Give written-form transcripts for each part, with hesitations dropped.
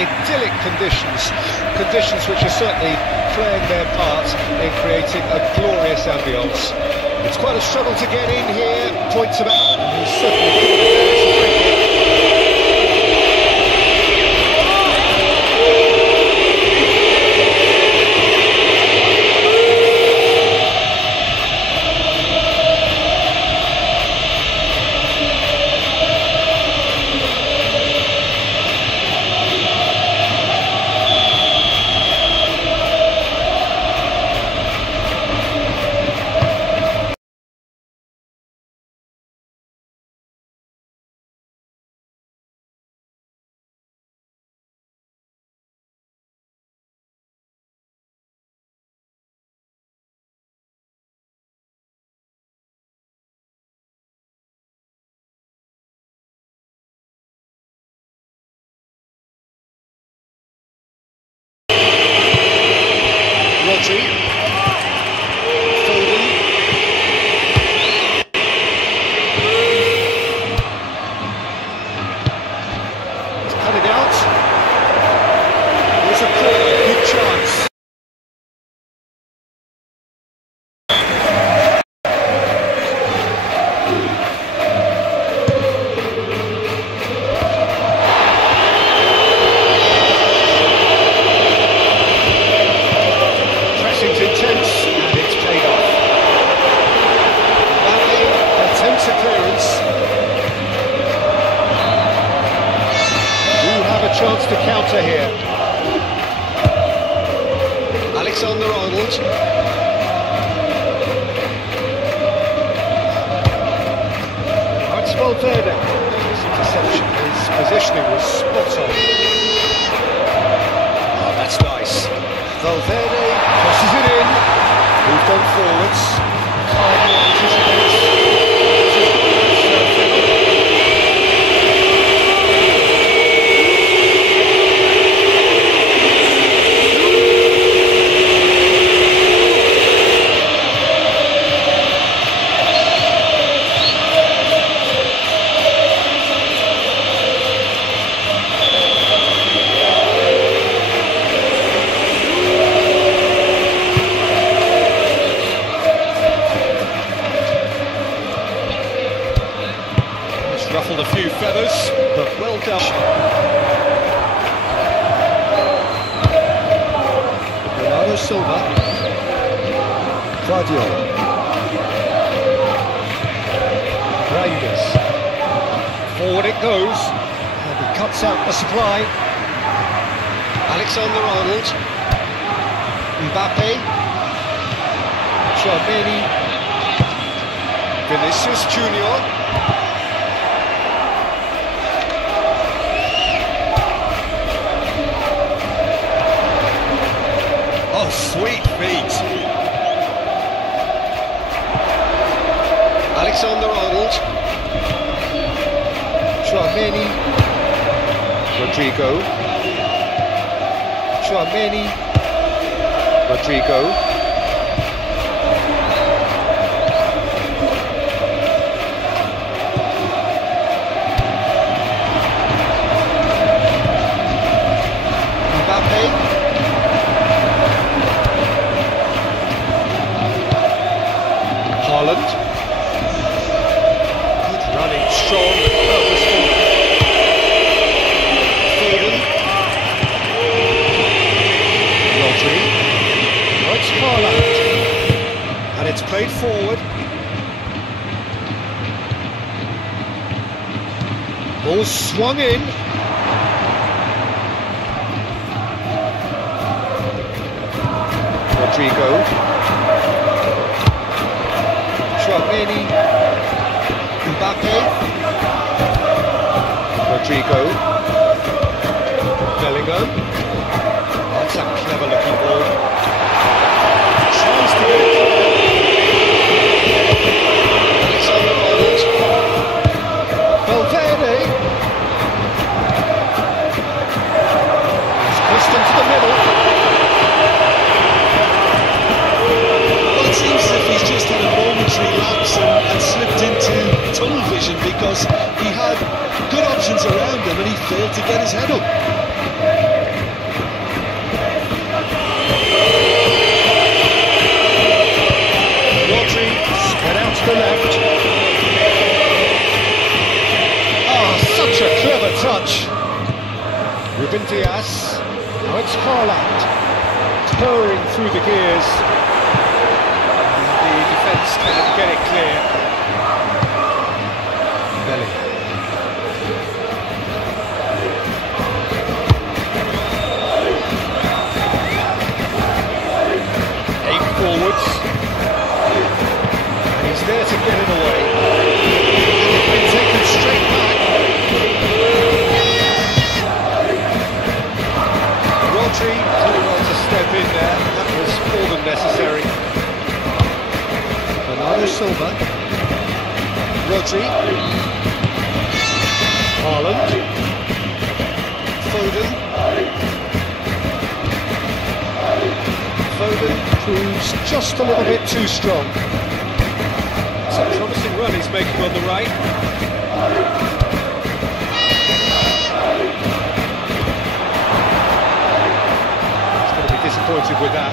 idyllic conditions which are certainly playing their part in creating a glorious ambience. It's quite a struggle to get in here, points about, and he's certainly given it there, it's a free kick. Chance to counter here. Alexander-Arnold. Oh, it's Valverde. His interception, his positioning was spot on. Oh, that's nice. Valverde crosses it in. Moved on forwards. Time rises against. Ruffled a few feathers, but well done. Bernardo Silva. Guardiola. Reinders. Forward it goes, and he cuts out the supply. Alexander-Arnold. Mbappe. Tchouaméni. Vinicius Junior. Sweet feet. Alexander-Arnold. Tchouaméni. Rodrigo. Tchouaméni. Rodrigo. Mbappe. Haaland. Good running, strong, purposeful. Foden. Rodri. Oh, it's Haaland. And it's played forward. Ball swung in. Rodrigo. Tchouaméni. Mbappe. Rodrigo. Bellingham. That's a clever looking ball. Tries to get it. Alexander-Arnold. Valverde. It's crossed into the middle. Well, it seems as if he's just had a momentary lapse and slipped into tunnel vision, because he had good options around him and he failed to get his head up. Ruben Diaz. Now it's Haaland. Purring through the gears. The defence cannot get it clear. Belly. Forwards, and he's there to get it away. It's been taken straight back. Rodri doing well to step in there. That was more than necessary. Bernardo Silva. Rodri. Haaland. Foden. Foden proves just a little bit too strong. It's a promising run he's making on the right. He's going to be disappointed with that.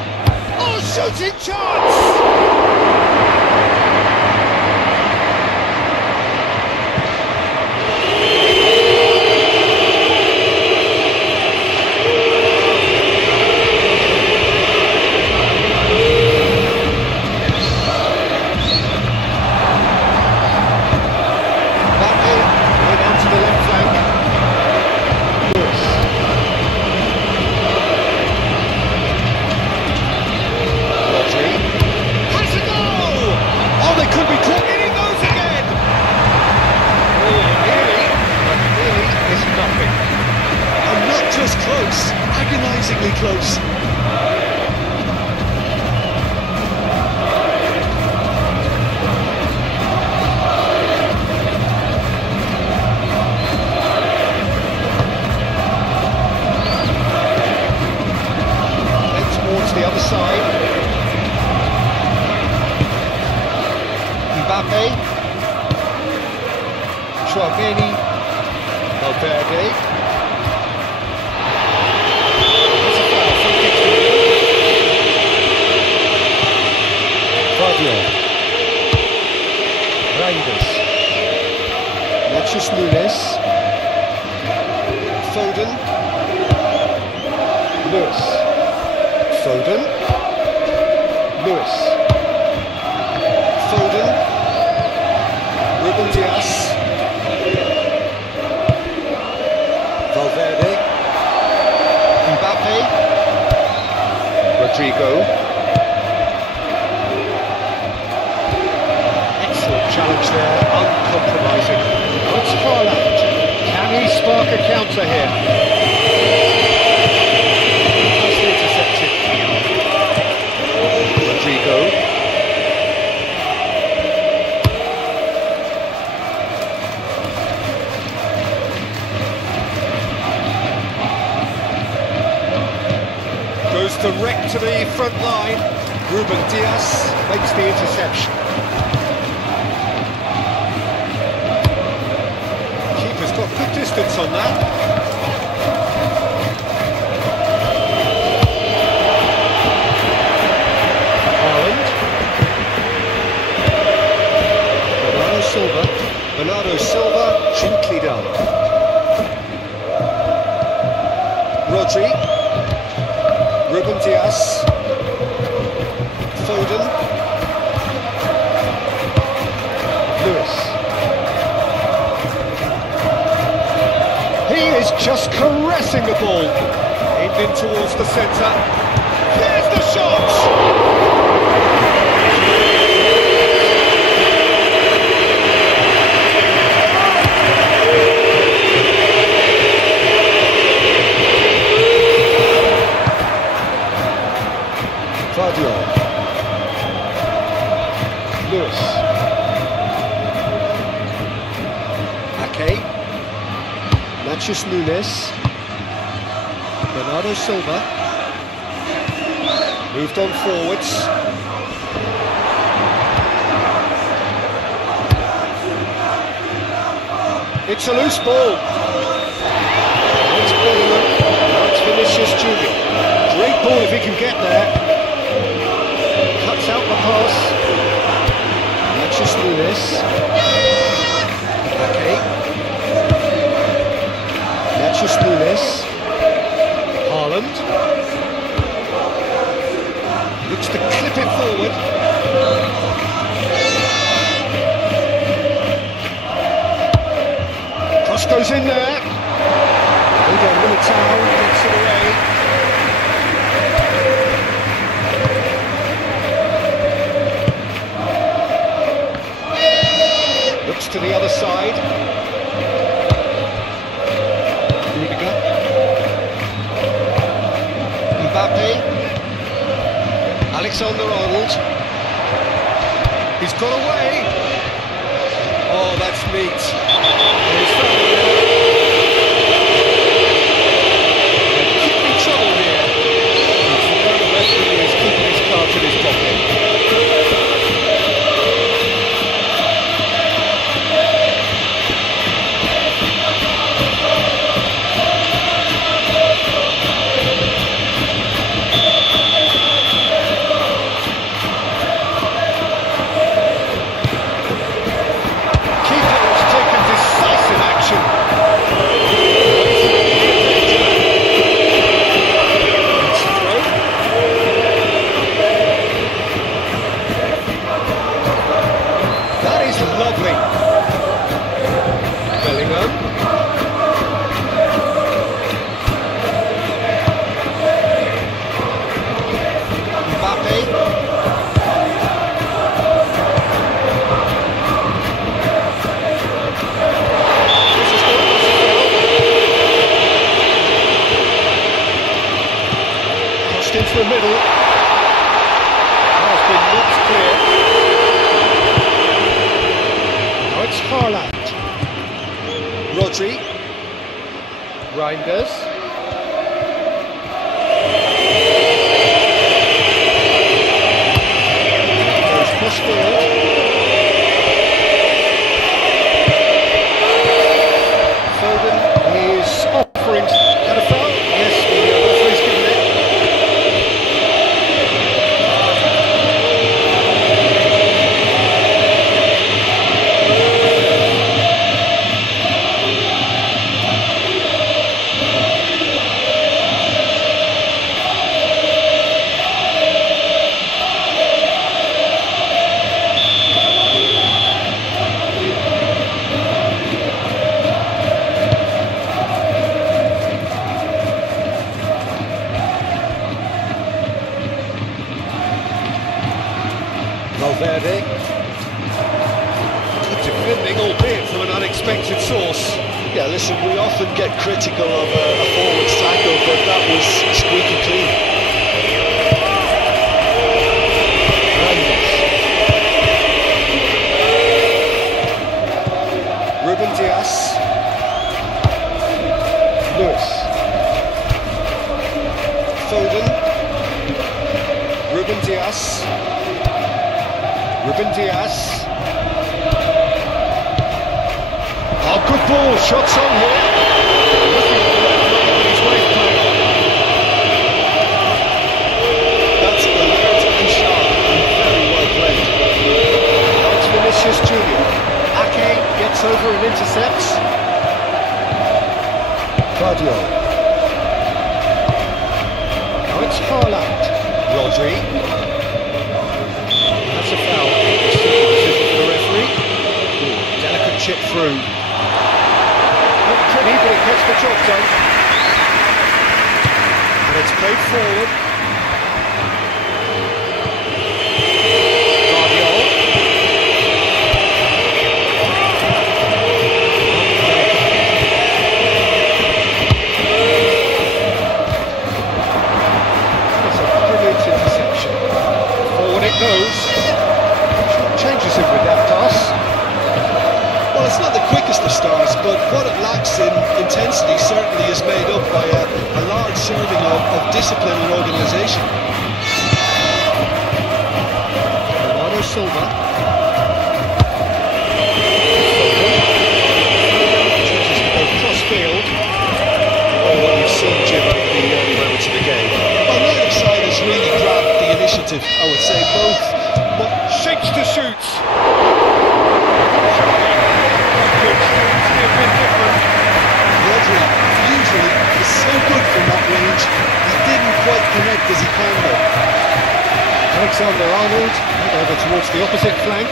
Oh, shooting chance! Close, agonisingly close. Then towards the other side. Mbappe. Chouameni. Valverde. Nunes, Foden, Lewis, Foden, Lewis, Foden, Ruben Diaz, Valverde, Mbappe, Rodrigo. Excellent challenge there, uncompromising. It's Haaland. Can he spark a counter here? Nicely intercepted. Rodrigo. Goes direct to the front line. Ruben Diaz makes the interception. Got good distance on that. Haaland. Bernardo Silva, gently done. Rodri. Ruben Diaz. Foden. Lewis. Is just caressing the ball. Aimed in towards the centre. There's the shot! Guardiola. Lewis. Ake. Natchez Nunes. Bernardo Silva. Moved on forwards. It's a loose ball. It's Bellingham. It's Vinicius Junior. Great ball if he can get there. Cuts out the pass. Natchez Nunes. Okay. Natchez Nunes. in there. Again, Militao gets it away. Looks to the other side. Rudiger. Mbappe. Alexander-Arnold. He's got away. Oh, that's neat. He's found it. There could be trouble here. The referee is keeping his cards in his pocket. Into the middle. Has been knocked clear. Now it's Haaland. Rodri. Reinders. Goes cross forward. Foden is offering a foul. Yes, the referee's given it. Valverde. Good defending, albeit from an unexpected source. Yeah, listen, we often get critical of a forward's tackle, but that was squeaky clean. Ruben Dias. Lewis. Foden. Ruben Dias. Ruben Dias. Oh, good ball, shots on here. Looking at the referee with his wave play. That's alert and sharp and very well played. Now it's Vinicius Junior. Ake gets over and intercepts. Guardiola. Now it's Haaland. Rodri. That's a foul. Decision for the referee. Ooh, delicate chip through. Not pretty, but it gets the job done. And it's played forward. Guardiola. That's a brilliant interception. Forward it goes. Changes him with that pass. Well, it's not the quickest of starts, but what it lacks in intensity certainly is made up by a large serving of discipline and organisation. Bernardo Silva. Chooses to go cross-field. Oh, what you've seen, Jim, over the early moments of the game. Well, neither side has really grabbed the initiative, I would say. Both Shakes to shoot. Rodri usually is so good from that range. He didn't quite connect as he can though. Alexander-Arnold over towards the opposite flank.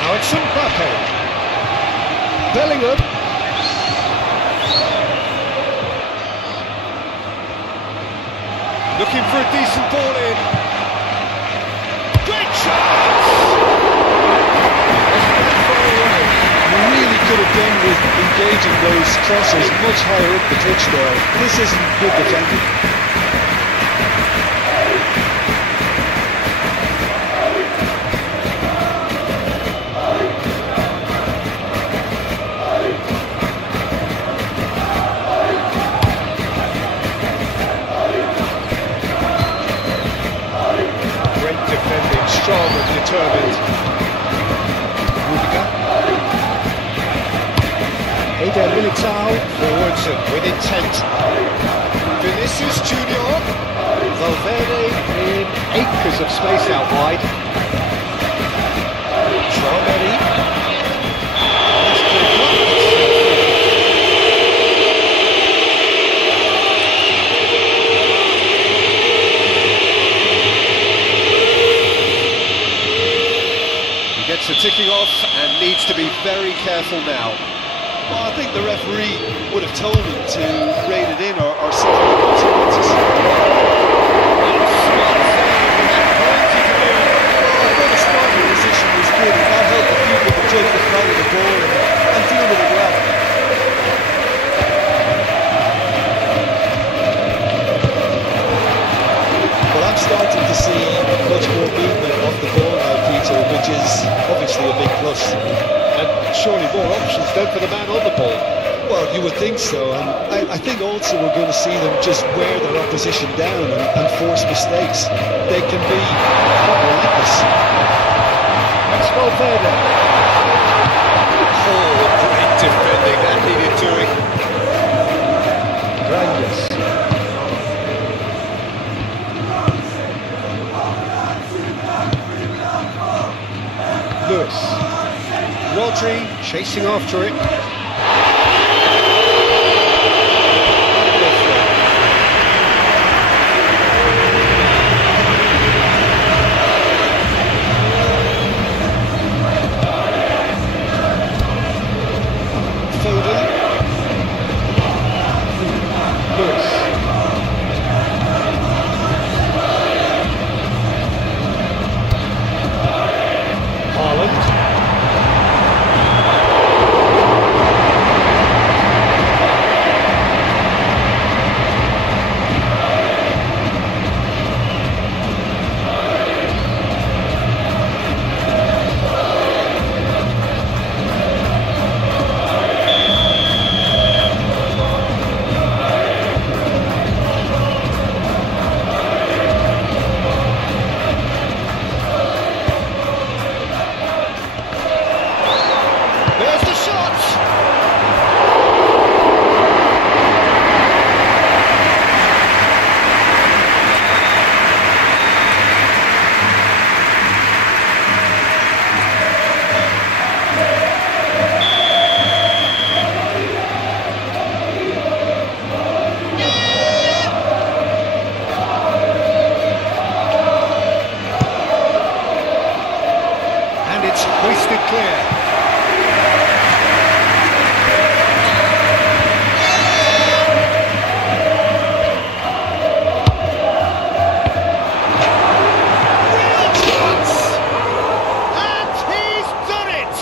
Now it's Mbappe. Bellingham. Looking for a decent ball in. Great chance! You really could have done with engaging those crosses much higher up the pitch there. This isn't good defending. Strong and determined. Rudiger. Eder Militao forwards and with intent. Vinicius Junior. Valverde in acres of space out wide. Traoré. Gets a ticking off and needs to be very careful now. Well, I think the referee would have told him to rate it in or set up the consequences. I thought the starting position was good, and that helped the people to judge the flight of the ball and deal with it well. But I'm starting to see much more movement off the ball now, Peter, which is obviously a big plus. And surely more options then for the man on the ball. Well, you would think so, and I think also we're going to see them just wear their opposition down and force mistakes. They can be relentless. That's Valverde. Oh, great defending, that needed doing. Grandes. Lewis. Rodri chasing after it. Foden. Lewis. Haaland. Hoisted clear. Real chance! And he's done it!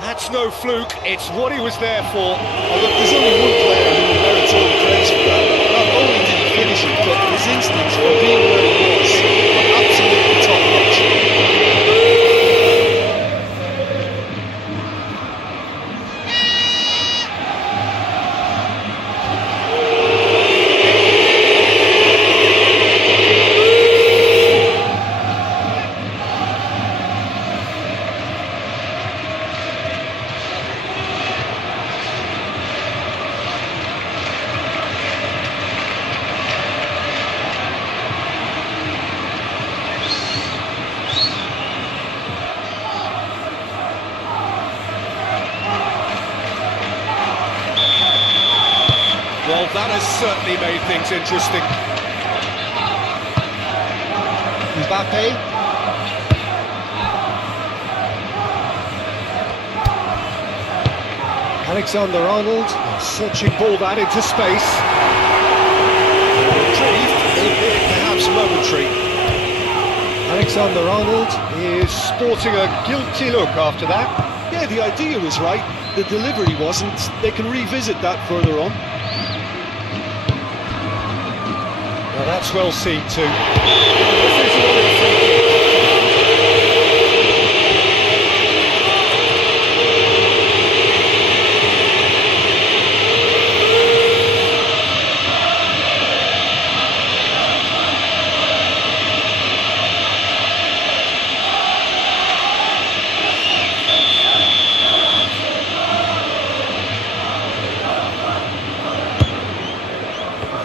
That's no fluke, it's what he was there for. Oh, look, there's only one player who merits all the praise for that. Not only did he finish it, but his instincts for being where he was are absolutely top notch. Well, that has certainly made things interesting. Mbappe. Alexander-Arnold, searching ball that into space. Reprieve, perhaps momentary. Alexander-Arnold is sporting a guilty look after that. Yeah, the idea was right, the delivery wasn't. They can revisit that further on. Now that's well seen too.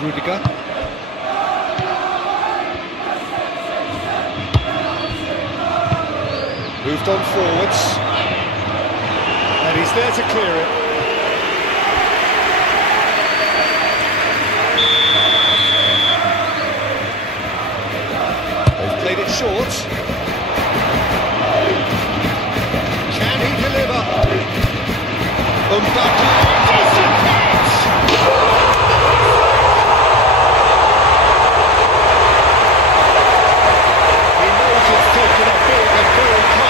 Rudiger. Moved on forwards. And he's there to clear it. They've played it short. Can he deliver? Mbappe.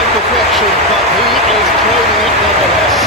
Deflection, but he is claiming it nonetheless.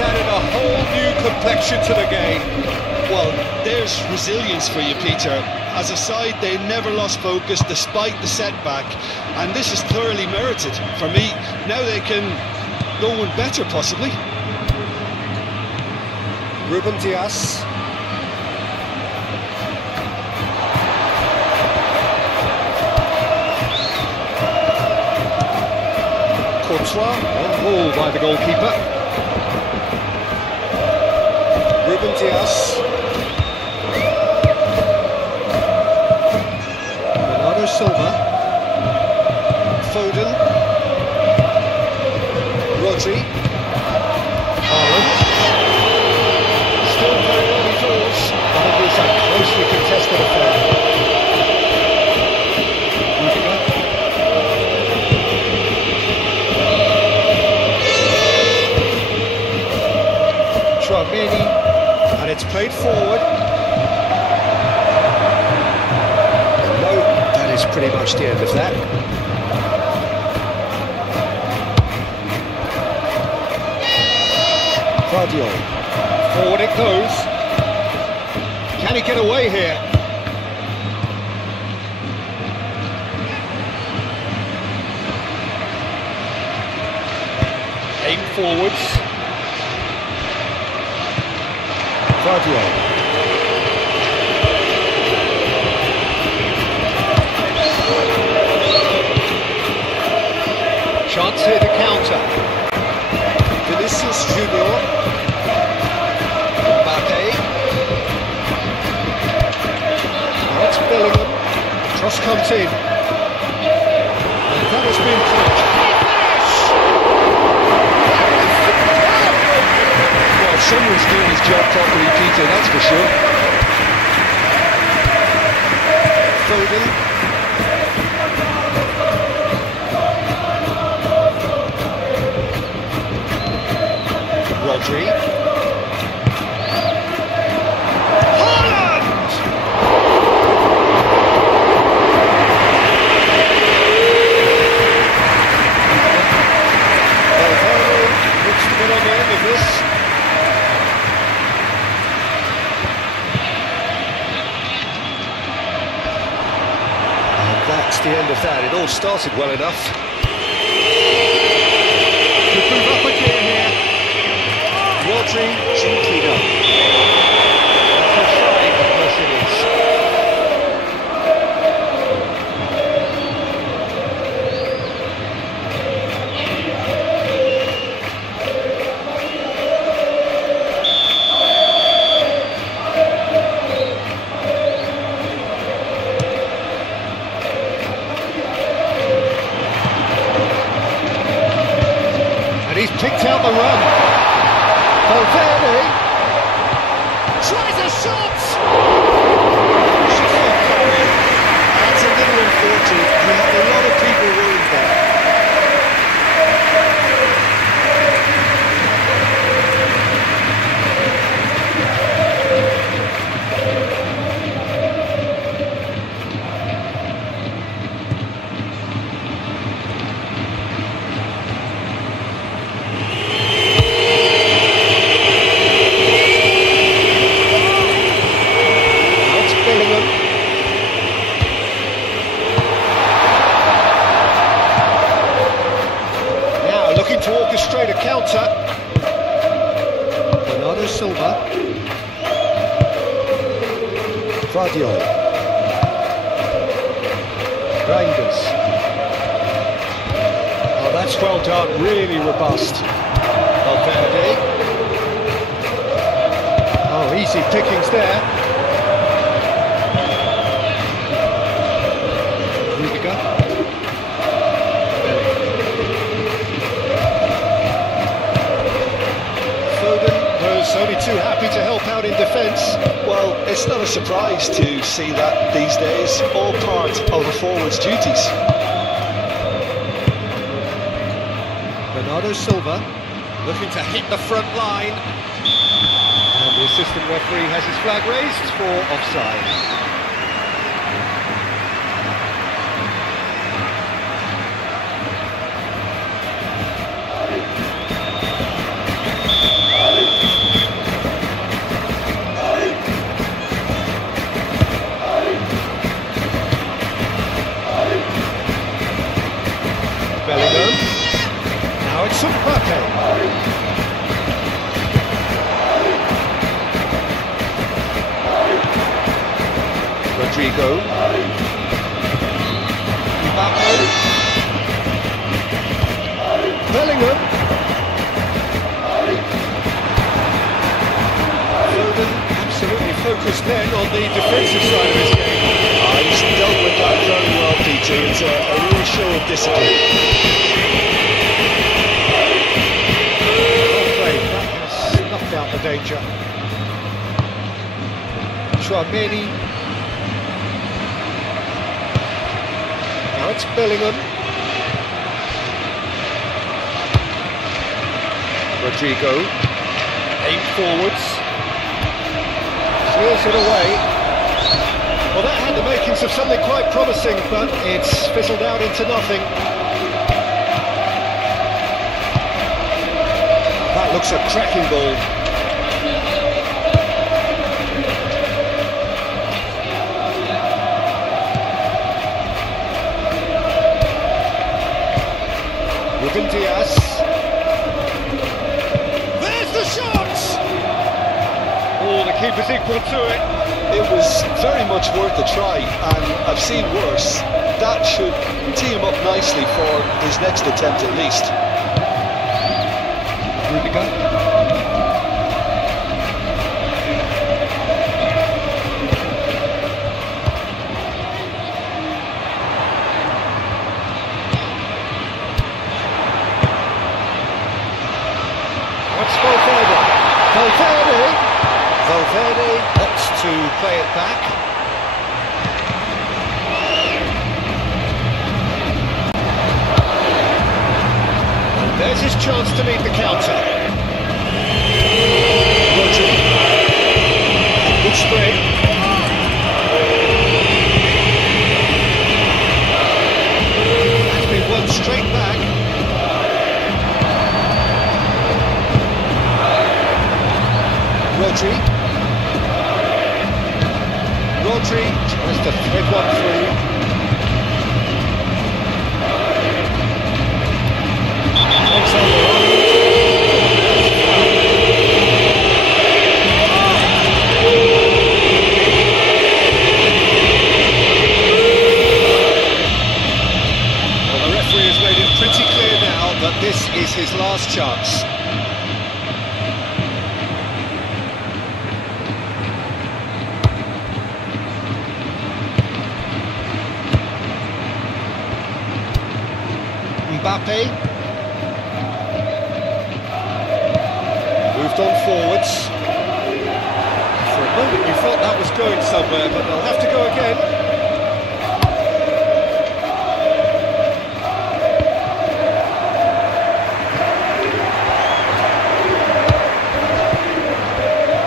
Added a whole new complexion to the game. Well, there's resilience for you, Peter. As a side, they never lost focus despite the setback, and this is thoroughly merited. For me, now they can go one better, possibly. Ruben Dias. Courtois, on ball by the goalkeeper. Ruben Dias. Bernardo Silva. Foden. Rodri. Haaland. Still very early doors, but it is a closely contested affair. Rudiger. Tchouameni. And it's played forward. No, that is pretty much the end of that. Guardiola. Forward it goes. Can he get away here? Aim forwards. Guardiola. Chance here to counter. Vinicius Junior. Mbappe. Now it's Bellingham. Cross comes in. And that has been caught. Someone's doing his job properly, Peter, that's for sure. Foden. Rodri. Haaland! Valverde looks to get on the end of this. That's the end of that. It all started well enough. Could move up again here. Rodri, gently done. Offside, of course it is. He's picked out the run. Valverde tries a shot. That's a little unfortunate. You had a lot of people worried there. To orchestrate a counter. Bernardo Silva. Vardiol. Reinders. Oh, that's well done, really robust. Valverde. Oh, easy pickings there. Only too happy to help out in defence. Well, it's not a surprise to see that these days, all part of a forward's duties. Bernardo Silva looking to hit the front line. And the assistant referee has his flag raised for offside. Now it's Mbappe. Rodrigo. Mbappe. Bellingham. Foden absolutely focused then on the defensive side of his game. He's dealt with that very well, PG. It's a real show of discipline. Out the danger. Chouameni. Now it's Bellingham. Rodrigo. Aimed forwards. Steals it away. Well, that had the makings of something quite promising, but it's fizzled out into nothing. That looks a cracking ball. Ruben Diaz. There's the shot! Oh, the keeper's equal to it. It was very much worth a try, and I've seen worse. That should tee him up nicely for his next attempt at least. Rudiger. What's Valverde? Valverde opts to play it back. There's his chance to meet the counter. Rodri. Good spray. Has been won straight back. Rodri. Rodri tries to thread one through. Takes on the Mbappe. Moved on forwards. For a moment you felt that was going somewhere, but they'll have to go again.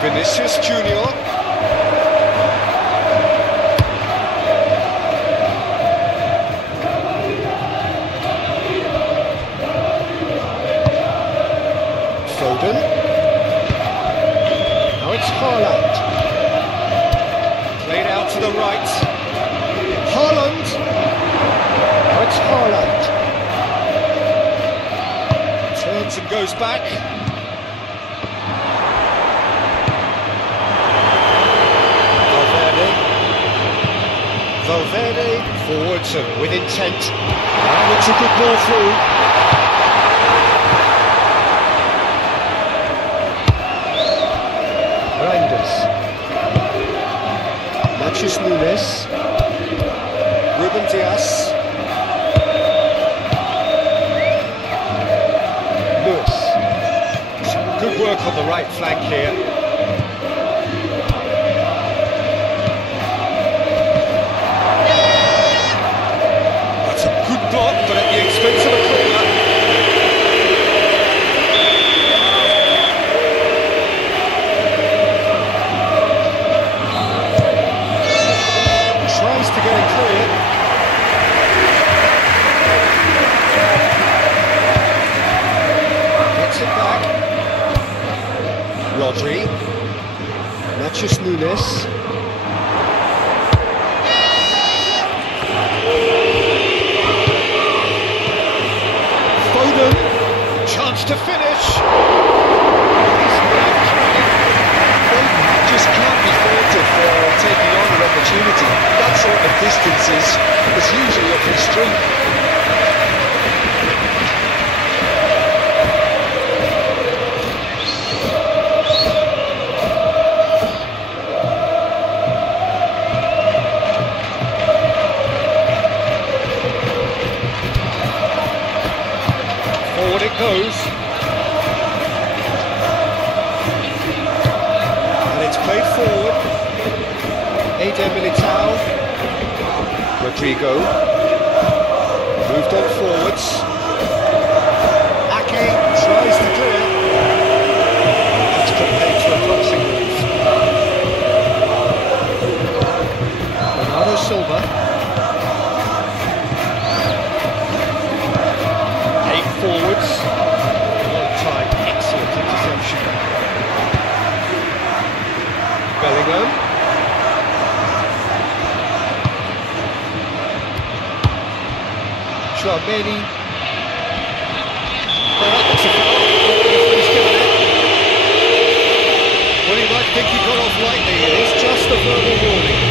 Vinicius Junior. Foden. Now it's Haaland. Played out to the right. Haaland. Now it's Haaland. Turns and goes back. Valverde, forwards and with intent. That looks a good ball through. Reinders. Matches Nunes. Ruben Dias. Lewis. Good work on the right flank here. Block, but at the expense of a corner. Tries to get it clear. Gets it back. Rodri. Matches Nunes. Chance to finish. Just can't be faulted for taking on an opportunity. That sort of distance is usually up his street. Forward it goes. And it's played forward. Eder Militao. Rodrigo. Moved on forwards. Ake tries to clear. Extra play to a crossing move. Bernardo Silva. Forwards, long time, excellent interception. Bellingham. Tchouaméni. Well, that looks a foul. He's given it. Well, you might think he got off lightly. It's just a verbal warning.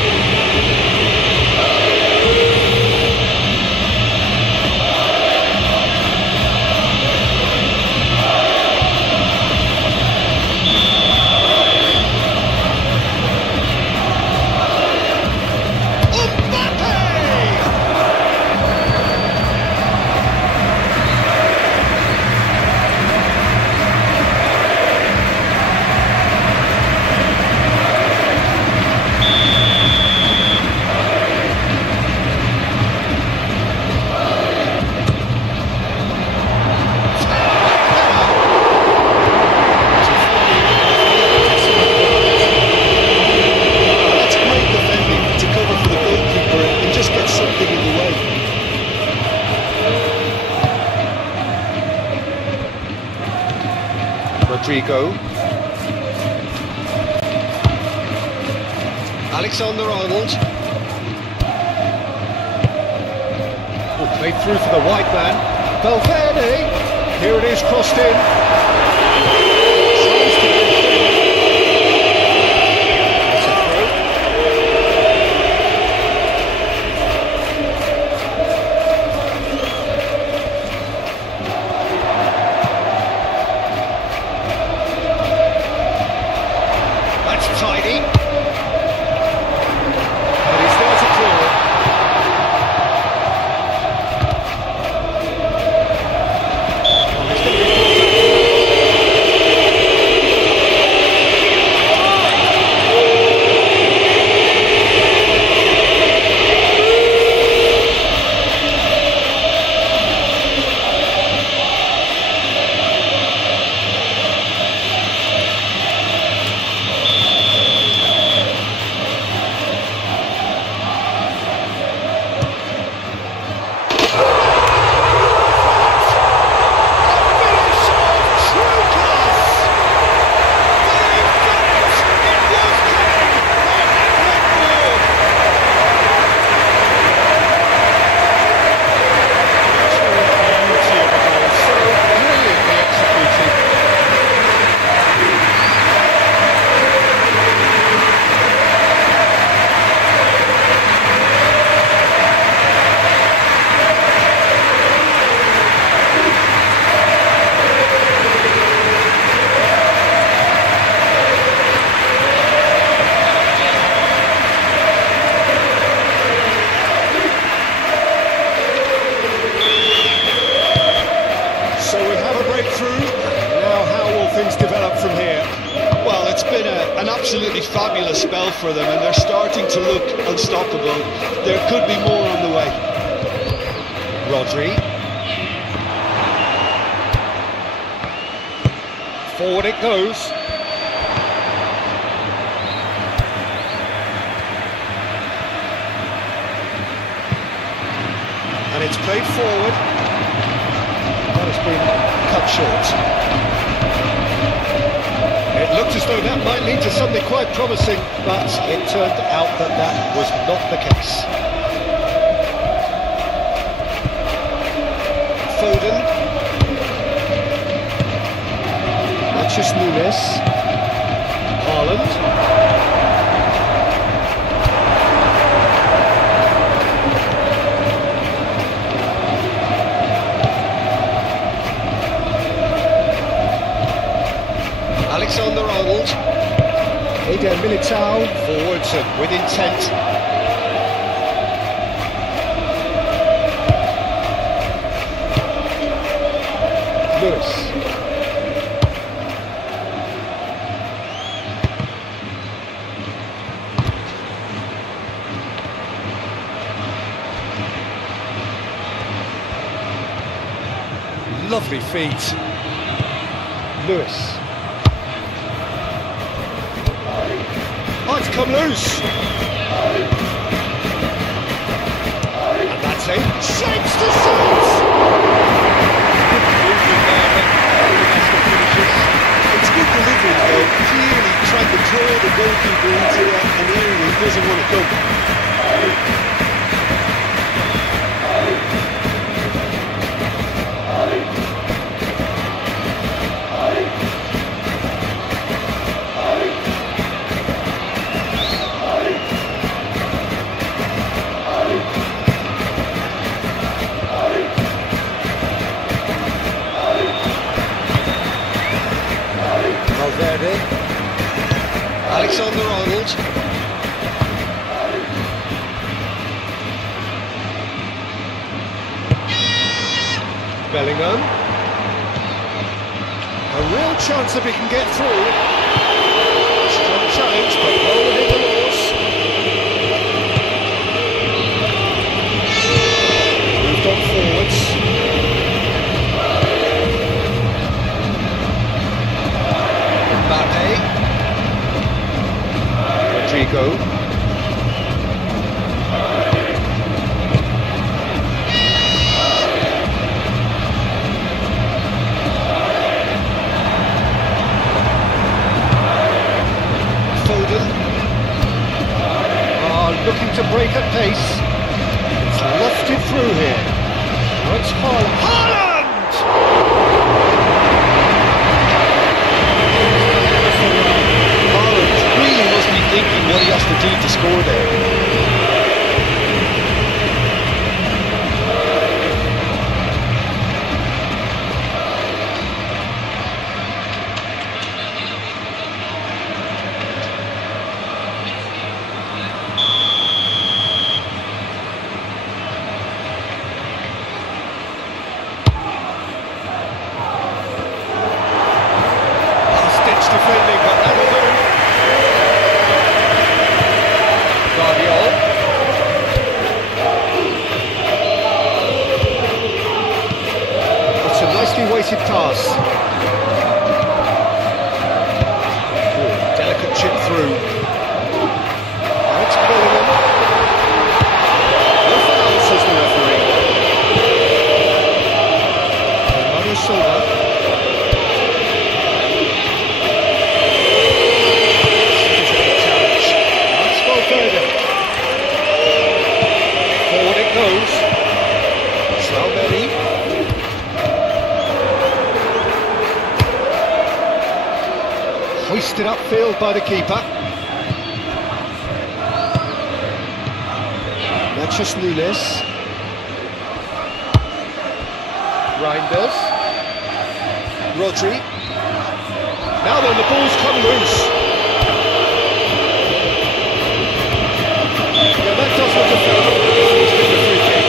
Rodrigo. Alexander-Arnold. Oh, played through for the white man. Valverde. Here it is, crossed in. Tidy. But he's there to clear it. an absolutely fabulous spell for them, and they're starting to look unstoppable. There could be more on the way. Rodri. Forward it goes. And it's played forward. That has been cut short. It looked as though that might lead to something quite promising, but it turned out that that was not the case. Foden. Matches Nunes. Haaland. Alexander-Arnold, Eder Militao, forwards and with intent. Lewis. Lovely feet. Lewis. Oh, it's come loose. And that's it. Shapes to sides. It's good delivery though, clearly trying to draw the goalkeeper into an area he doesn't want to go. Alexander-Arnold. Bellingham. A real chance if he can get through. Strong challenge, but well within the laws. Moved on forwards. Mbappe. Rodrigo. Foden. Looking to break at pace. It's lofted through here. Now it's Haaland! Haaland really must be thinking what he has to do to score there. Defending, but that'll do. Guardiol. It's a nicely weighted pass. Good, delicate chip through. Now it's Bellingham. No foul, says the referee. Bernardo Silva. Forward it goes. Salveri. Hoisted upfield by the keeper. Matches Nunes. Reinders. Rodri. Now then, the ball's come loose. Yeah, that does look a foul. It's been a free kick.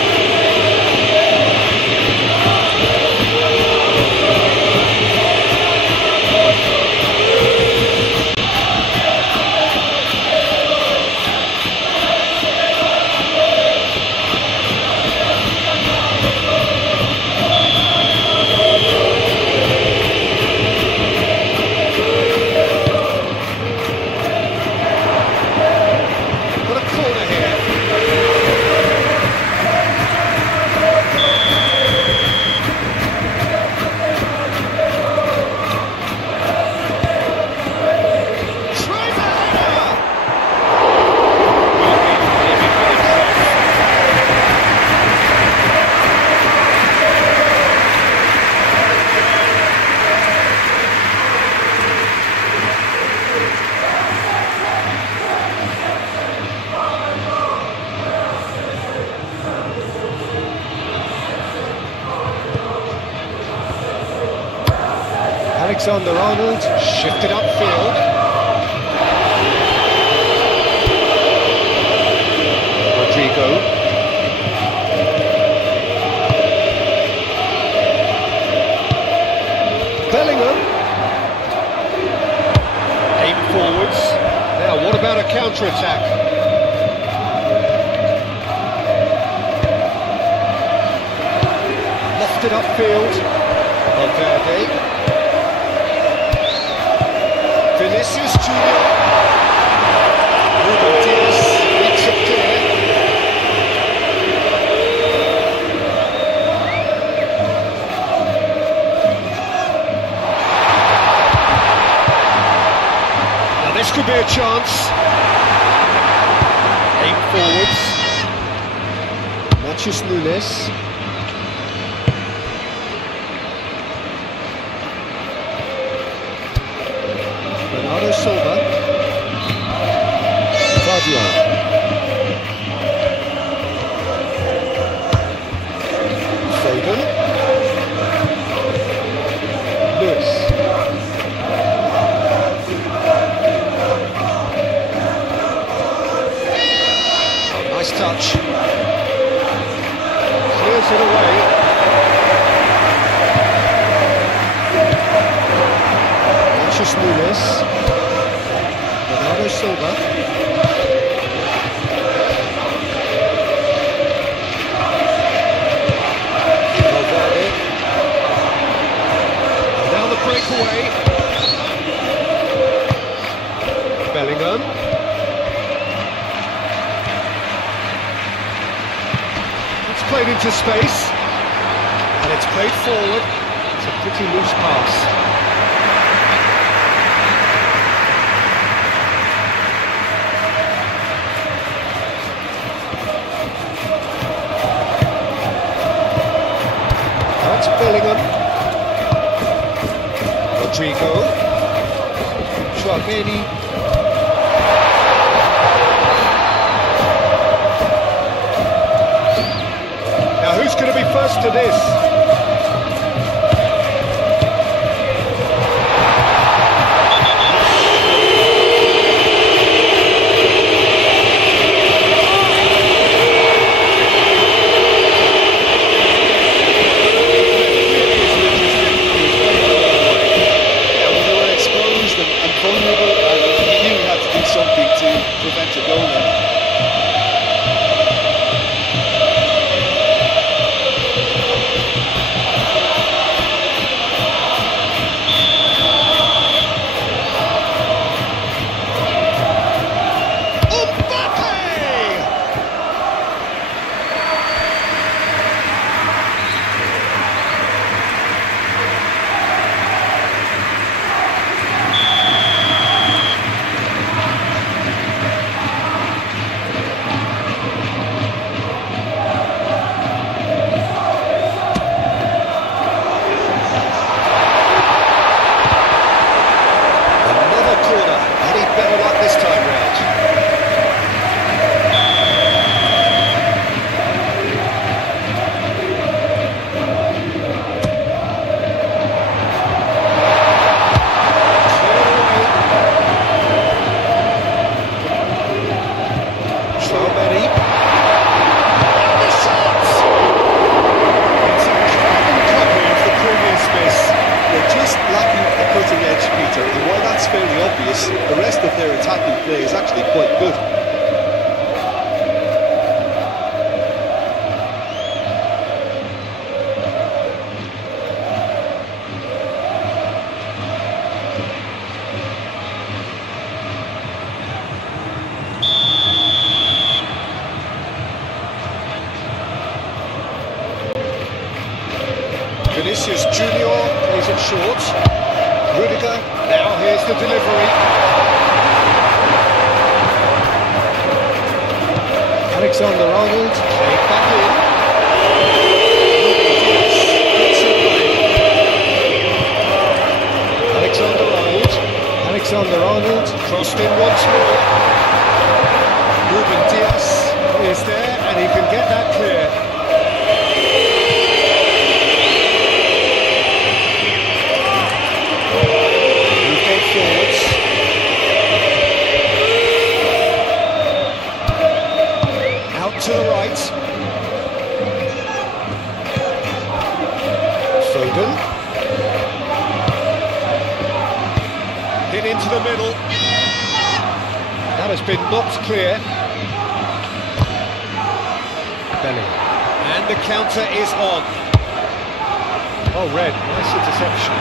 Alexander-Arnold, shifted upfield. Rodrigo. Bellingham. Aim forwards. Now, what about a counter-attack? Lofted upfield. Valverde. Vinicius Junior. Ruben Dias makes it clear. Now this could be a chance. Aim forwards. Matthews Nunes. Bernardo Silva. Fabio. Foden. Lewis. Oh, nice touch. Clears it away. Matthews Nunes. Bernardo Silva. Valverde. And now the breakaway. Bellingham. It's played into space. And it's played forward. It's a pretty loose pass. Bellingham, Rodrigo, Chouameni. Now who's going to be first to this? Prevent a goal there. The rest of their attacking play is actually quite good. Vinicius Junior plays it short. Rudiger, now here's the delivery. Alexander-Arnold, played back in. Alexander-Arnold, crossed in once more. Ruben Dias is there, and he can get that clear. That has been knocked clear. Belly. And the counter is on. Oh, Red, nice interception.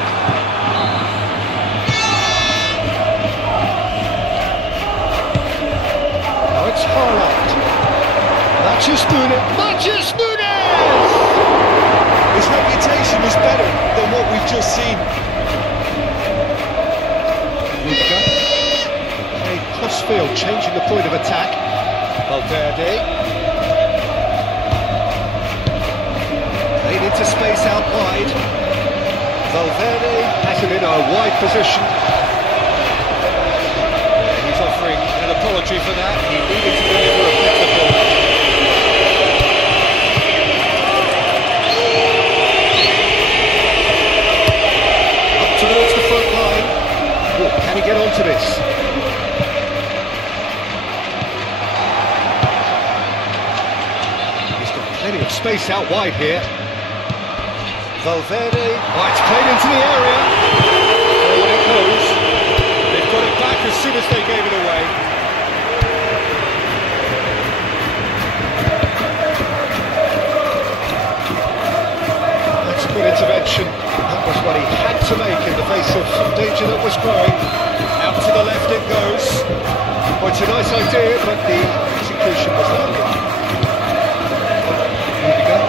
Now it's Haaland. Mathias Nunes! His reputation is better than what we've just seen. Rudiger. Played cross-field, changing the point of attack. Valverde. Played into space out wide. Valverde has it in a wide position. Yeah, he's offering an apology for that. He needed to deliver a better ball. Up towards the front line. Oh, can he get onto this? He's got plenty of space out wide here. Valverde, oh, it's played into the area. Forward it goes. They've got it back as soon as they gave it away. That's a good intervention. That was what he had to make in the face of some danger that was growing. Out to the left it goes. Oh, it's a nice idea, but the execution was lacking. Rudiger.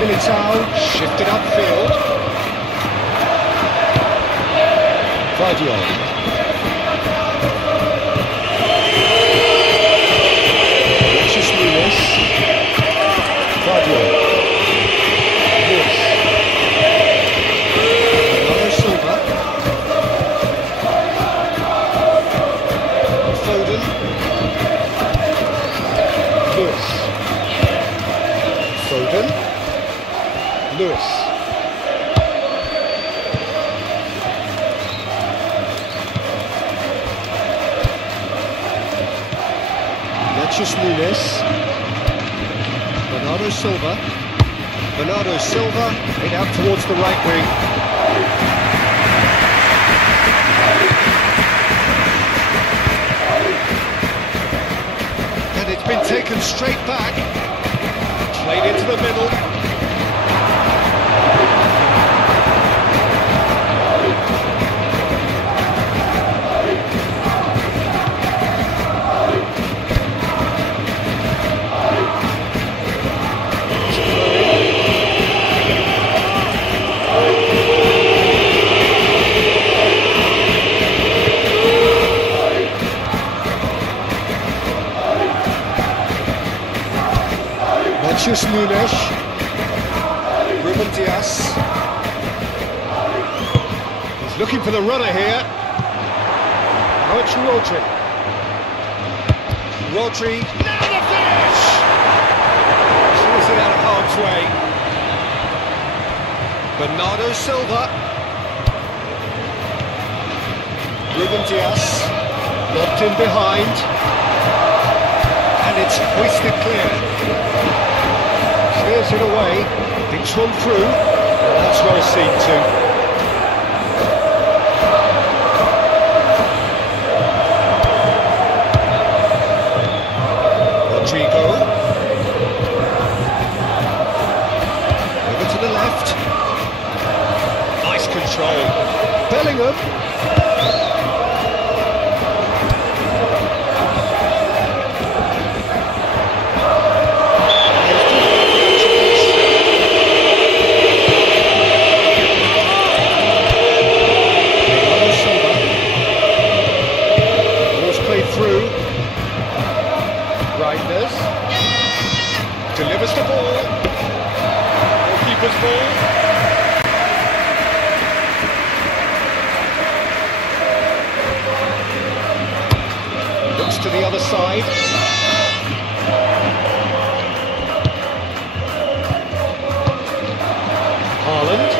Militao shifted upfield. Guardiola. Mathias Nunes. Guardiola. Lewis. Bernardo Silva. Foden. Lewis. Foden. Lewis. Mathias Nunes. Bernardo Silva. Bernardo Silva made out towards the right wing. And it's been taken straight back. Played into the middle. Mathias Nunes, Ruben Dias, he's looking for the runner here. Now it's Rodri. Rodri, now the finish! She's it out of harm's way. Bernardo Silva, Ruben Dias, locked in behind, and it's hoisted clear. Clears it away, thinks one through, that's well seen too. Rodrigo. Over to the left. Nice control. Bellingham. Delivers the ball. Goalkeeper's ball. Looks to the other side. Haaland.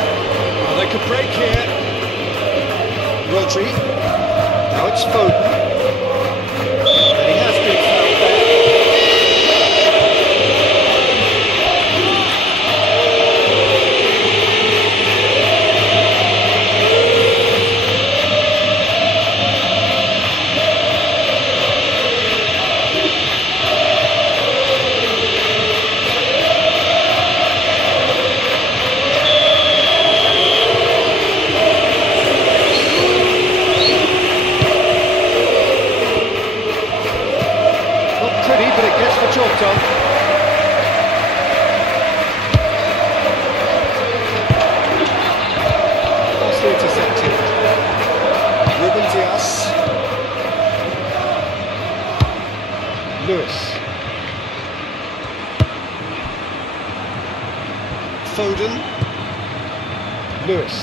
Oh, they could break here. Rodri. Now it's Foden. And he has been fouled there. Foden. Lewis.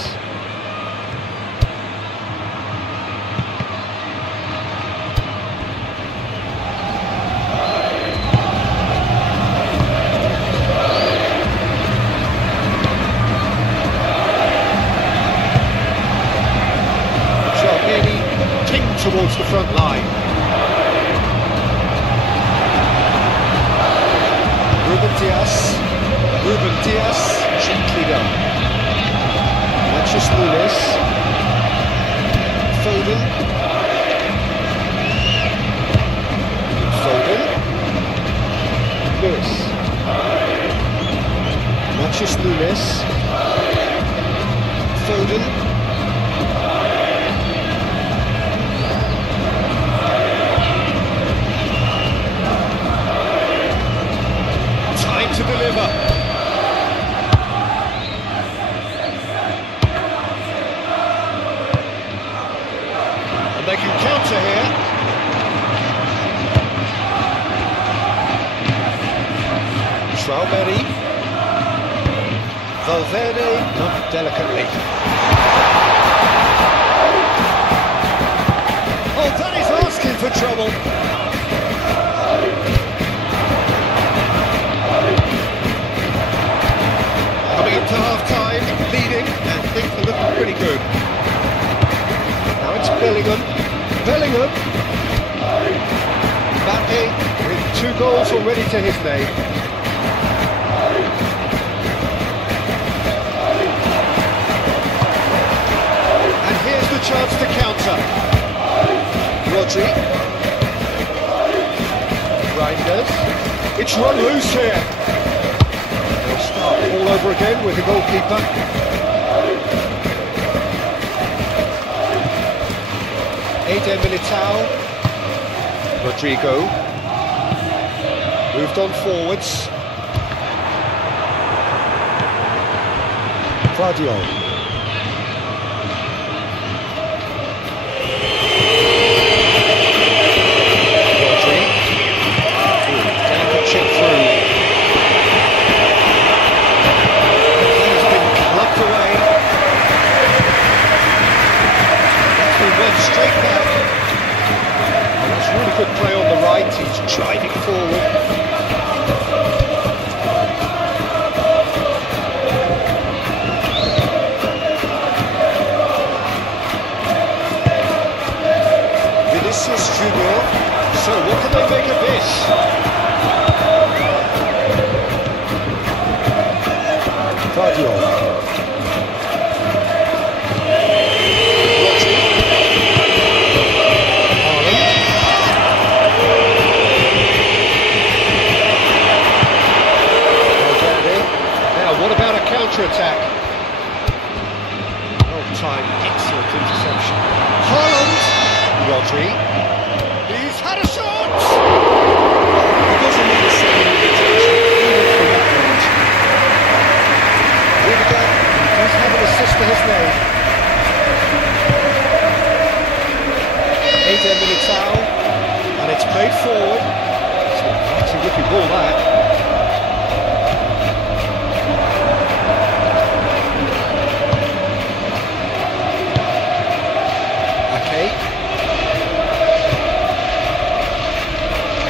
Towards the front line. Ruben Dias, gently done. Matches Nunes. Foden. Lewis. Matches Nunes. Foden. To deliver. And they can counter here. Traoré. Valverde, not delicately. Oh, that is asking for trouble. Coming up to half-time, leading, and things are looking pretty good. Now it's Bellingham. Mbappe with 2 goals already to his name. And here's the chance to counter. Rodri. Reinders. It's run loose here. Start all over again with the goalkeeper. Eder Militao. Rodrigo. Moved on forwards. Guardiola. Straight back. And that's really good play on the right. He's driving forward. Vinicius Junior. So what can they make of this? Guardiola. Attack. Oh, time, excellent interception. Haaland, Rodri. He's had a shot. He doesn't need a second invitation, even from that range. Rudiger does have an assist to his name. Eder Militao, and it's played forward. It's a whippy ball that.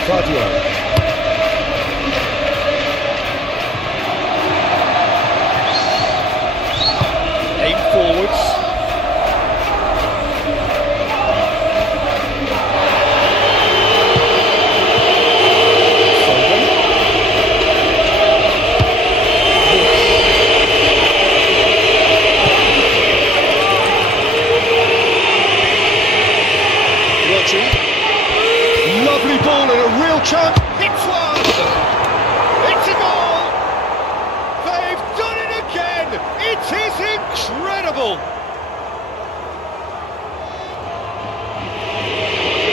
Guardiola. Aim forwards. Lovely ball and a real chance. It's one! It's a goal! They've done it again! It is incredible!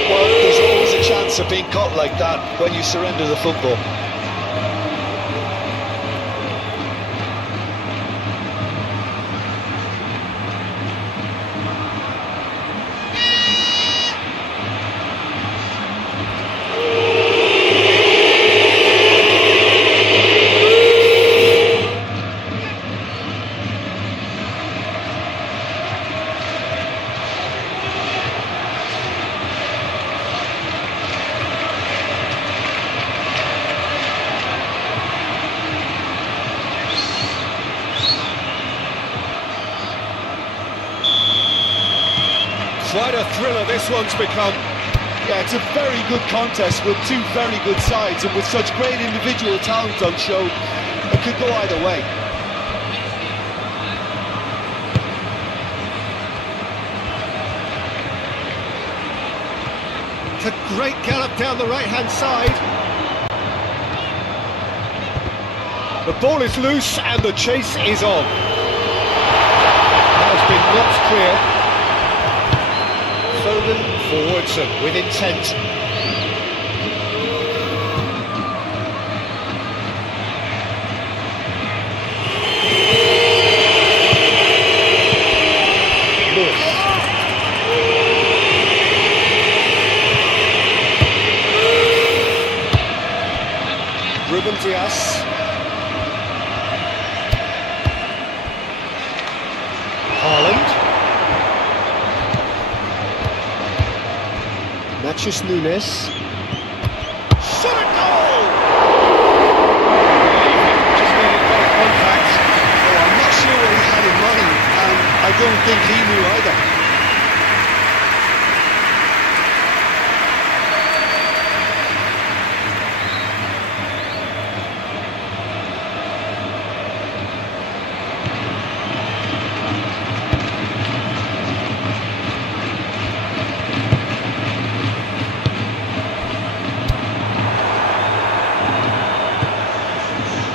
Well, there's always a chance of being caught like that when you surrender the football. Quite a thriller this one's become. Yeah, it's a very good contest with two very good sides, and with such great individual talent on show, it could go either way. It's a great gallop down the right-hand side. The ball is loose and the chase is on. Has been knocked clear. Foden forwards and with intent. Lewis. Ruben Dias. Haaland. Matches Nunes. Shot a goal! Just made it by contact. Oh, I'm not sure what he had in mind, and I don't think he knew either.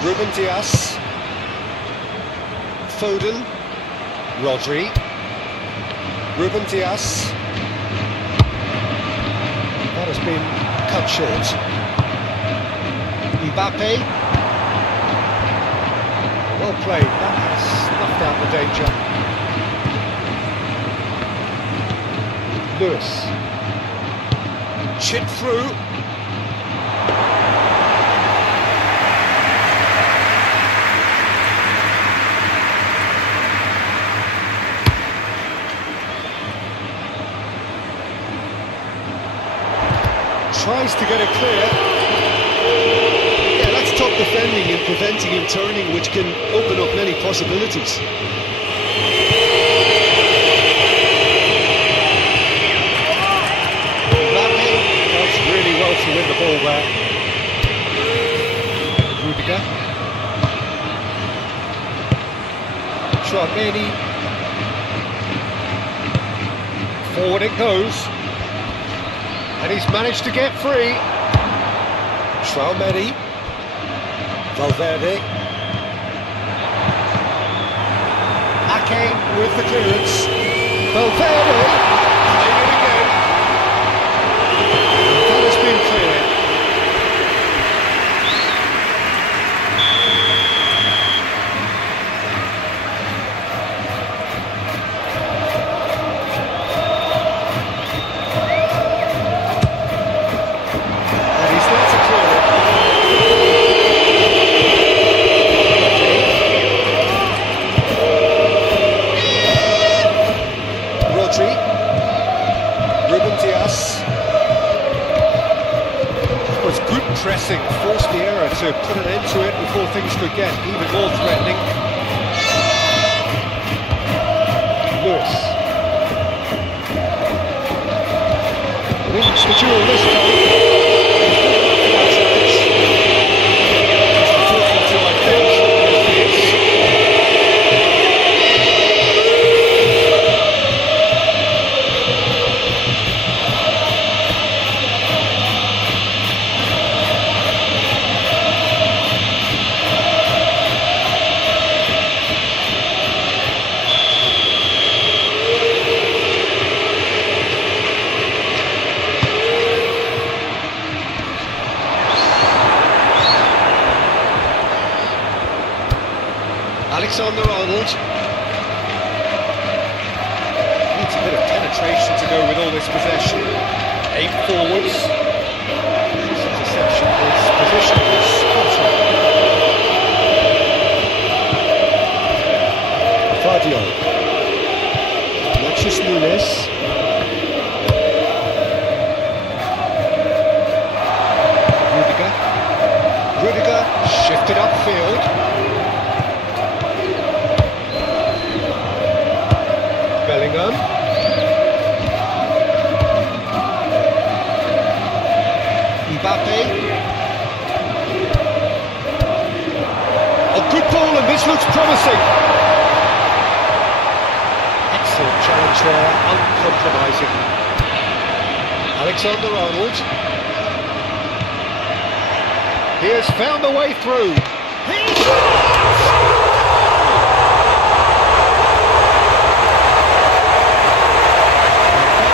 Ruben Dias, Foden, Rodri, Ruben Dias. That has been cut short. Mbappe. Well played, that has snuffed out the danger. Lewis. Chipped through. Tries to get it clear. Yeah, that's top defending and preventing him turning, which can open up many possibilities. Mbappe does really well to win the ball there. Rudiger. Tchouaméni. Forward it goes. And he's managed to get free. Tchouaméni. Valverde. Ake with the clearance. Valverde. Playing it again. That has been cleared. Pressing forced the error to put an end to it before things could get even more threatening. Lewis wins the duel this time. Alexander-Arnold. Needs a bit of penetration to go with all this possession. Aim forwards. His interception, his position was spot on. Vardio. Matches Nunes. Rudiger shifted upfield. Bellingham. challenge there, uncompromising. Alexander-Arnold. He has found a way through. He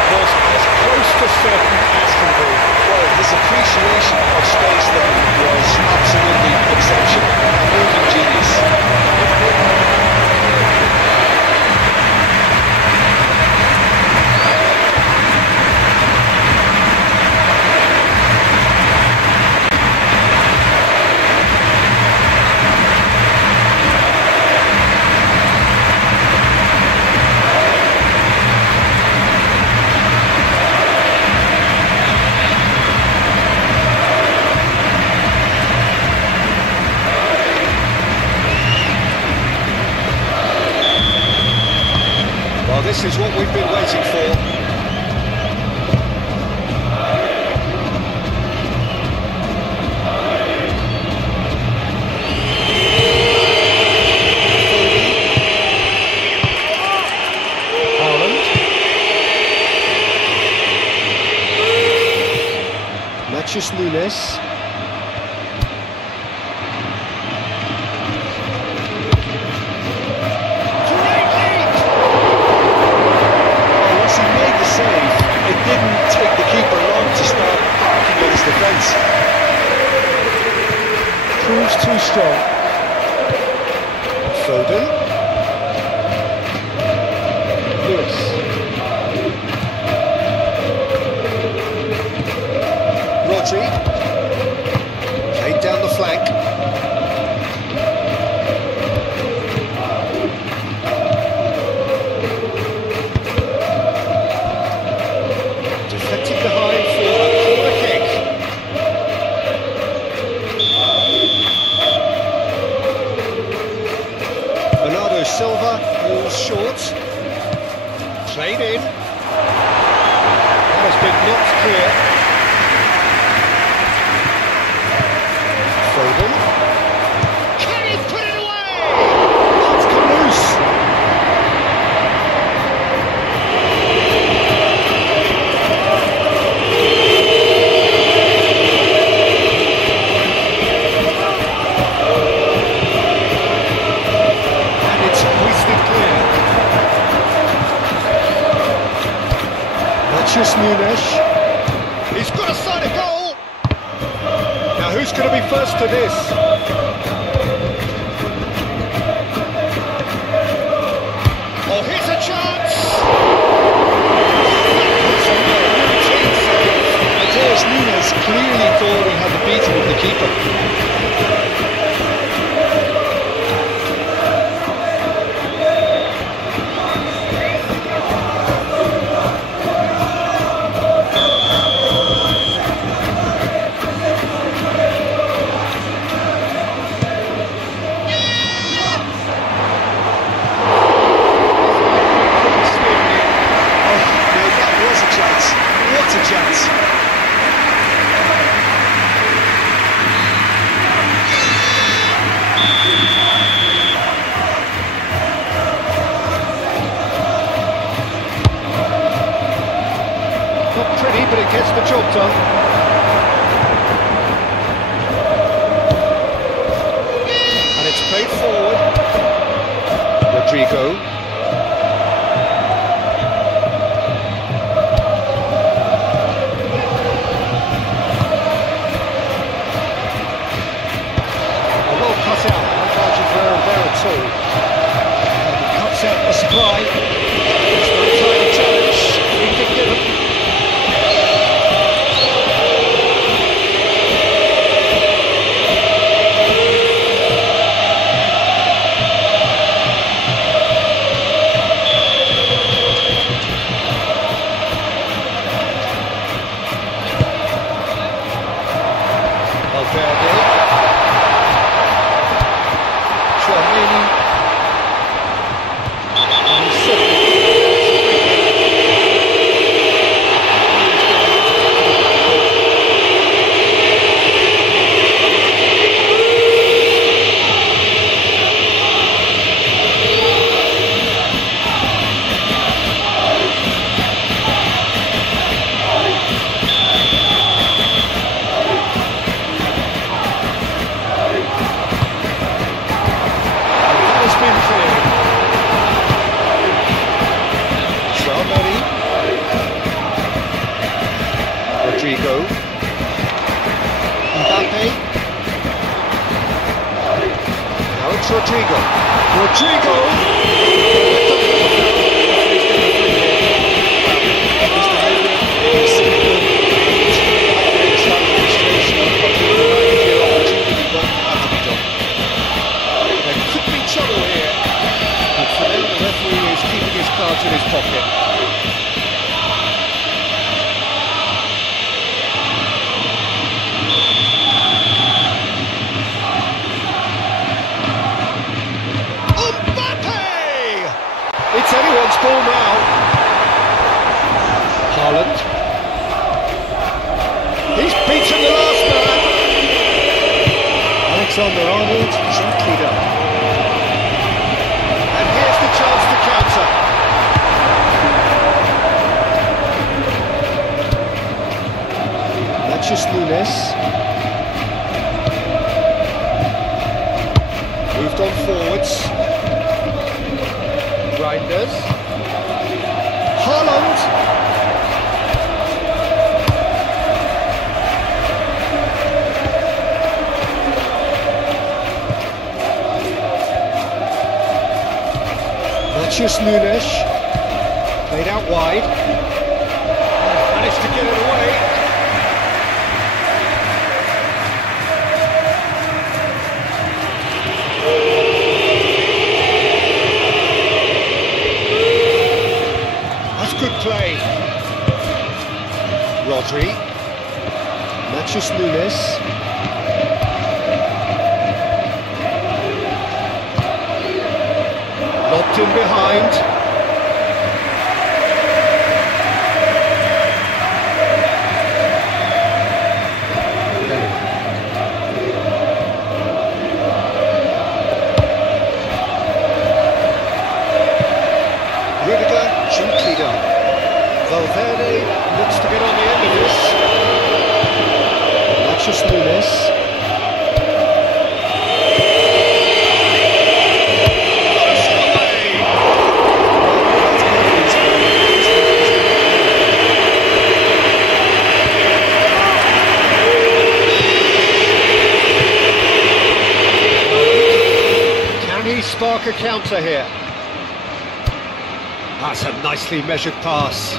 was as close to certain as can be. Well, his appreciation of space then was absolutely exceptional. A moving genius. This is what we've been waiting for. Haaland. Matheus Nunes. Proves too strong. Foden. Lewis. Rodri. Played down the flank. Deflected behind for a corner kick. Silva falls short. Played in. That has been knocked clear. Foden. Can he put it away? That's come loose. Matheus Nunes. He's got a side of goal. Now who's going to be first to this? Oh, here's a chance. Matheus Nunes clearly thought he had the beating of the keeper. But it gets the job done. And it's played forward. Rodrigo. Well cut out, not margin there at all. And he cuts out the supply. It's no tiny challenge he can give him. Certainly Rodrigo. Rodrigo! In his pocket. Mbappe! It's anyone's ball now. Haaland. He's beaten the last man. Alexander-Arnold, gently done. And here's the chance to counter. Just Nunes. Moved on forwards. Reinders. Haaland. Just Nunes. Played out wide. Managed to get it away. Good play. Rodri. Just Nunes. Locked in behind. Rudiger, gently done. Valverde looks to get on the end of this. Just Nunes. Can he spark a counter here? That's a nicely measured pass.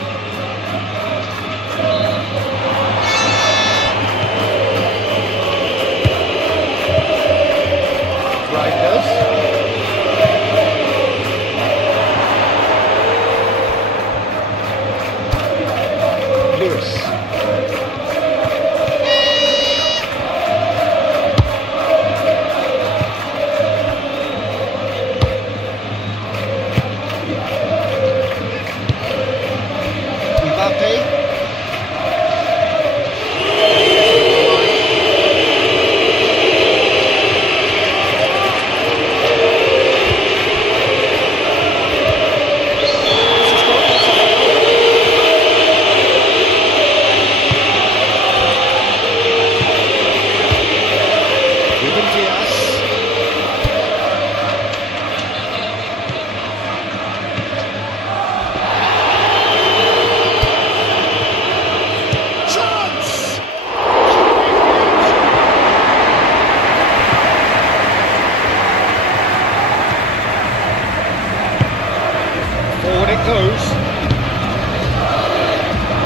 Forward it goes.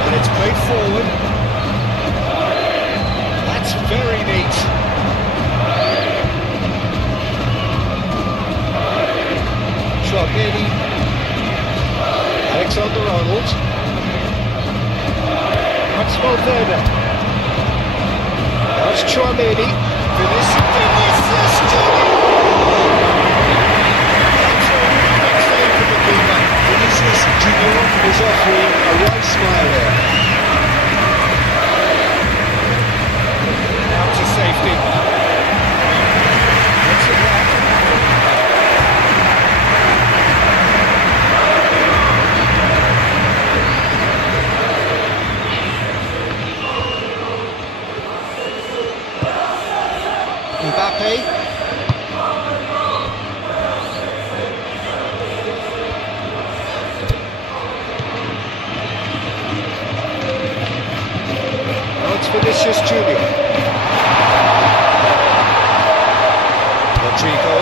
And it's played forward. That's very neat. Chouameni. Alexander-Arnold. That's Valverde. That's Chouameni. Vinicius Junior. Vinicius Junior is offering a right smile here. Out to safety. Gets it back. Mbappe. Vinicius Junior. Rodrigo.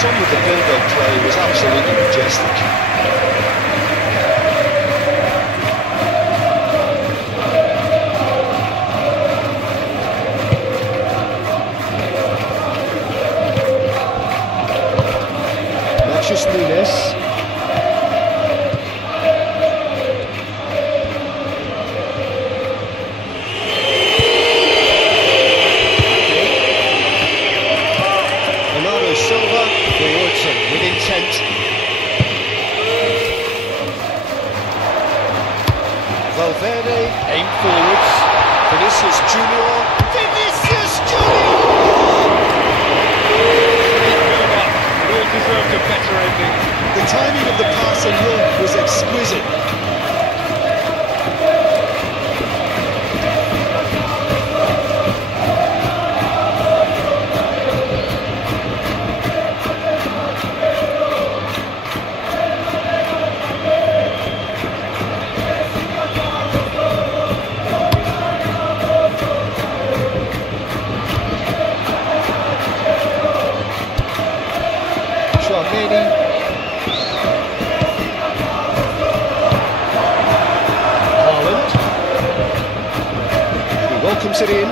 some of the build-up play was absolutely majestic. Nunes. Bernardo Silva forwards and with intent. Valverde aim forwards. Vinicius Junior. Deserved a better ending. The timing of the pass and run was exquisite. Welcomes it in.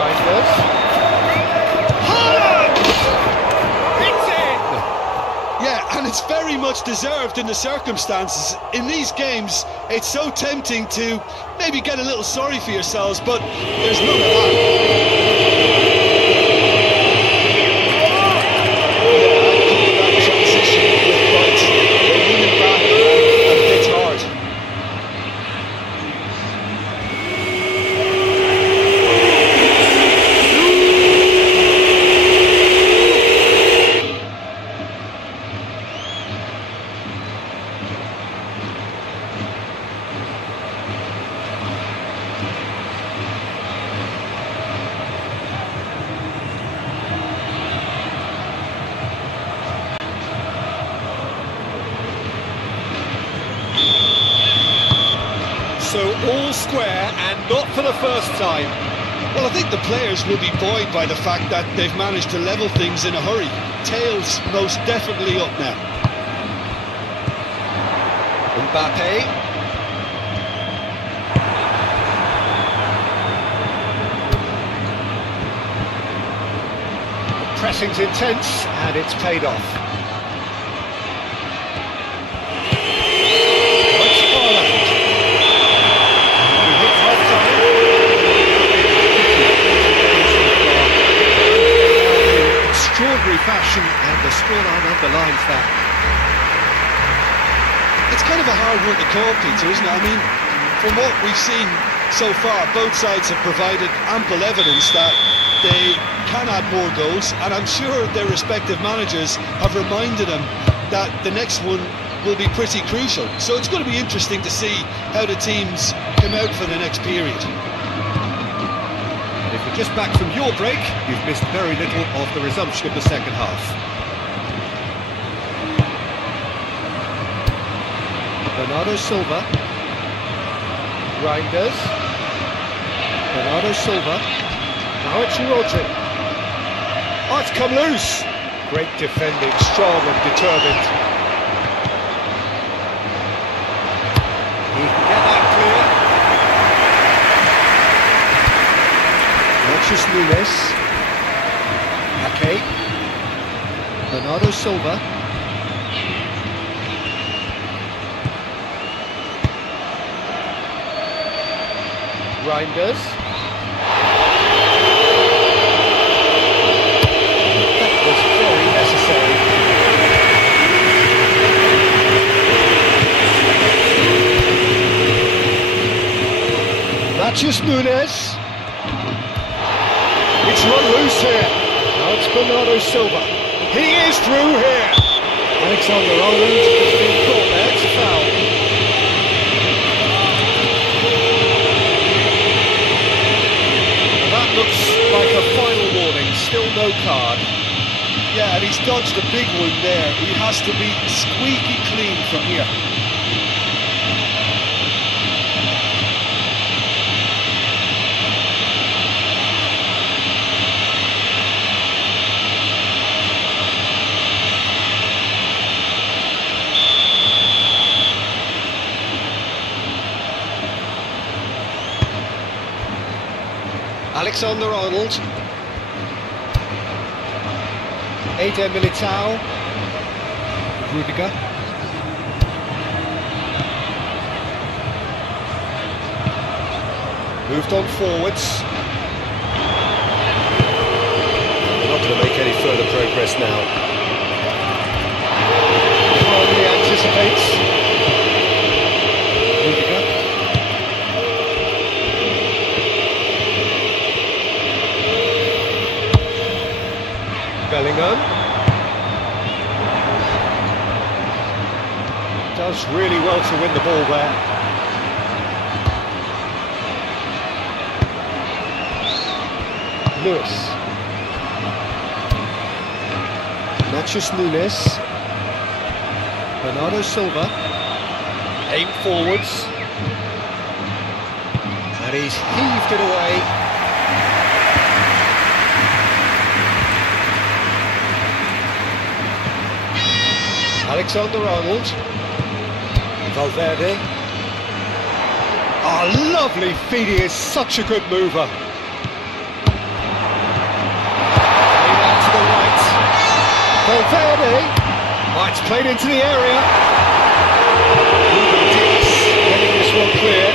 Reinders. Haaland! It's in! Yeah, and it's very much deserved in the circumstances. In these games, it's so tempting to maybe get a little sorry for yourselves, but there's none of that. So all square and not for the first time. Well, I think the players will be buoyed by the fact that they've managed to level things in a hurry. Tails most definitely up now. Mbappe. The pressing's intense and it's paid off. Extraordinary fashion, and the scoreline underlines that. It's kind of a hard one to call, Peter, isn't it? I mean, from what we've seen so far, both sides have provided ample evidence that they can add more goals, and I'm sure their respective managers have reminded them that the next one will be pretty crucial. So it's going to be interesting to see how the teams come out for the next period. If you're just back from your break, you've missed very little of the resumption of the second half. Bernardo Silva. Reinders. Bernardo Silva. Now it's Rodri. Oh, it's come loose. Great defending, strong and determined. He can get that clear. Nunes. Ake. Bernardo Silva. Reinders. That was very necessary. Nunes. It's run loose here. Now it's Bernardo Silva. He is through here. Alexander-Arnold has been caught there. It's a foul. That looks like a final warning. Still no card. Yeah, and he's dodged a big one there. He has to be squeaky clean from here. Alexander-Arnold. Eder Militao. Rudiger. Moved on forwards. Not going to make any further progress now. Hardly anticipates. Rudiger. Bellingham. Does really well to win the ball there. Lewis. Nachos Nunes. Bernardo Silva. Aim forwards. And he's heaved it away. Alexander-Arnold. Valverde. Oh, lovely feed, he is such a good mover. Valverde, oh, it's played into the area. Getting this one clear.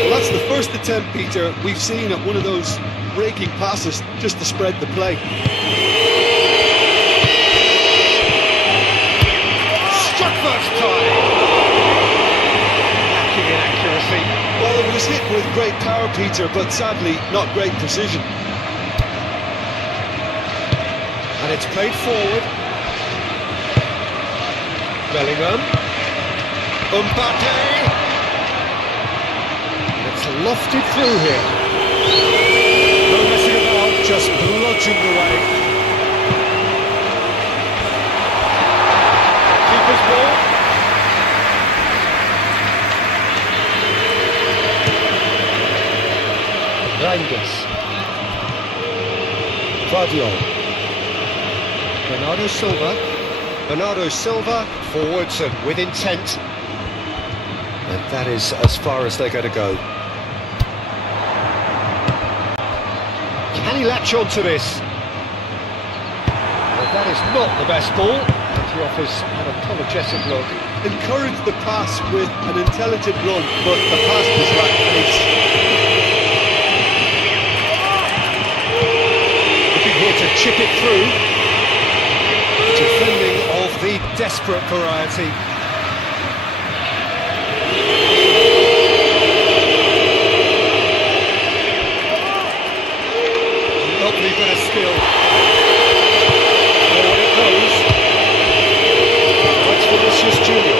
Well, that's the first attempt, Peter, we've seen at one of those breaking passes just to spread the play. Struck first time. Lacking in accuracy. Well, it was hit with great power, Peter, but sadly not great precision. And it's played forward. Bellingham. Mbappe. It's lofted through here. No messing about, just bludgeoned away. Keeper's ball. Reinders. Guardiola. Bernardo Silva. Bernardo Silva, forwards and with intent. And that is as far as they're going to go. Can he latch on to this? Well, that is not the best ball. And he offers an apologetic look. Encouraged the pass with an intelligent run, but the pass was lacked pace. Looking here to chip it through. Defending of the desperate variety. Lovely bit of skill. Forward it goes. That's Vinicius Junior.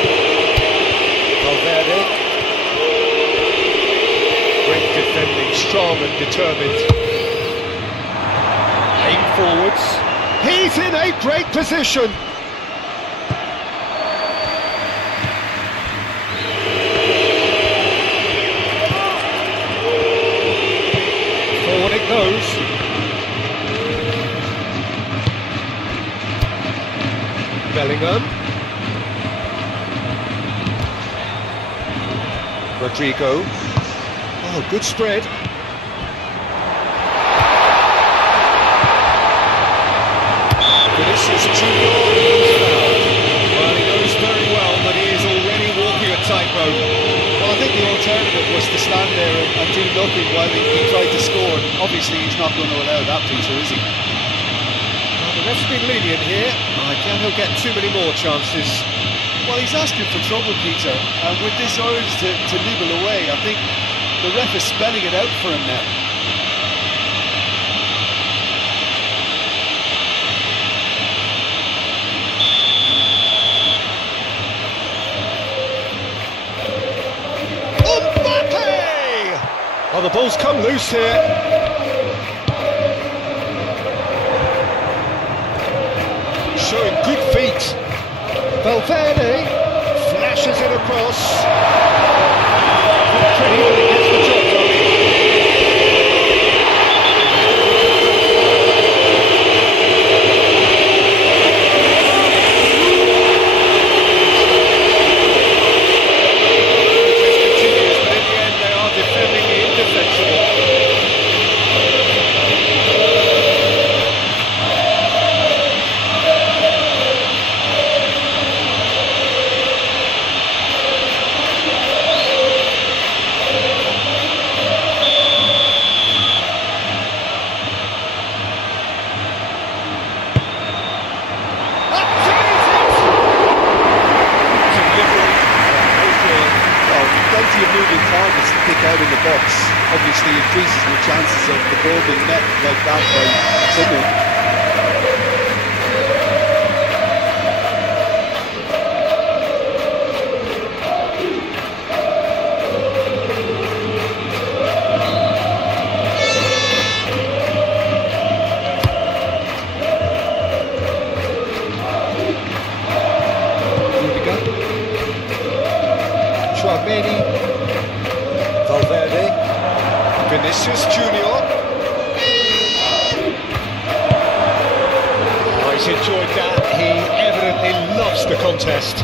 Valverde. Great defending, strong and determined. Aim forwards. He's in a great position. Forward it goes. Bellingham. Rodrigo. Oh, good spread. Vinicius Junior is fouled. Well, he knows very well that he is already walking a tightrope. Well, I think the alternative was to stand there and do nothing while he tried to score. Obviously, he's not going to allow that, Peter, is he? Well, the ref's been lenient here. I doubt he'll get too many more chances. Well, he's asking for trouble, Peter, and with this urge to nibble away, I think the ref is spelling it out for him now. Oh, the ball's come loose here. Showing good feet. Valverde flashes it across. Not pretty, but it gets the job done. fast-moving targets to pick out in the box obviously increases the chances of the ball being met like that by someone. Valverde, Vinicius Junior. Oh, he's enjoyed that. He evidently loves the contest.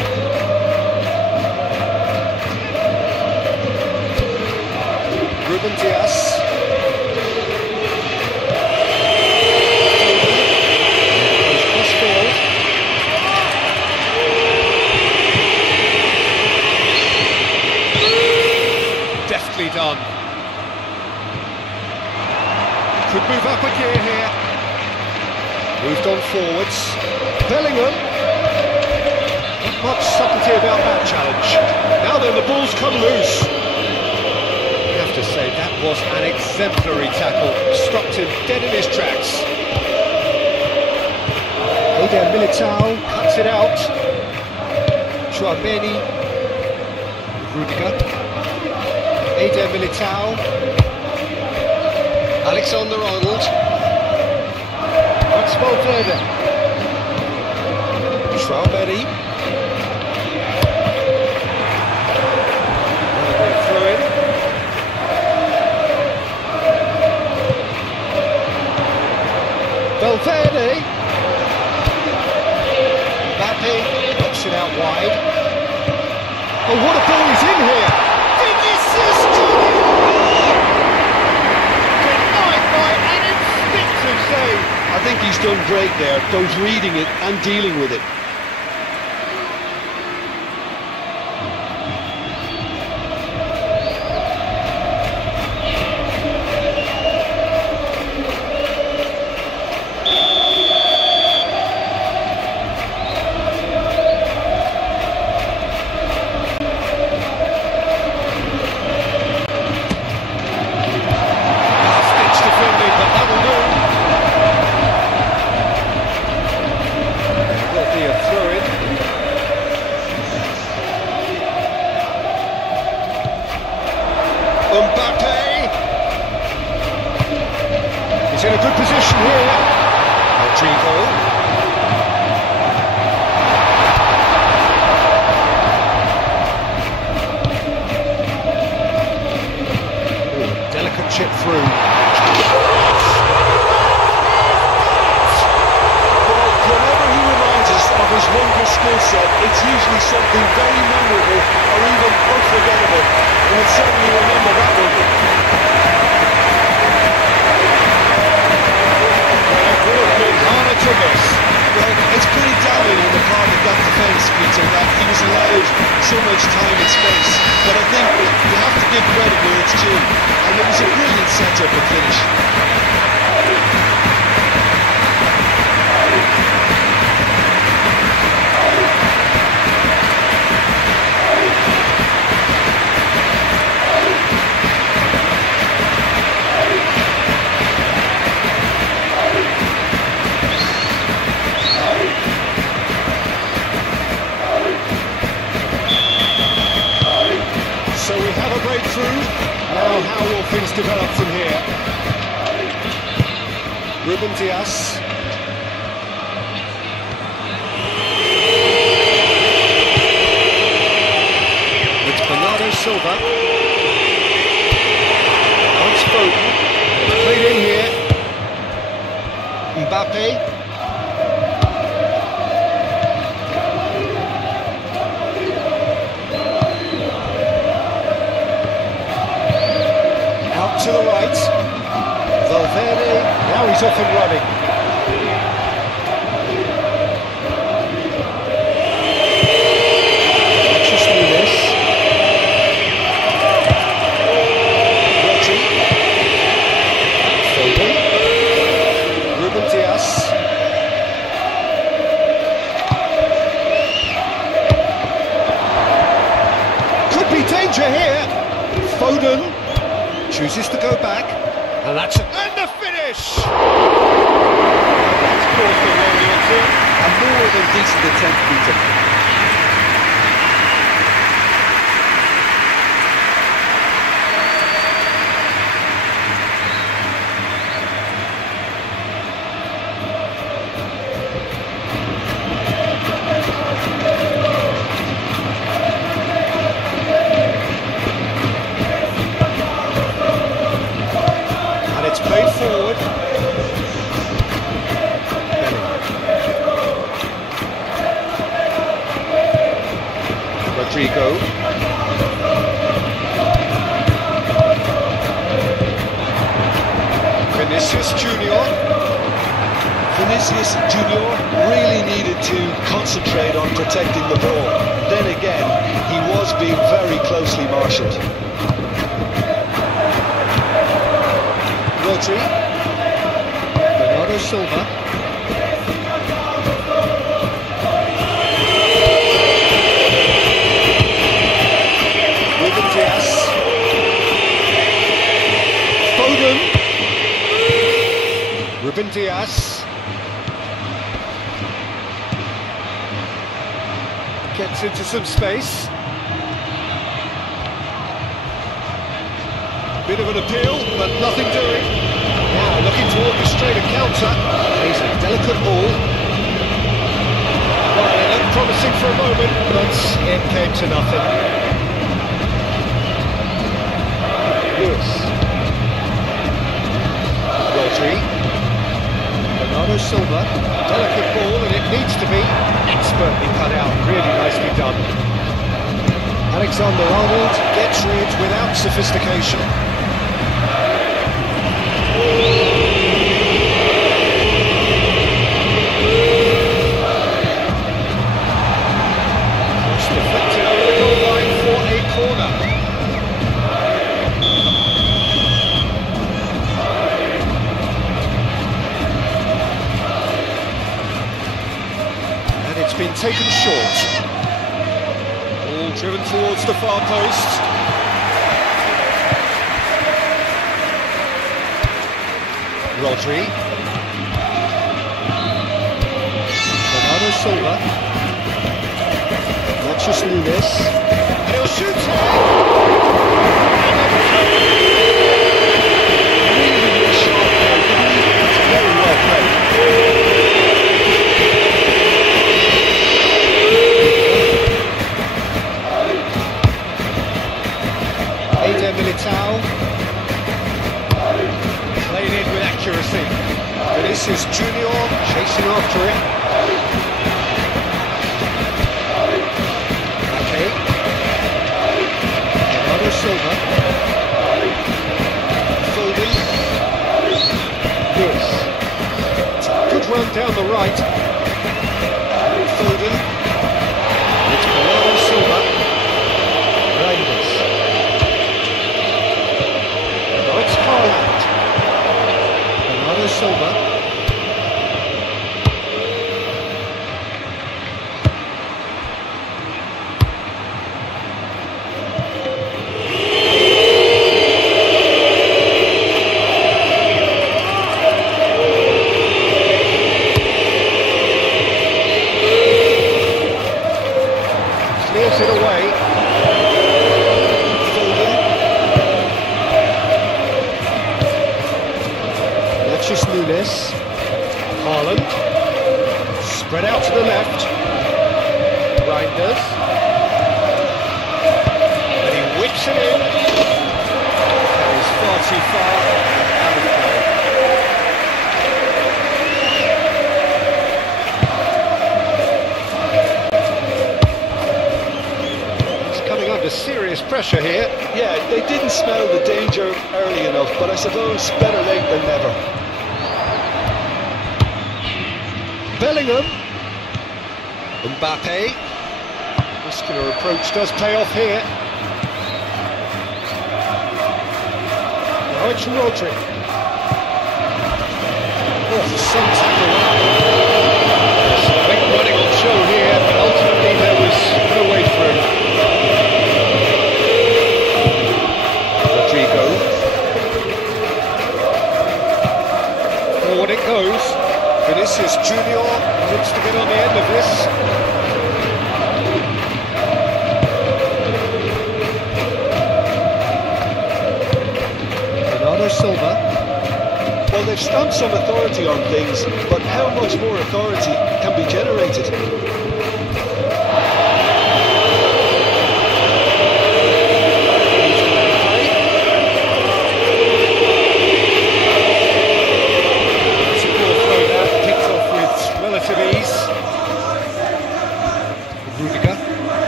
Ruben Dias. Deftly done. Could move up a gear here. Moved on forwards. Bellingham. Not much subtlety about that challenge. Now then, the ball's come loose. You have to say that was an exemplary tackle. Stopped him dead in his tracks. Eder Militao cuts it out. Chouameni. Rudiger. Eder Militao, Alexander-Arnold, that's Valverde, Chouameni, through in, Valverde, Mbappe, knocks it out wide. Oh, what a ball he's in here! I think he's done great there, both reading it and dealing with it. He's in a good position here. Rodrigo. Ooh, delicate chip through. Whenever he reminds us of his wondrous skill set, it's usually something very memorable or even unforgettable. And we'll certainly remember that one. To miss. Well, it's pretty damning on the part of that defence, Peter, that he was allowed so much time and space. But I think you have to give credit where it's due, and it was a brilliant set-up and finish. So we have a breakthrough. Now how will things develop from here? Ruben Dias. It's Bernardo Silva. Once Foden. Played in here. Mbappe. To the right, Valverde, now he's off and running. Interesting this. Rodri. Foden. Ruben Dias. Could be danger here. Foden chooses to go back, and and the finish! That's caused a worry or two. A more than decent attempt, Peter. It's played forward. Rodrigo. Vinicius Junior. Vinicius Junior really needed to concentrate on protecting the ball. Then again, he was being very closely marshalled. Rodri, Bernardo Silva, Ruben Dias, Foden, Ruben Dias, gets into some space. Bit of an appeal, but nothing doing. Now looking to orchestrate a counter. Plays a delicate ball. Well, it looked promising for a moment, but it came to nothing. Lewis. Rodri. Bernardo Silva. Delicate ball, and it needs to be expertly cut out. Really nicely done. Alexander-Arnold gets rid without sophistication. Cross deflected over the goal line for a corner. And it's been taken short. Ball driven towards the far post. Rodri, Bernardo Silva, Natchez Nunes, and he'll shoot it! Really sharp play. It's very well played. Eder Militao. Played in with accuracy. Vinicius Junior chasing after it. Okay. Bernardo Silva. Foden. Lewis. It's a good run down the right. Foden. It's Bernardo Silva. Reinders. No, it's Haaland. Bernardo Silva. Clears it away. Foden. Natchez Nunes. Haaland. Spread out to the left. Reinders. And he whips it in. That is far too far out of play. He's coming under serious pressure here. Yeah, they didn't smell the danger early enough, but I suppose better late than never. Bellingham. Mbappe. Muscular approach does pay off here. Now it's Rodri. Oh, some tackle. Some big running on show here, but ultimately there was no way through. Silva. Well, they've stamped some authority on things, but how much more authority can be generated?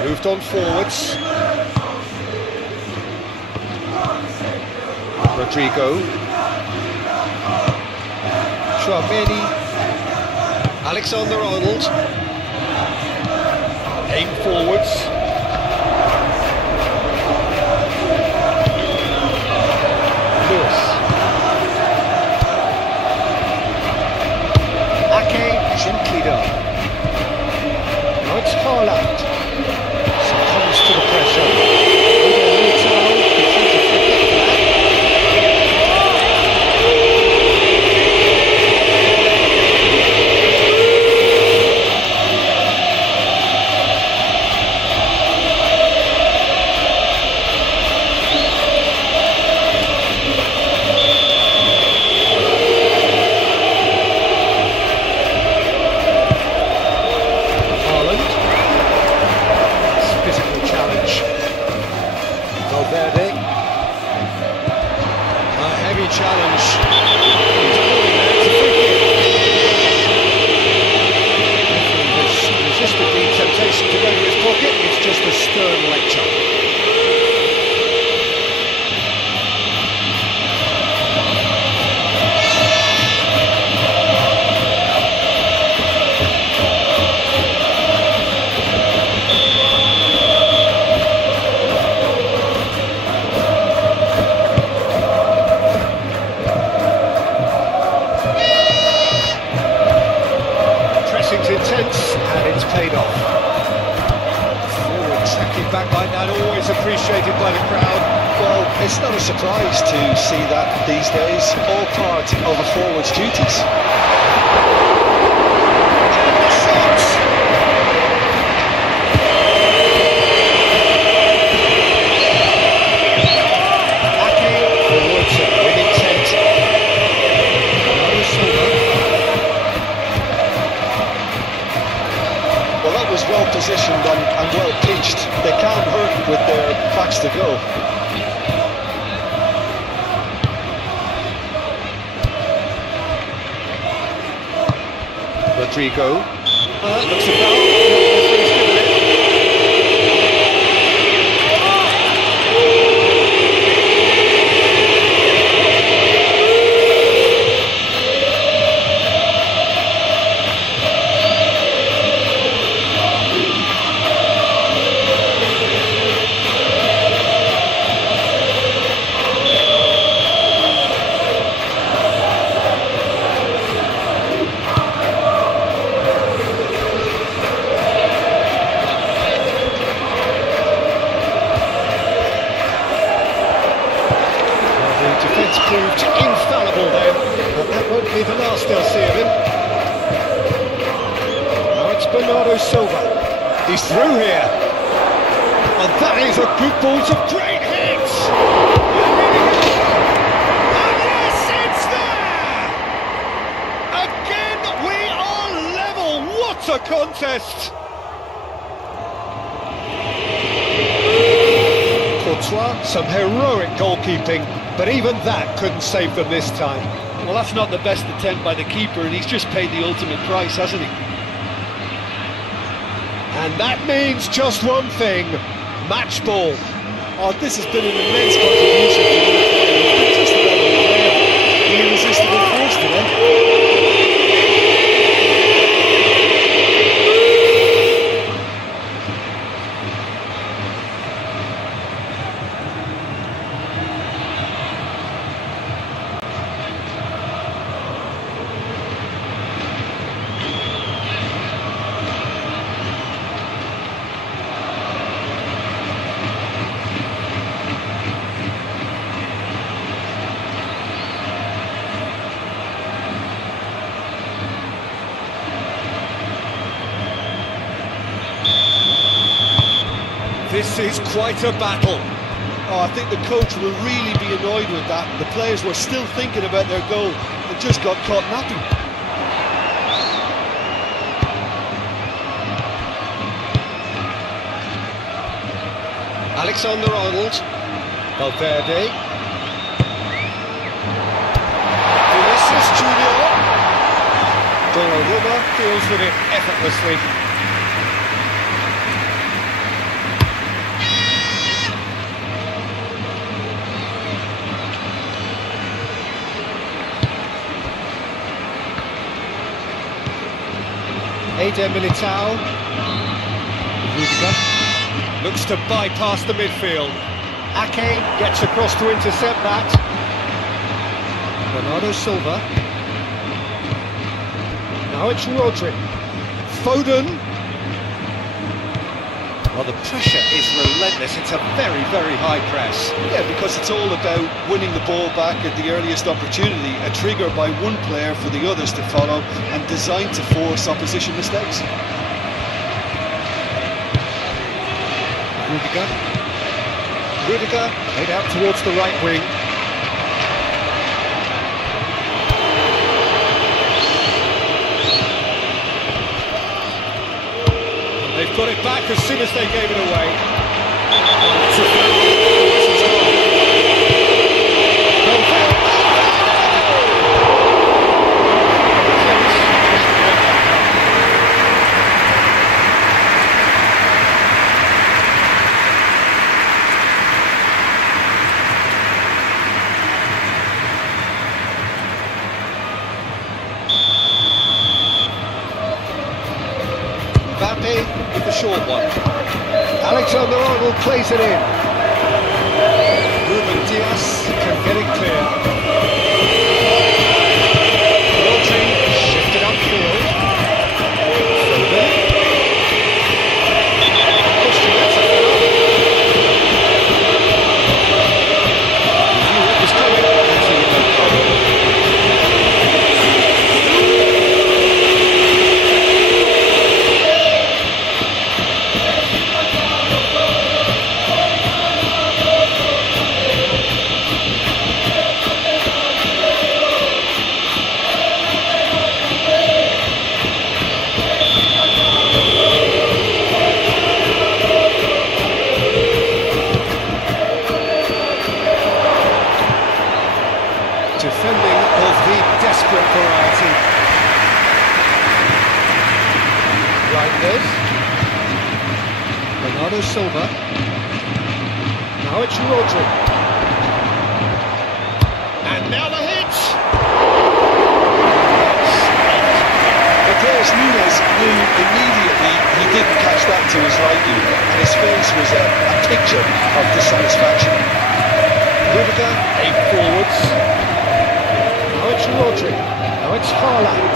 Moved on forwards. Rodrigo. Chouameni. Alexander-Arnold. Aim forwards. Lewis. Ake gently done. Now it's Haaland. To the pressure. Challenge. He's resisted the temptation to go to his pocket. It's just a stern lecture. Intense, and it's paid off. Forward tracking back like that, always appreciated by the crowd. Well, it's not a surprise to see that these days, all part of a forward's duties. Well positioned and well pitched. They can't hurt with their backs to go. Rodrigo. Looks a foul. Proved infallible then, but that won't be the last they'll see of him. Now it's Bernardo Silva. He's through here. And that is a good ball to great hits! And yes, it's there! Again, we are level. What a contest! Some heroic goalkeeping, but even that couldn't save them this time. Well, that's not the best attempt by the keeper, and he's just paid the ultimate price, hasn't he? And that means just one thing, match ball. Oh, this has been an immense contribution for the player. Just about unbelievable. Irresistible force today. This is quite a battle. Oh, I think the coach will really be annoyed with that. The players were still thinking about their goal and just got caught napping. Alexander-Arnold, Valverde, Vinicius Junior. Donnarumma deals with it effortlessly. Eder Militao, Rudiger looks to bypass the midfield. Ake gets across to intercept that. Bernardo Silva. Now it's Rodri. Foden. Well, the pressure is relentless. It's a very, very high press. Yeah, because it's all about winning the ball back at the earliest opportunity, a trigger by one player for the others to follow and designed to force opposition mistakes. Rudiger laid out towards the right wing. They've got it back as soon as they gave it away. It's a foul. This is gone. Mbappe with the short one. Alexander-Arnold plays it in. Ruben Dias can get it clear. Rodri shifted upfield. Foden. Question, that's a foul. He knew what was coming. That's a yellow card. Defending of the desperate variety. Reinders. Bernardo Silva. Now it's Rodri. And now the hit! Because Nunes knew immediately he didn't catch that to his liking, and his face was a picture of dissatisfaction. Rudiger, 8 forwards. Now it's Rodri. Now it's Haaland.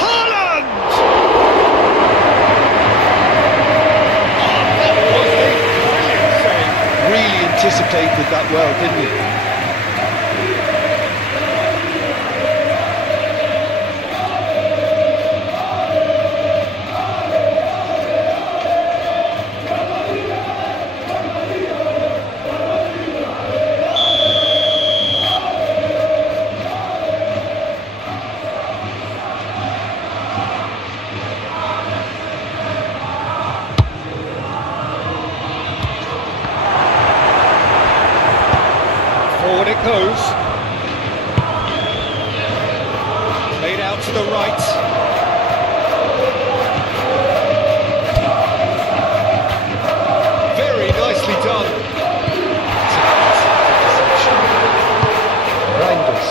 Haaland! That was a brilliant save. Really anticipated that well, didn't he? Forward it goes. Played out to the right. Very nicely done. Reinders.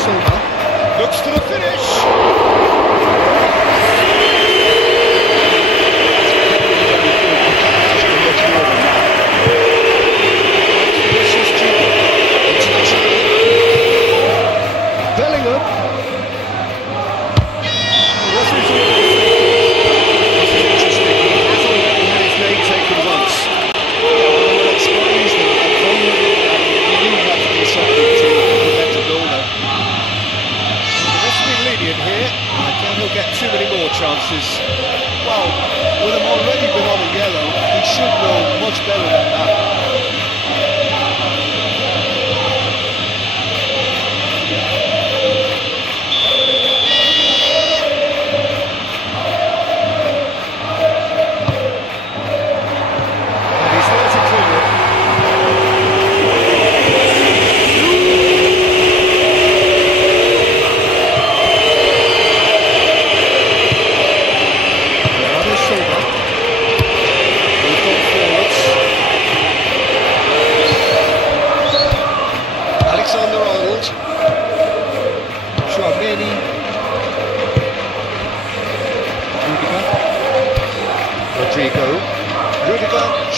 Silva. better than that.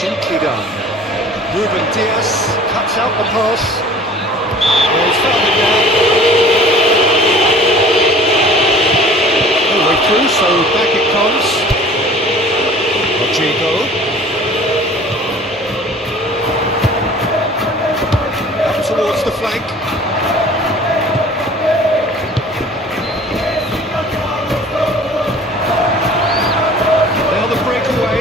Gently done. Ruben Diaz cuts out the pass. Well, he's found it now. All the way through, so back it comes. Rodrigo. Up towards the flank. Now the breakaway.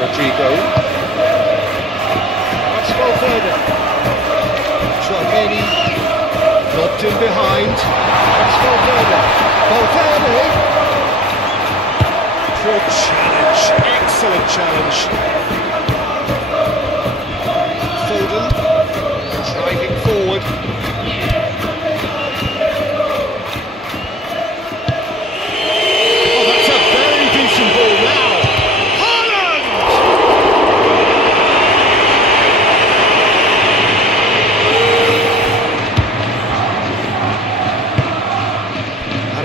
Rodrigo. That's Valverde. Tchouaméni. Lobbed in behind. That's Valverde. Valverde. Good challenge. Excellent challenge. Foden. Driving forward. Oh, that's a very decent ball now.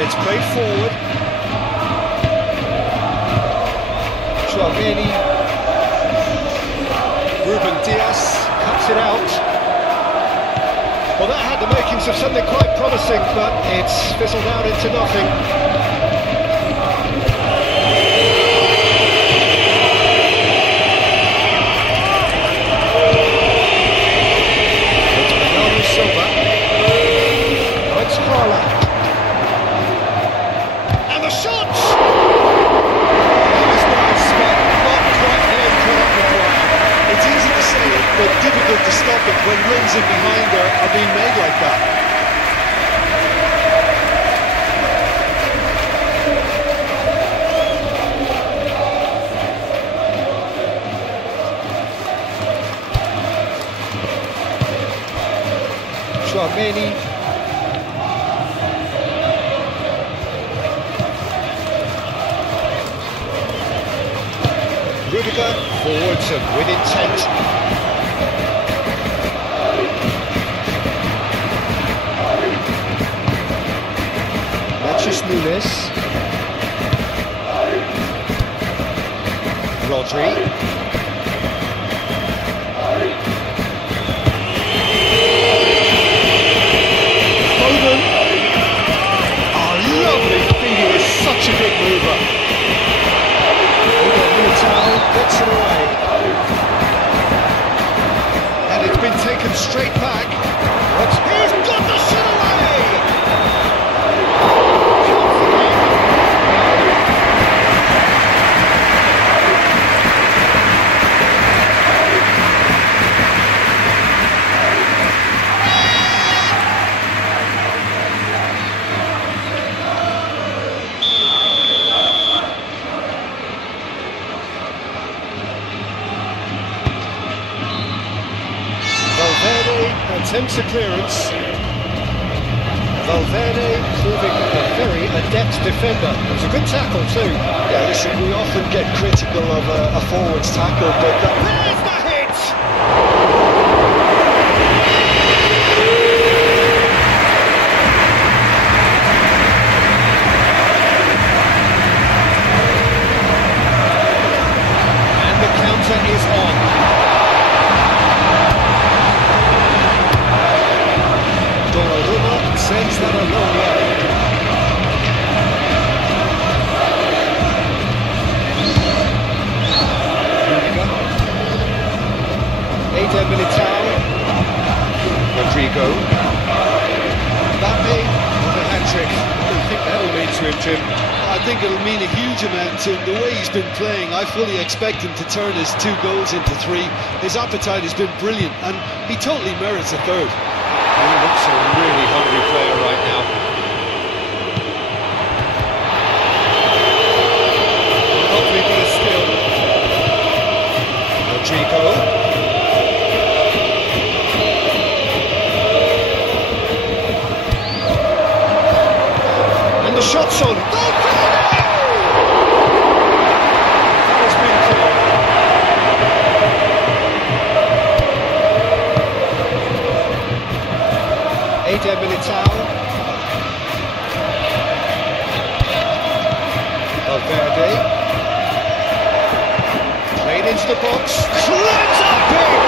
It's played forward. Tchouaméni. Ruben Diaz cuts it out. Well, that had the makings of something quite promising, but it's fizzled out into nothing. Difficult to stop it when runs in behind are being made like that. Tchouaméni. Rudiger forwards and with intent. Nunes. Rodri. Foden. Oh, lovely feed, he is such a big mover. Militao gets it away. And it's been taken straight back. He's got the shot away! Attempts a clearance. Valverde proving a very adept defender. It was a good tackle too. Yeah, listen, we often get critical of a forward's tackle, but there's the hit! And the counter is on. Sends that a long way. Rudiger. Eder Militao. Rodrigo. Mbappe with a hat-trick. What do you think that'll mean to him, Jim? I think it'll mean a huge amount to him. The way he's been playing, I fully expect him to turn his 2 goals into 3. His appetite has been brilliant, and he totally merits a 3rd. He looks a really hungry player right now. Not leaving a skill. Rodrigo. And the shot's on. That has been clear. Eder Militao. Valverde. Played into the box. Climbs up big!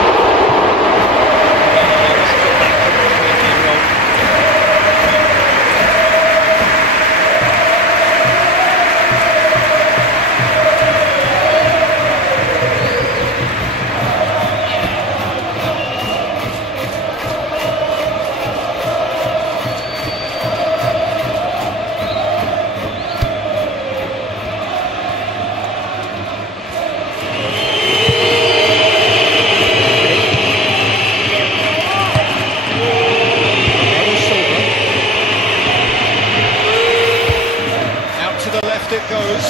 It goes.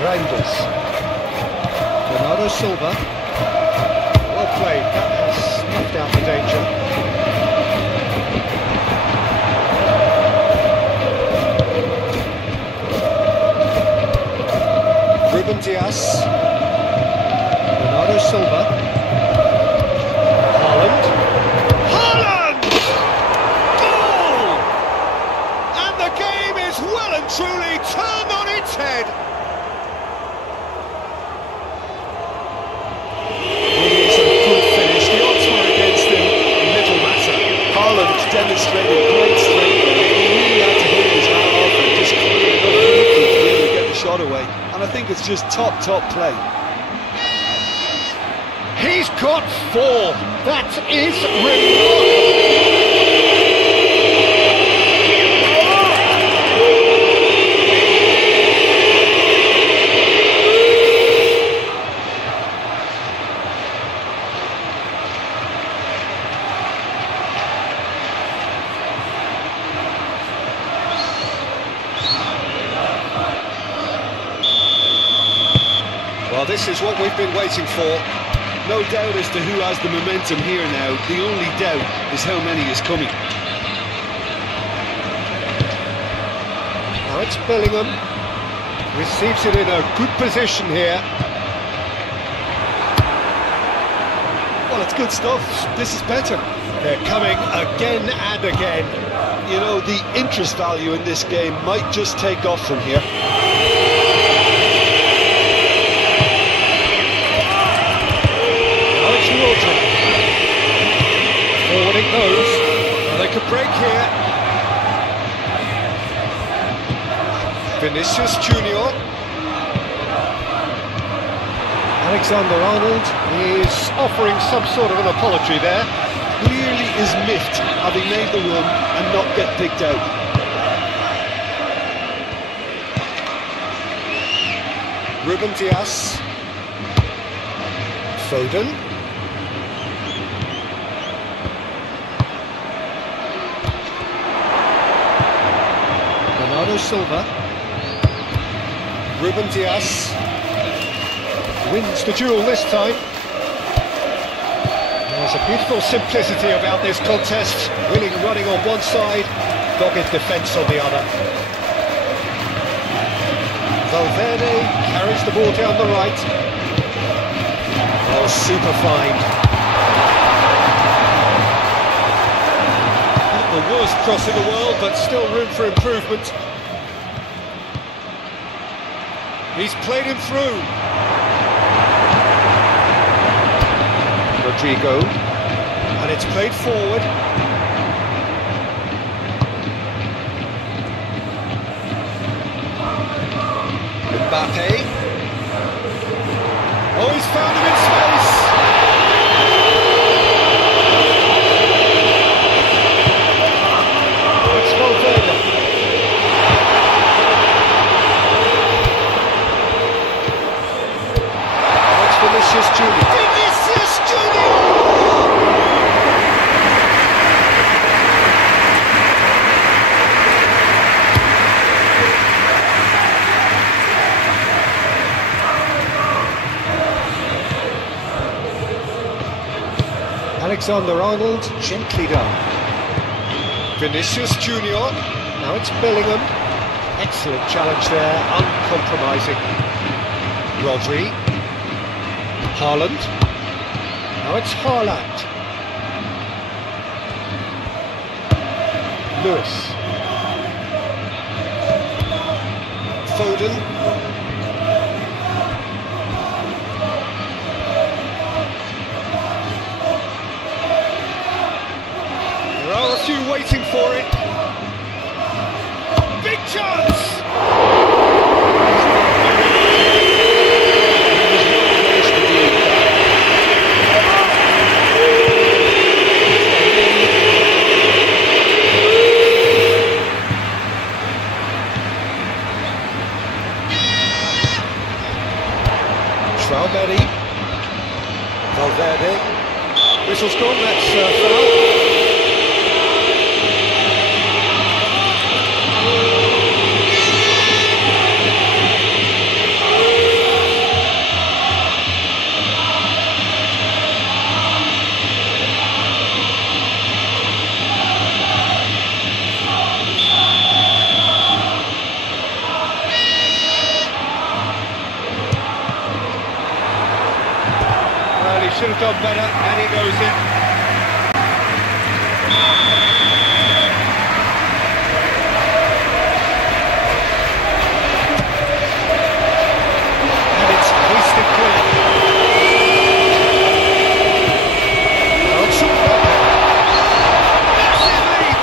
Reinders. Bernardo Silva. Well played. That has snuffed out the danger. Ruben Dias. Bernardo Silva. Haaland. Goal! And the game is well and truly turned on its head. It is a good finish. The odds were against him. Little matter. Haaland demonstrated great strength. He really had to hit his hat off and just clear enough movement to be able to get the shot away. And I think it's just top play. He's got 4. That is remarkable. Well, this is what we've been waiting for. No doubt as to who has the momentum here now. The only doubt is how many is coming. Now it's Bellingham. Receives it in a good position here. Well, it's good stuff. This is better. They're coming again and again. You know, the interest value in this game might just take off from here. Forward it goes. Well, they could break here. Vinicius Junior. Alexander-Arnold is offering some sort of an apology there. Clearly is miffed having made the run and not get picked out. Ruben Dias. Foden. Bernardo Silva. Ruben Dias wins the duel this time. There's a beautiful simplicity about this contest. Winning running on one side, dogged defence on the other. Valverde carries the ball down the right. Oh, super find. Not the worst cross in the world, but still room for improvement. He's played him through. Rodrigo. And it's played forward. Mbappe. Oh, he's found him in space. it's Vinicius Junior. Vinicius Junior! Alexander-Arnold, gently done. Vinicius Junior, now it's Bellingham. Excellent challenge there, uncompromising. Rodri. Haaland. Now it's Haaland. Lewis. Foden. There are a few waiting for it. Big chance! Valverde. Whistle's gone, that's foul. Should have done better, and he goes in. And it's hoisted clear. Oh, it's massive lead.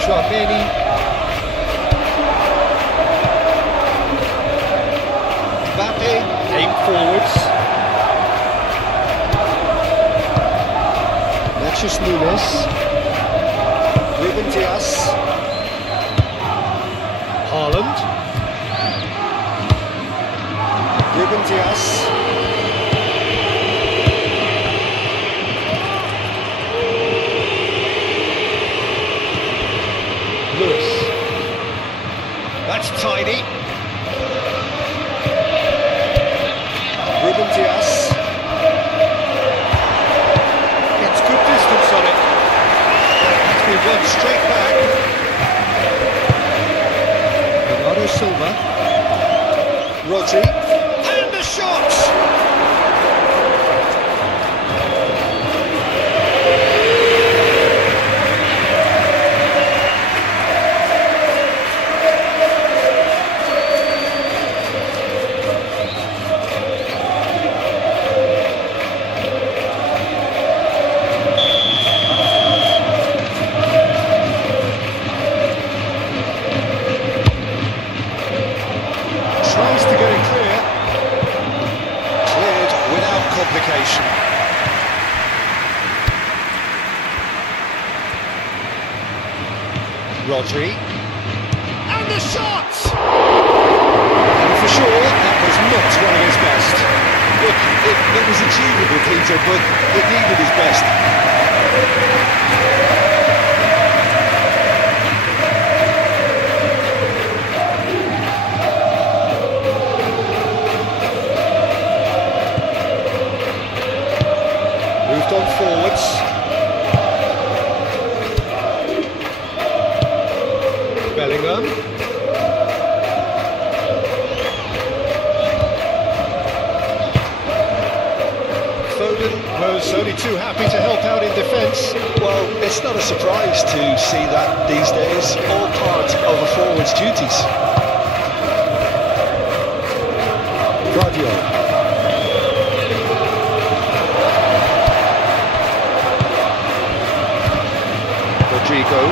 Chouameni. Mbappe, aim forwards. Matches Nunes. Ruben Dias. Haaland. Ruben Dias. Lewis. That's tidy. Ruben Dias. Gets good distance on it. It's been run straight back. Bernardo Silva. Rodri. And the shot! Tries to get it clear. Cleared without complication. Rodri. And the shot! And for sure, that was not one of his best. Look, it was achievable, Peter, but it needed his best. Moved on forwards. Bellingham. Foden was only too happy to help out in defence. Well, it's not a surprise to see that these days, all part of a forward's duties. Guardiola. Rodrigo,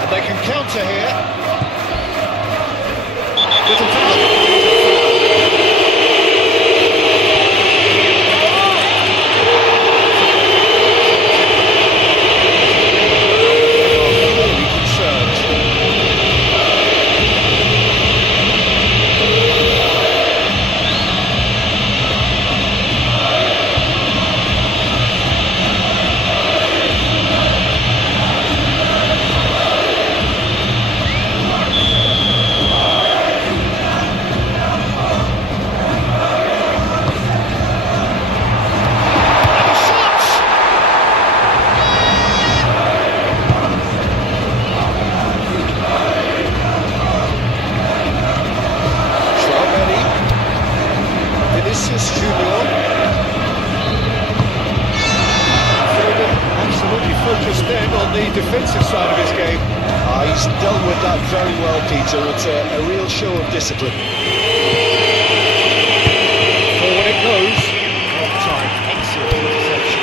and they can counter here. Little foul. discipline. Forward it goes. Long time. Excellent interception.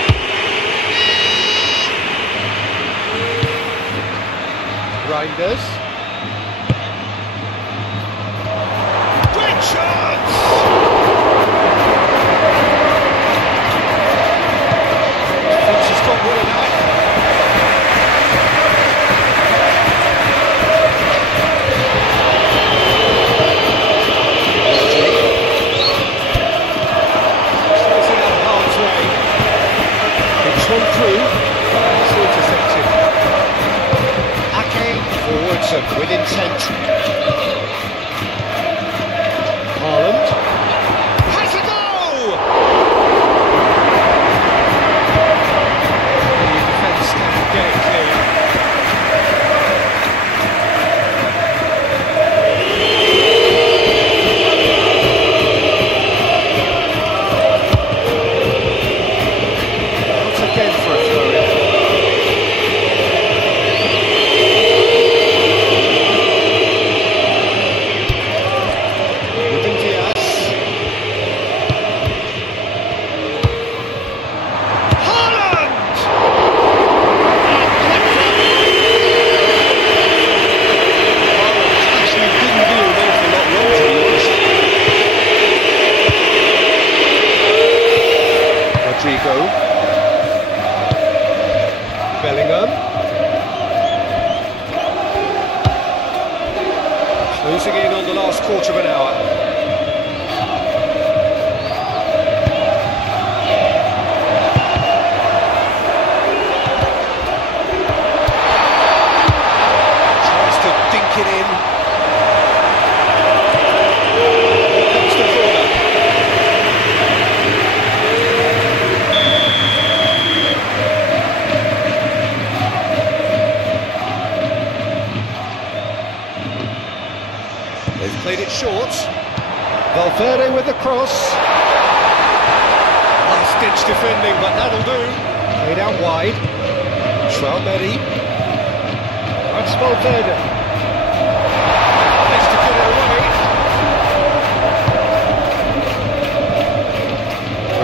Reinders. Great chance! Thinks he's got one enough. One through, it's intercepted. Ake forwards and with intent. Haaland has a goal! The defence can get it clear. Closing in on the last quarter of an hour. Tries to dink it in. Here comes the corner. They've played it short. Valverde with the cross. Last-ditch defending, but that'll do. Played out wide. Traoré. That's Valverde. Managed to get it away.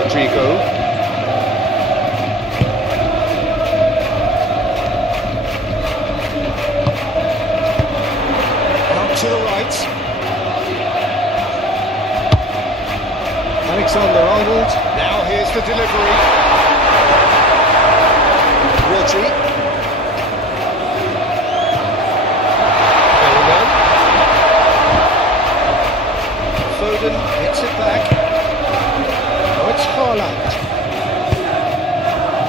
Rodrigo. Out to the right. Alexander-Arnold, now here's the delivery. Rodri. Bellingham. Foden hits it back. Oh, it's Haaland.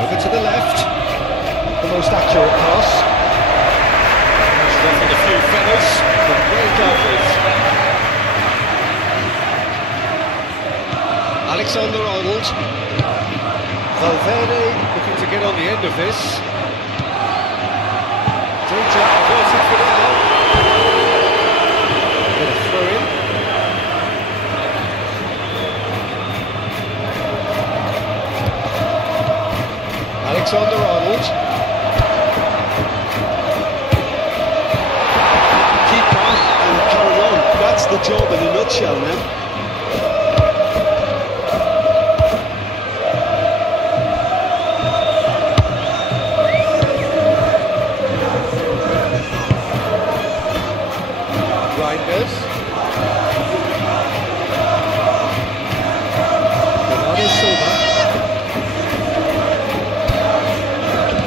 Over to the left. The most accurate pass. He's ruffled a few feathers, but well dealt with. Alexander-Arnold. Valverde looking to get on the end of this. Danger averted for now. Get a throw in. Alexander-Arnold. Keep calm and carry on. That's the job in a nutshell now.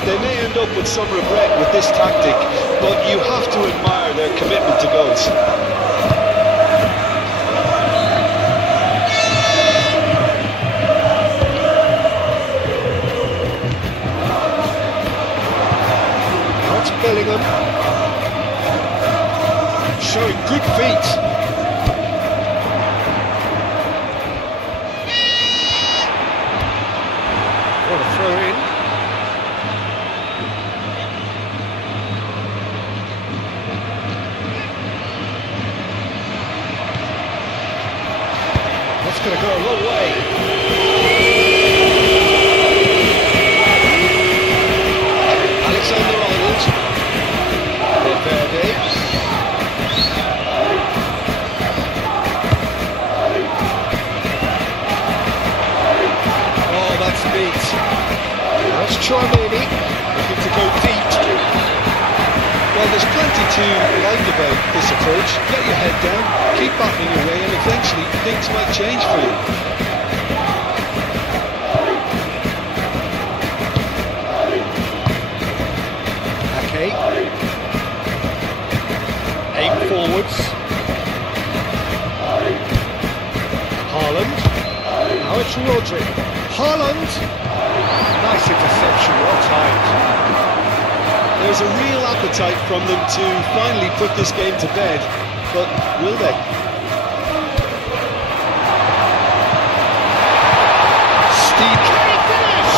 They may end up with some regret with this tactic, but you have to admire their commitment to goals. That's Bellingham. Showing good feet. What a throw in. That's going to go a long way. Alexander-Arnold. Valverde. Chouameni looking to go deep. Well, there's plenty to like about this approach. Get your head down, keep battling away, and eventually things might change for you. Okay. 8 forwards. Haaland. Now it's Rodri. Haaland. Nice interception, well timed. There's a real appetite from them to finally put this game to bed, but will they? Steve finish!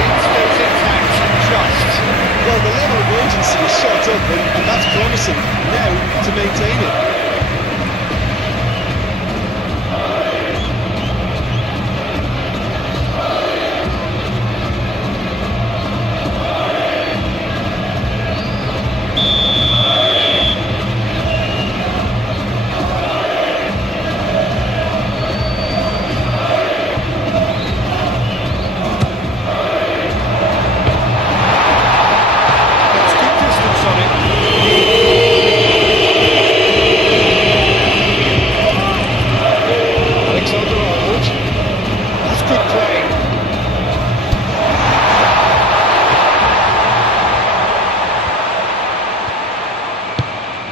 It stays intact, just. Well, the level of urgency is shot up, and that's promising. Now to maintain it.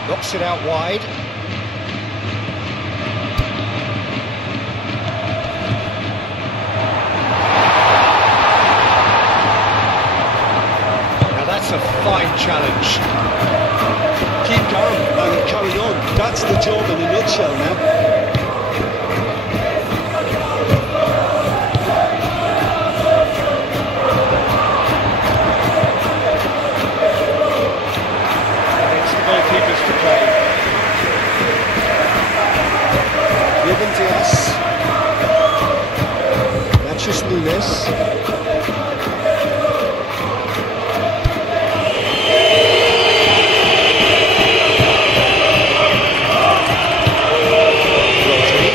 Knocks it out wide. Now that's a fine challenge. Keep calm and carry on. That's the job in a nutshell now. Goalkeepers to play. Ruben Dias. Matches Nunes. Rodri.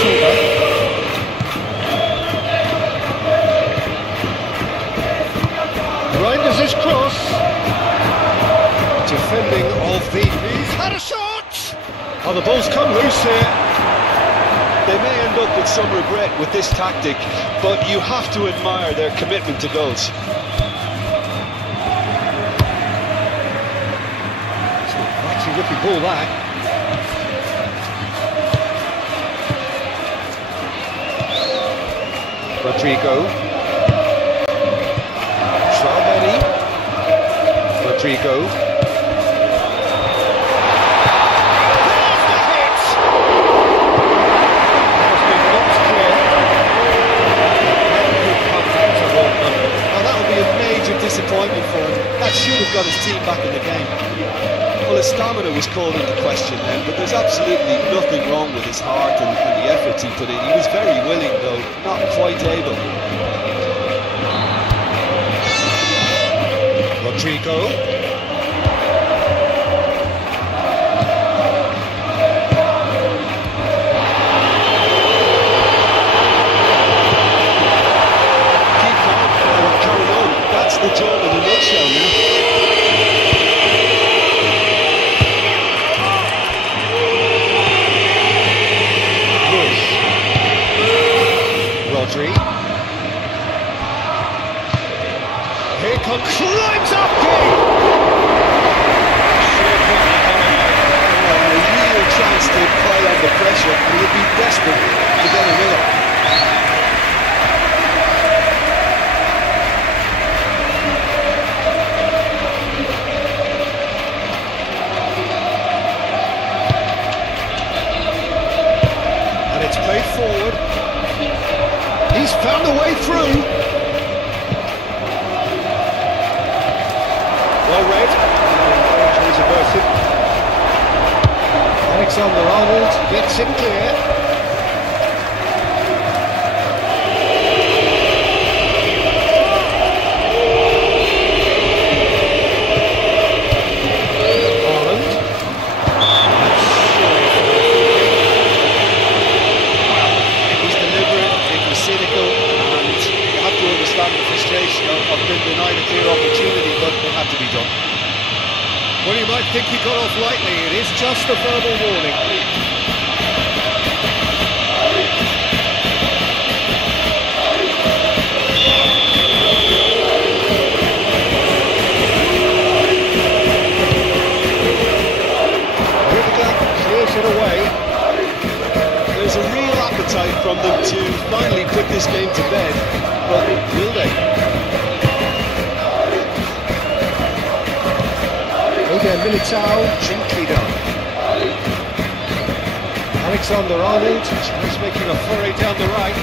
Silva. Reinders his cross. Defending of the... He's had a shot! Oh, the ball's come loose here. They may end up with some regret with this tactic, but you have to admire their commitment to goals. It's a mighty whippy ball, that. Rodrigo. Chouameni. Rodrigo. Disappointment for him. That should have got his team back in the game. Well, his stamina was called into question then, but there's absolutely nothing wrong with his heart and the efforts he put in. He was very willing, though, not quite able. Rodrigo. The job in a nutshell now. Rodri. Here comes, climbs up big! A real chance to pile on the pressure, and he'll be desperate to get another. Played forward. He's found a way through. Well read. Injuries averted. Alexander-Arnold gets in clear. Well, you might think he got off lightly. It is just a verbal warning. Clears it away. There's a real appetite from them to finally put this game to bed, but will they? Militao, gently done. Alexander-Arnold, he's making a foray down the right.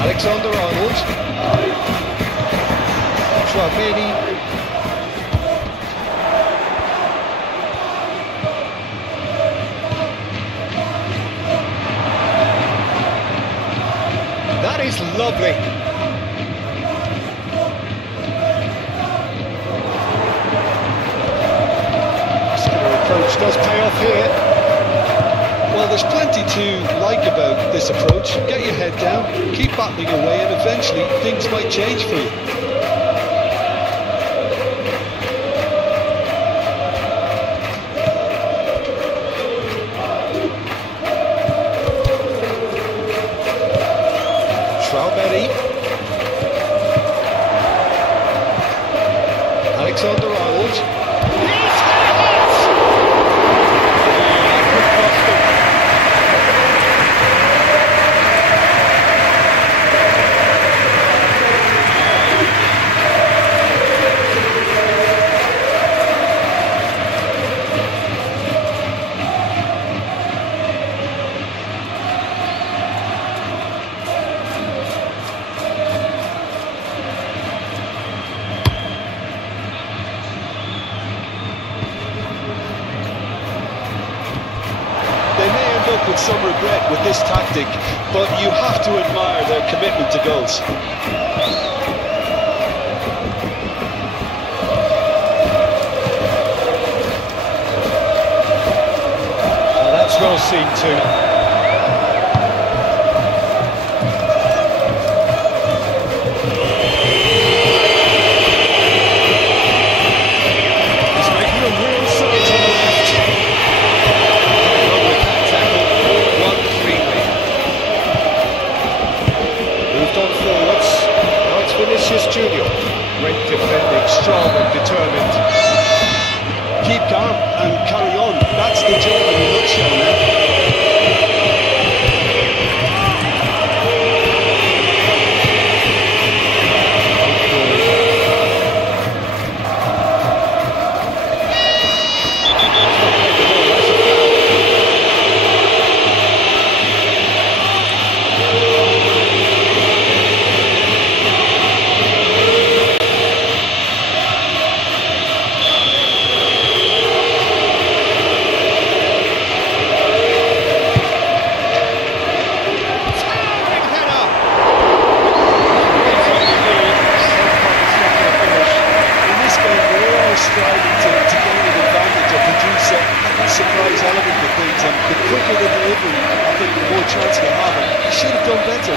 Alexander-Arnold. Tchouameni. That is lovely. Muscular approach does pay off here. Well, there's plenty to like about this approach. Get your head down, keep battling away, and eventually things might change for you. Alexander-Arnold. With some regret with this tactic, but you have to admire their commitment to goals. Well, that's well seen too. Junior, great defending, strong and determined. Keep calm and carry on. That's the job in a nutshell now. Surprise element of things, and the quicker the delivery, I think the more chance they have. He should have done better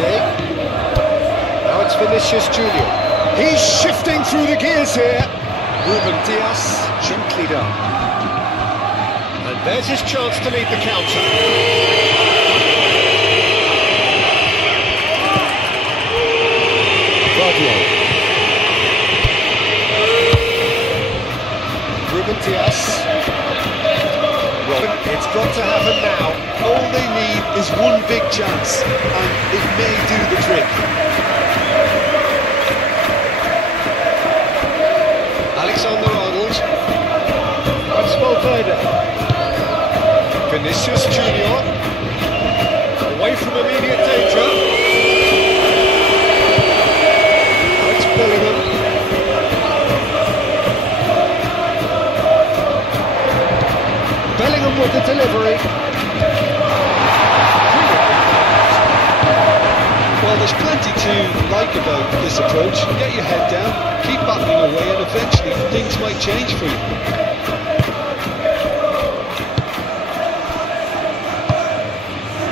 there. Now it's Vinicius Junior. He's shifting through the gears here. Ruben Dias, gently done. And there's his chance to lead the counter. Guardiola. Ruben Dias. Robin, it's got to happen now. All they need is one big chance, and it may do the trick. Alexander-Arnold. That's Valverde. Vinicius Junior. Away from immediate danger. It's Bellingham. Bellingham with the delivery. Well, there's plenty to like about this approach. Get your head down, keep battling away, and eventually things might change for you.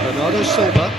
Bernardo Silva.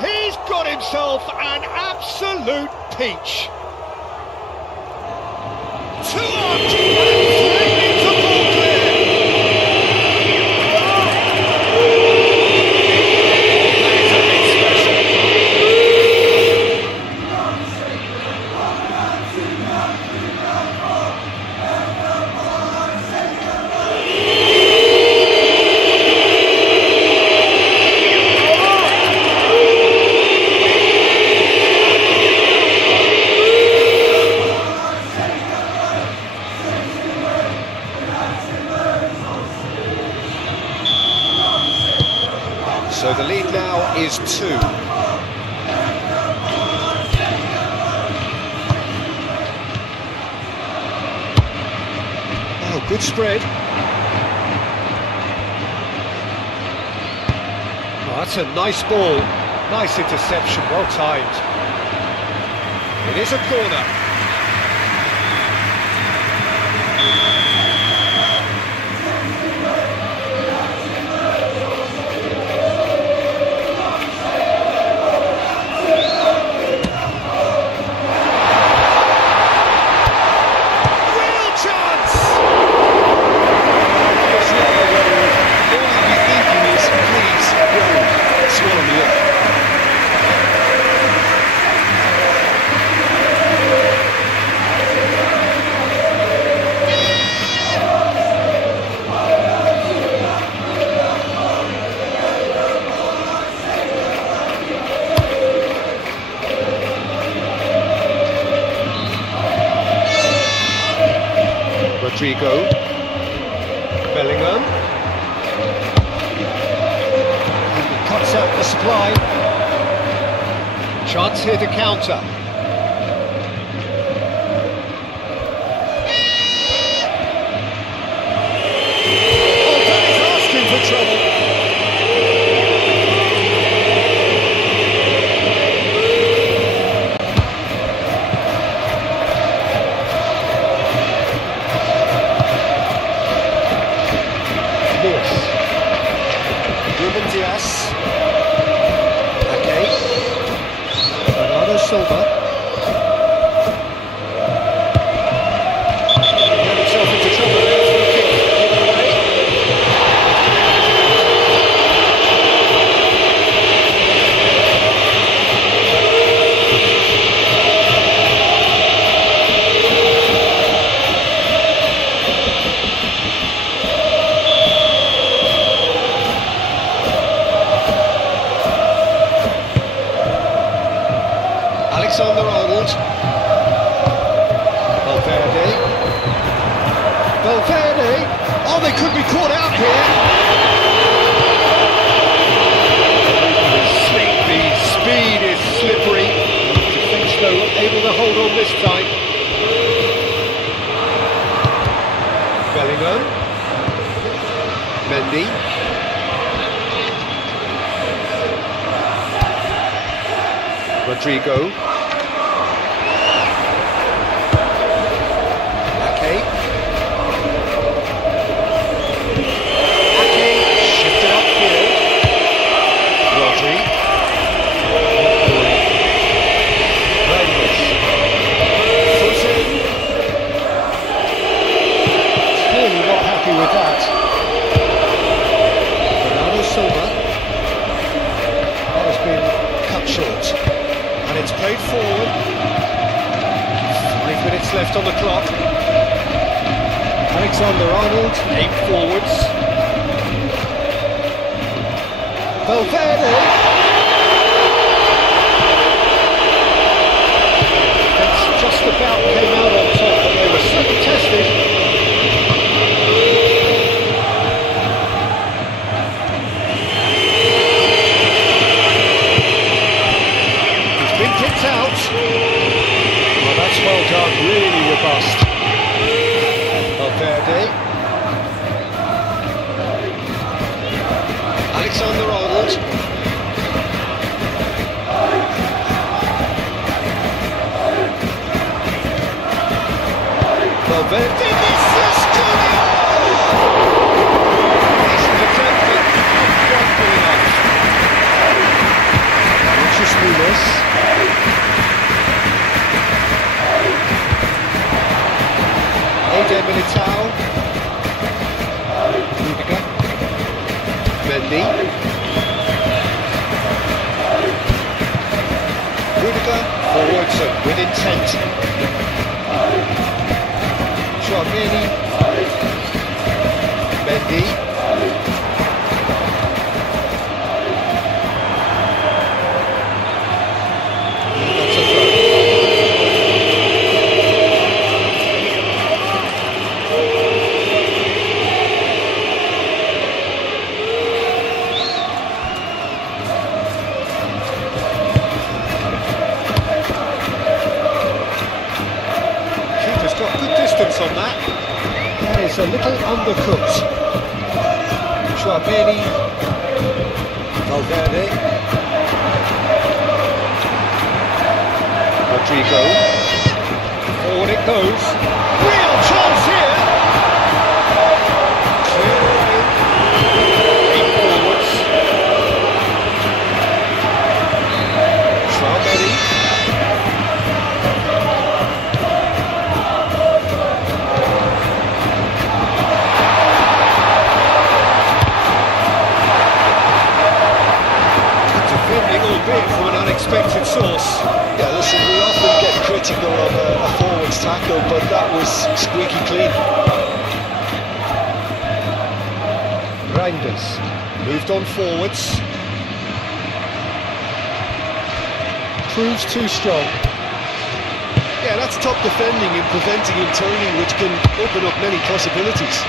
He's got himself an absolute peach. 2 on, and 3 into ball clear. That is a bit special. So the lead now is 2. Oh, good spread. Oh, that's a nice ball. Nice interception, well timed. It is a corner. Rodrigo, Bellingham, and he cuts out the supply. Chance here to counter. Oh, that is asking for trouble. Bernardo Silva. Got himself into trouble there. Free kick given away. Alexander-Arnold. Valverde. Oh, they could be caught out here. The speed is slippery. Defence, though, able to hold on this time. Bellingham. Mendy. Rodrigo. Ake, left on the clock. Alexander-Arnold, aimed forwards. Valverde. That's just about came out on top, but they were certainly tested. Out. Well, that's well done, really robust. Valverde. Alexander-Arnold. Valverde. Vinicius Junior! Decent attempt, but not quite good enough. Vinicius Junior. Militao, Rudiger, Mendy, Rudiger, forwards with intent, Chouameni, Mendy, that's a throw. On that is a little undercooked. Chouameni, Valverde, Rodrigo, forward it goes, real chance here, clear away, 8 forwards, Chouameni, albeit from an unexpected source. Yeah, listen, we often get critical of a forward's tackle, but that was squeaky clean. Reinders moved on forwards. Proves too strong. Yeah, that's top defending and preventing him turning, which can open up many possibilities.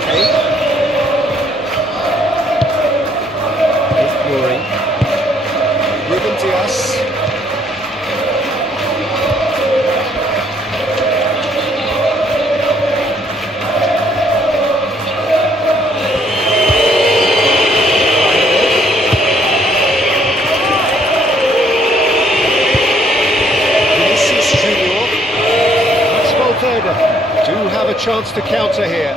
Okay. Ruben Dias. Vinicius Junior. That's Valverde. Do have a chance to counter here.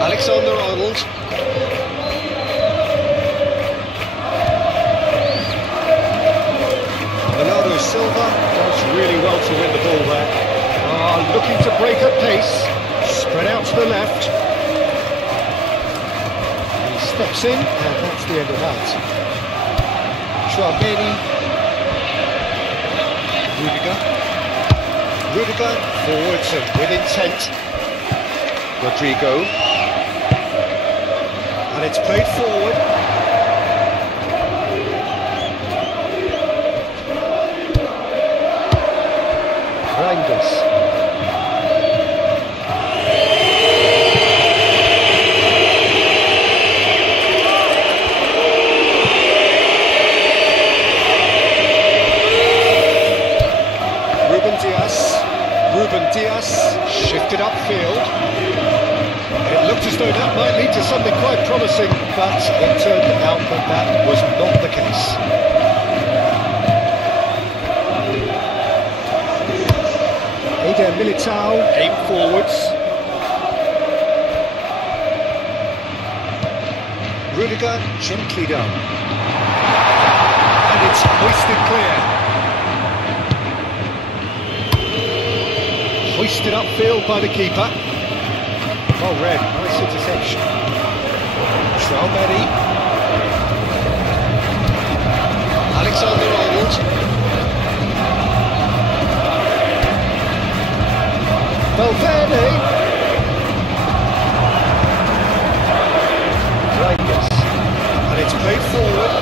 Alexander-Arnold. Silva does really well to win the ball there. Looking to break at pace, spread out to the left. He steps in, and that's the end of that. Chouameni, Rudiger, forwards and with intent. Rodrigo, and it's played forward. Reinders. Ruben Dias shifted upfield. It looked as though that might lead to something quite promising, but it turned out that that was not the case. Militao, aim forwards. Rudiger, gently done. And it's hoisted clear. Hoisted upfield by the keeper. Well read, nice interception. Chouameni. Alexander-Arnold. Valverde. Rangers. And it's played forward.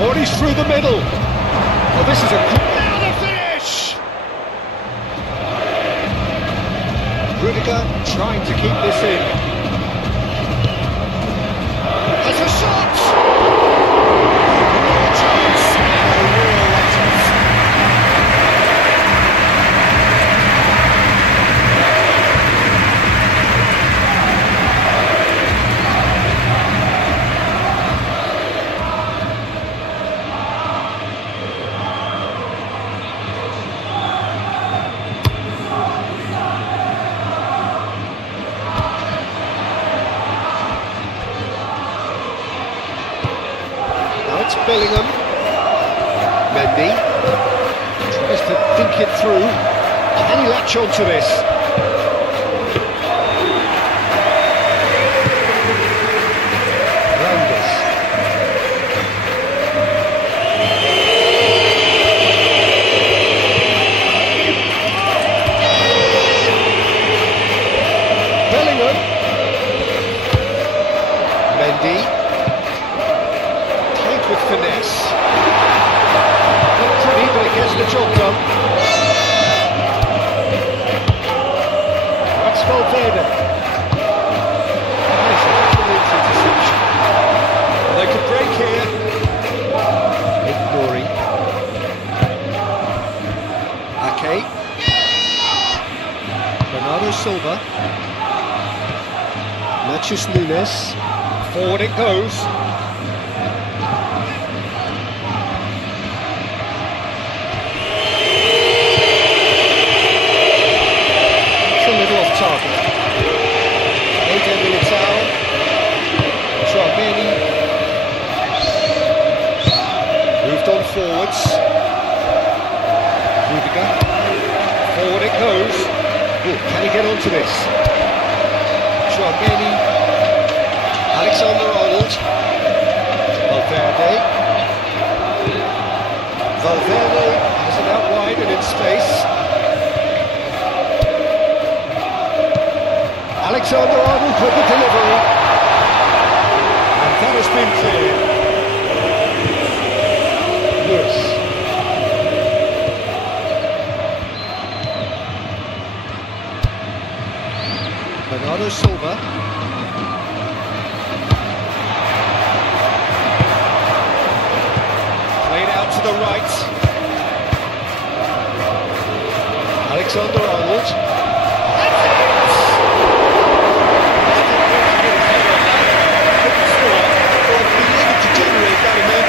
Oh, he's through the middle. Oh, this is a... Now the finish! Rudiger trying to keep this in. Has a shot! Real chance. A real chance. It's Bellingham. Mendy tries to think it through. Can he latch on to this? Rangers. Bellingham. Mendy. With finesse. Not pretty, but it gets the job done. That's Valverde. That is a brilliant interception. They could break here. Ignoring. Ake. Bernardo Silva. Matthews Nunes. Forward it goes. Moved on forwards. Rudiger. Forward it goes. Ooh, can he get onto this? Tchouaméni. Alexander-Arnold. Valverde. Valverde has it out wide and in space. Alexander-Arnold with the delivery. And that has been cleared. Lewis. Bernardo Silva. Played out to the right. Alexander-Arnold.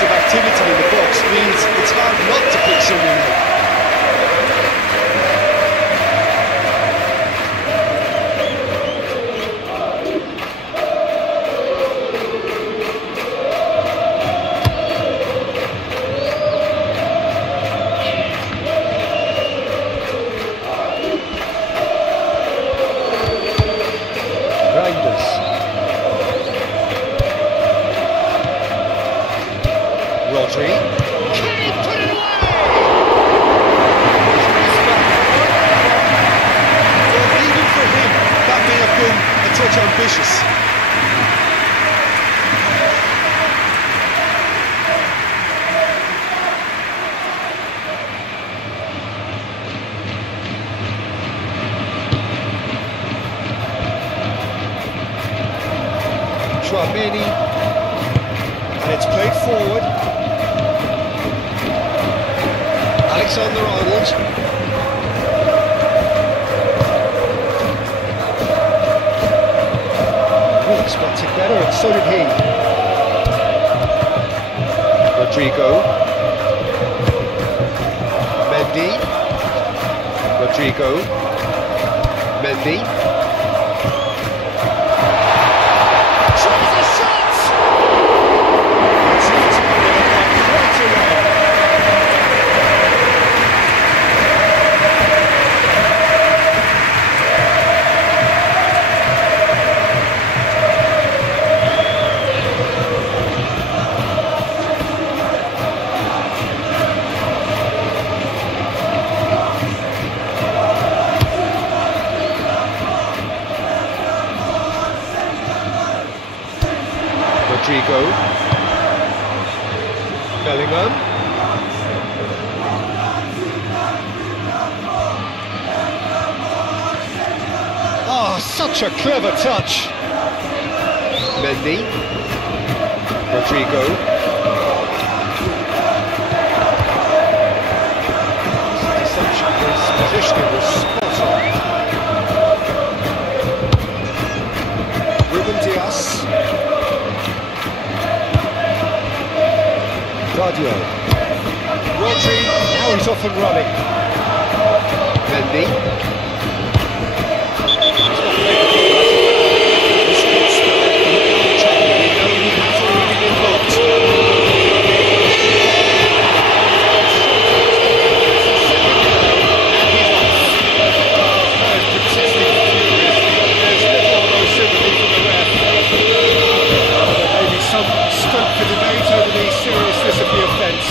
Activity in the box means it's hard not to pick someone out. Rodri. Can he put it away? Well, even for him, that may have been a touch ambitious. Tchouaméni, and it's played forward. Alexander-Arnold. Oh, expected better, and so did he. Rodrigo. Mendy. Rodrigo. Mendy. Rodrigo. Bellingham. Oh, such a clever touch. Mendy. Rodrigo. His positioning was spot on. Ruben Dias. Guardio. Rodri, now he's off and running. Mendy.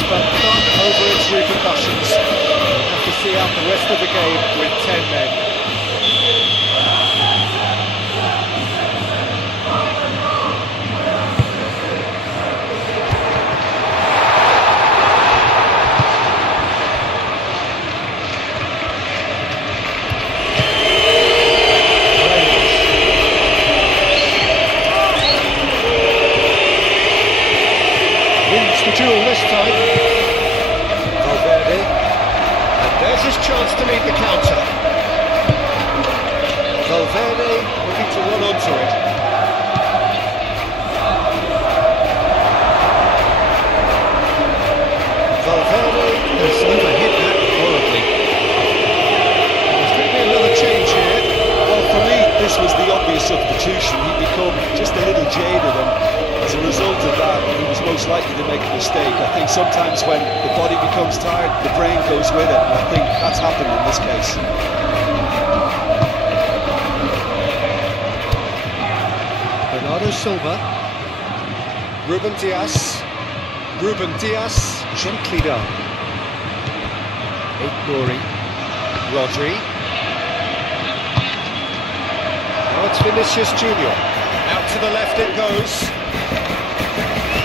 But not over its repercussions. We'll have to see out the rest of the game with 10 men. Wins the duel this time. His chance to lead the counter. Valverde looking to run onto it. Valverde has overhit that horribly. There's going to be another change here. Well, for me, this was the obvious substitution. He'd become just a little jaded, and as a result of that, he was most likely to make a mistake. I think sometimes when the body becomes tired, the brain goes with it, and I think that's happened in this case. Bernardo Silva. Ruben Dias. Ruben Dias, gently done. Ignoring. Rodri. Now it's Vinicius Junior. Out to the left it goes.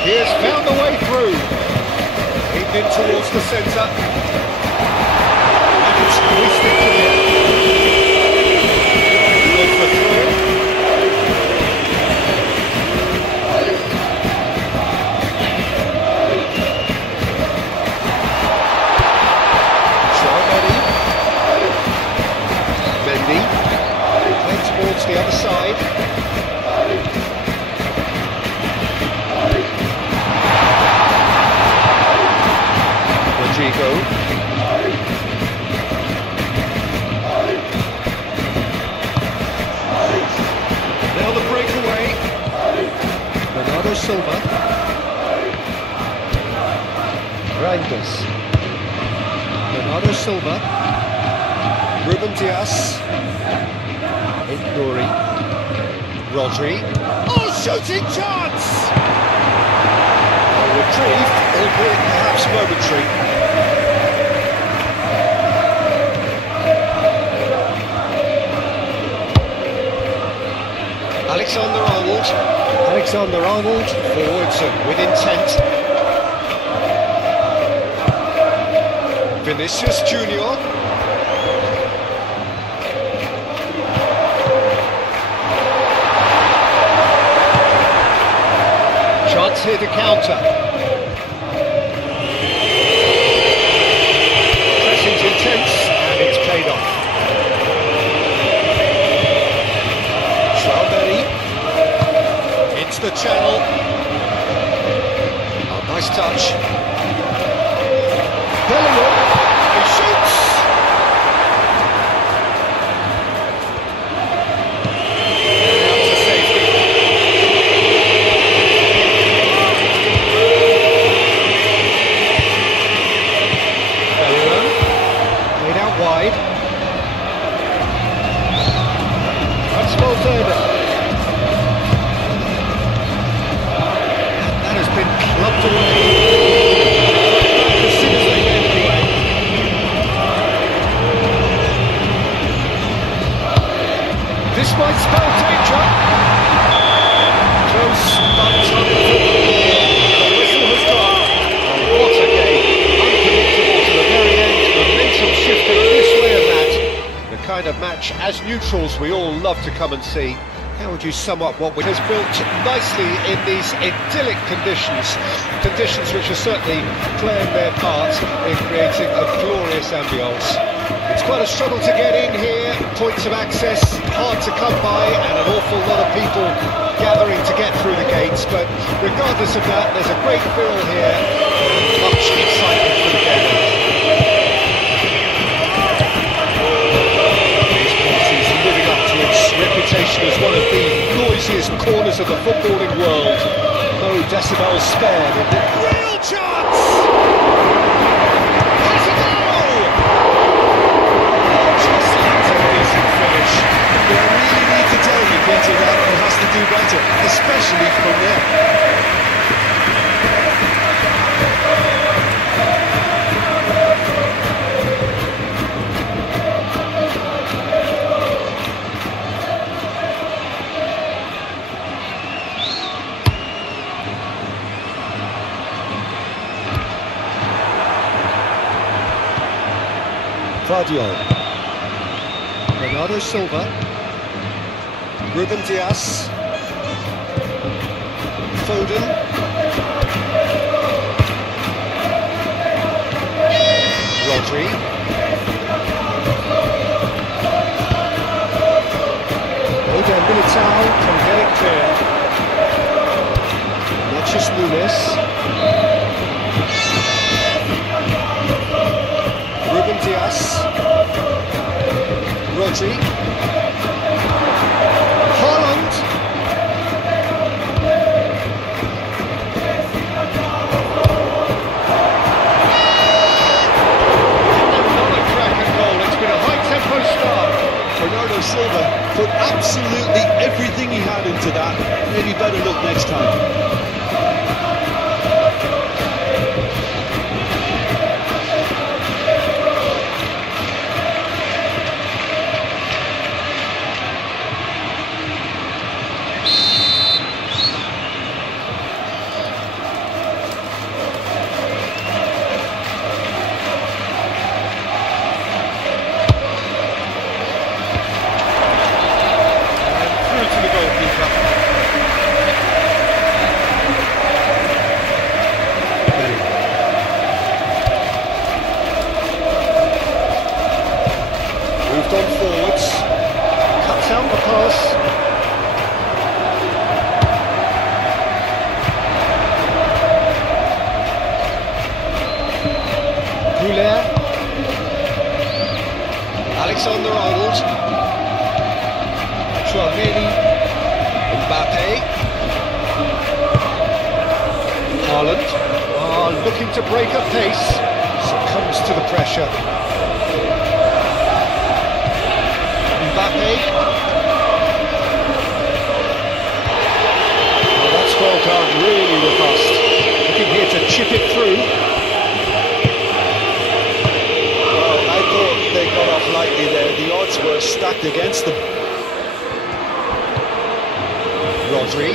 He has found a way through. Aimed in towards the centre. And it's squeezed it clear. Look for through. Mendy. Played towards the other side. Rodrigo. Now the breakaway. Bernardo Silva. Reinders. Bernardo Silva. Ruben Dias. Ignoring. Rodri. Oh, shooting chance! A reprieve, albeit perhaps momentary. Alexander-Arnold, forwards and with intent. Vinicius Junior. Chance here to counter. Pressing's intense and it's paid off. The channel. Oh, nice touch. Bellingham. He shoots. Out to safety. Bellingham. Played out wide. That's Valverde. Been clubbed away. As soon as they get anyway. This might spell danger. Close, but kind of match, as neutrals, we all love to come and see. How would you sum up what has built nicely in these idyllic conditions? Conditions which are certainly playing their part in creating a glorious ambience. It's quite a struggle to get in here, points of access hard to come by, and an awful lot of people gathering to get through the gates, but regardless of that, there's a great feel here, and much excitement for the game. This party's living up to its reputation as one of the noisiest corners of the footballing world. No decibels spared in the real chance! Has a goal! Just like a decent finish. But I really need to tell you, Peter, that he has to do better, especially from there. Bernardo Silva, Ruben Dias, Foden, Rodri, Eder Militao can get it clear, Nachos Nunes, Ruben Dias, Rodri, Haaland, another cracking goal. It's been a high-tempo start. Bernardo Silva put absolutely everything he had into that. Maybe better look next time. On forwards, cuts out the pass. Goulet, Alexander-Arnold, Chouameni, Mbappe, Haaland, looking to break up pace, succumbs to the pressure. Mbappe. Oh, that's well done, really robust. Looking here to chip it through. Well, I thought they got off lightly there. The odds were stacked against them. Rodri.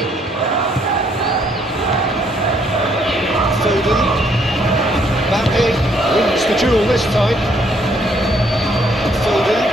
Foden. Mbappe wins the duel this time. Foden.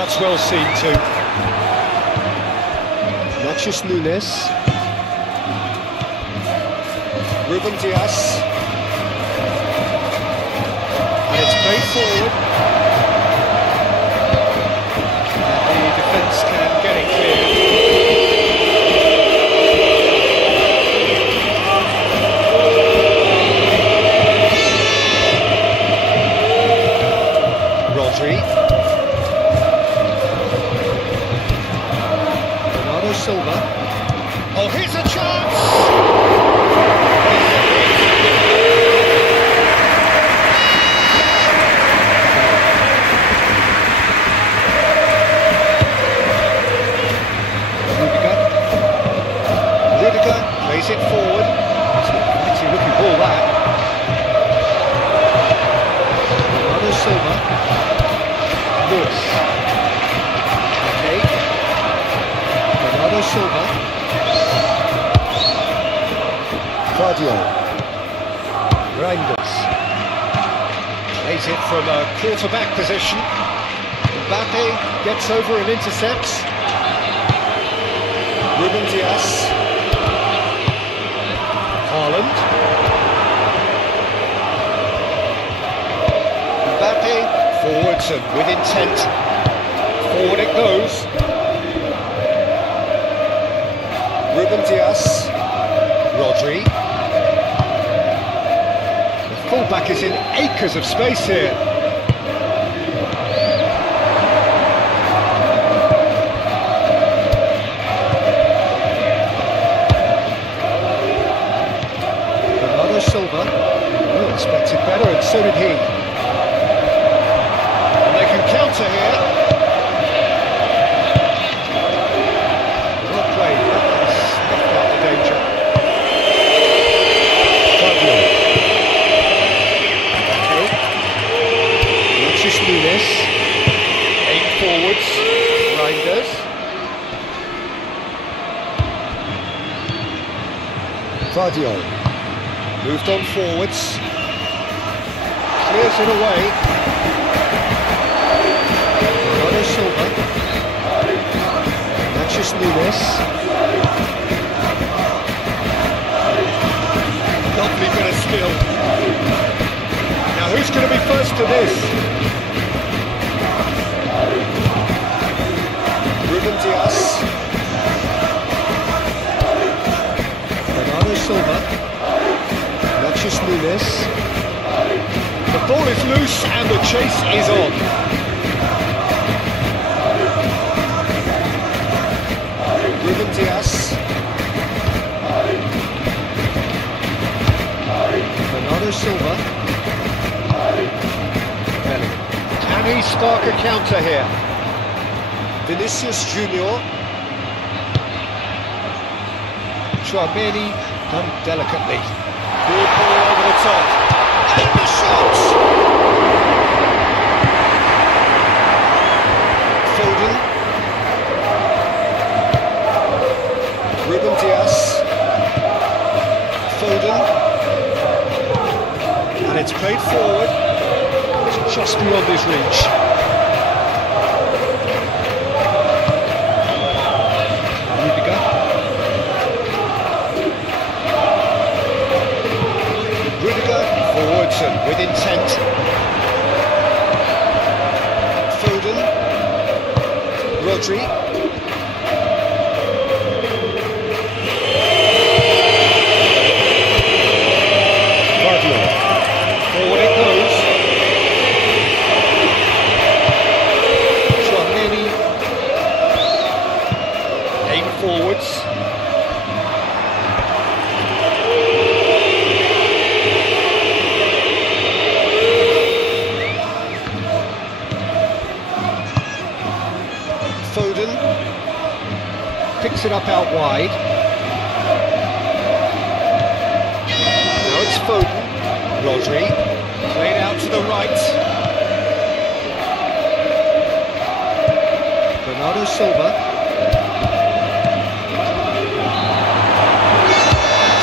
That's well seen too. Nachos Nunes. Ruben Dias. And it's played forward. And the defence can get it clear. Silva. Oh, here's a chance! Rudiger plays it forward. It's a pretty looking ball, that. Bernardo Silva. North. Silva. Guardiola. Reinders. Plays it from a quarterback position. Mbappe gets over and intercepts. Ruben Dias. Haaland. Mbappe forwards and with intent. Forward it goes. Ruben Dias, Rodri. The fullback is in acres of space here. Bernardo Silva, oh, expected better, and so did he. And they can counter here. Nunes, 8 forwards, Reinders. Guardiola, moved on forwards, clears it away. Bernardo Silva, Nachos Nunes. Lovely bit of skill. Now who's going to be first to this? Ruben Dias. Bernardo Silva. Nachos Nunes. The ball is loose and the chase is on. Ruben Dias. Bernardo Silva. Can he spark a counter here? Vinicius Junior. Tchouameni done delicately. Good ball over the top. And the shot! Foden. Ruben Dias. Foden. And it's played forward. It's just beyond his reach. With intent. Foden. Rodri. Guardiola. Forward it goes. Tchouameni. 8 forwards. Foden picks it up out wide. Now it's Foden. Rodri played out to the right. Bernardo Silva.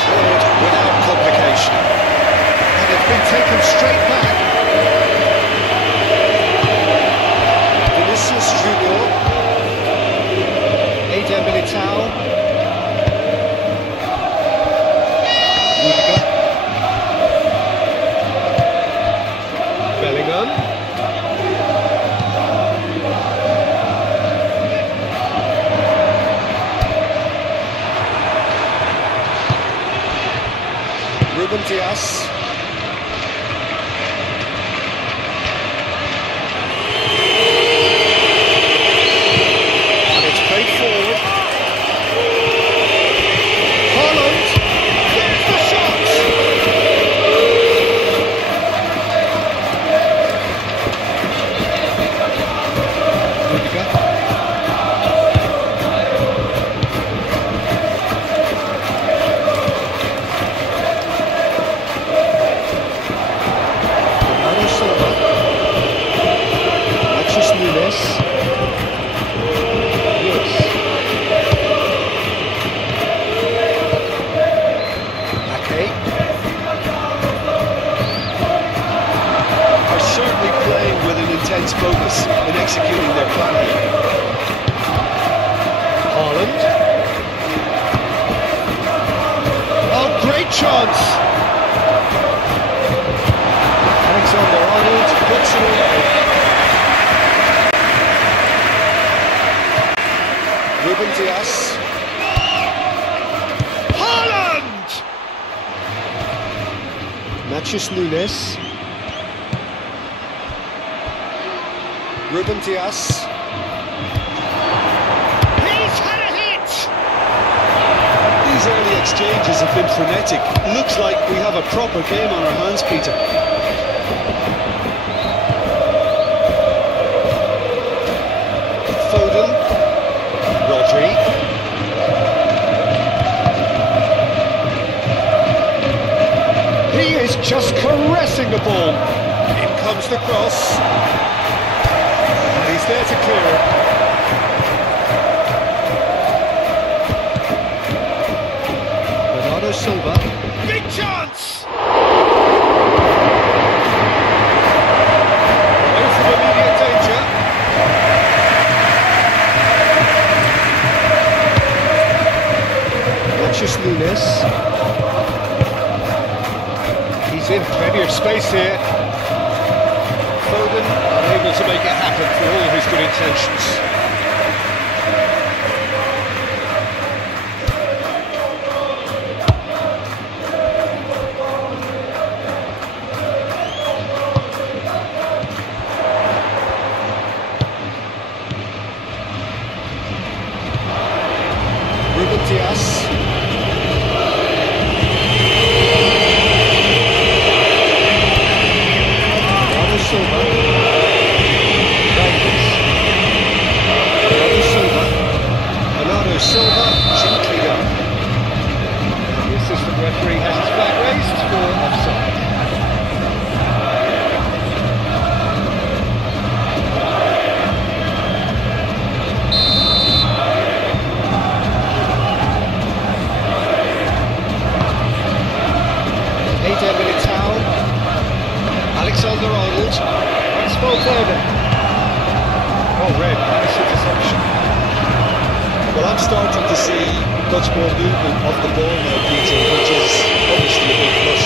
Cleared without complication. And it's been taken straight back. Vinicius Junior. Eder Militao. Rudiger. Bellingham. Ruben Dias. And it's played forward. Haaland. There's the shot. Rudiger. Intense focus in executing their plan here. Haaland. Oh, great chance! Alexander-Arnold puts it away. Ruben Dias. Haaland! Matheus Nunes. Ruben Dias. He's had a hit! These early exchanges have been frenetic. Looks like we have a proper game on our hands, Peter. Foden. Rodri. He is just caressing the ball. In comes the cross. He's there to clear it. Bernardo Silva. Big chance! Away from immediate danger. Matheus Nunes. He's in plenty of space here. Foden unable to make it happen for all his good intentions. Ruben Dias. Bernardo Silva. Bernardo Silva, gently done. The assistant referee has his flag raised for offside. Eder Militao. Alexander-Arnold. That's Foden. Oh, red, nice interception. Well, I'm starting to see much more movement of the ball now, Peter, which is obviously a big plus.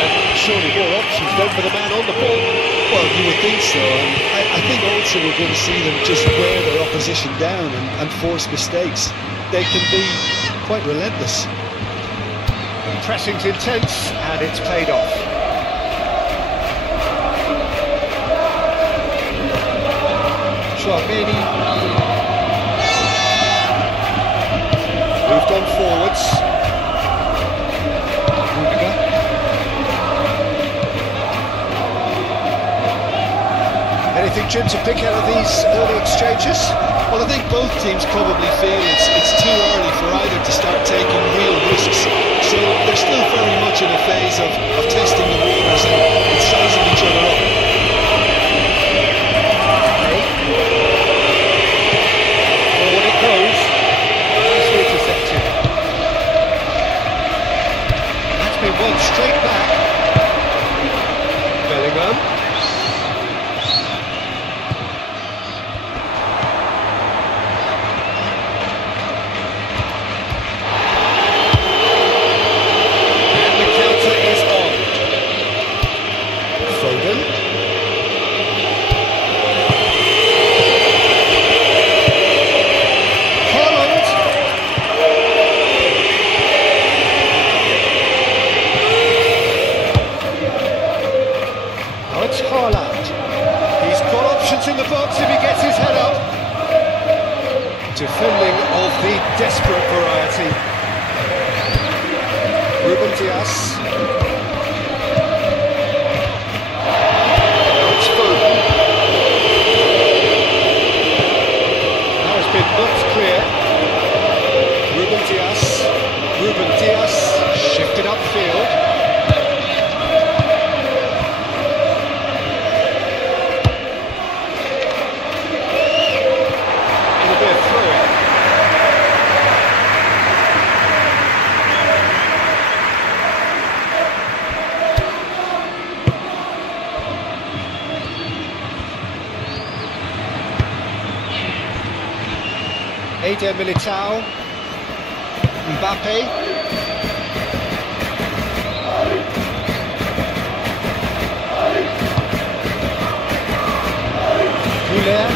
And surely more options then for the man on the ball. Well, you would think so, and I think also we're going to see them just wear their opposition down and force mistakes. They can be quite relentless. Pressing's intense, and it's paid off. Chouameni moved on forwards. Rudiger. Anything, Jim, to pick out of these early exchanges? Well, I think both teams probably feel it's too early for either to start taking real risks. So they're still very much in a phase of testing the waters and sizing each other up. Forward it goes. Nicely intercepted. That's been won straight back. Bellingham. desperate variety. Ruben Dias. Now it's Foden. Now it's been knocked clear. Ruben Dias shifted upfield. It'll be a throw-in. Eder Militao, Mbappe, Güler,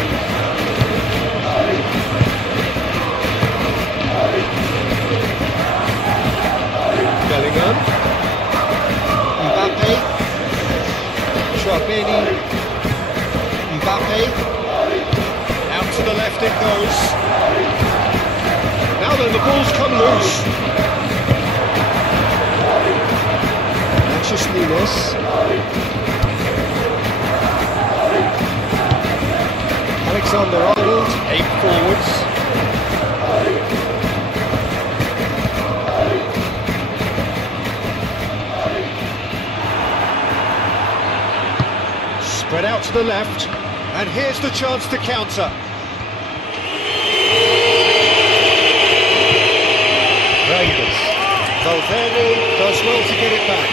Bellingham, Mbappe, Chouameni, Mbappe, out to the left it goes. Now then, the ball's come loose. Manchester Nunes. Alexander-Arnold, 8 forwards. Spread out to the left, and here's the chance to counter. Valverde does well to get it back.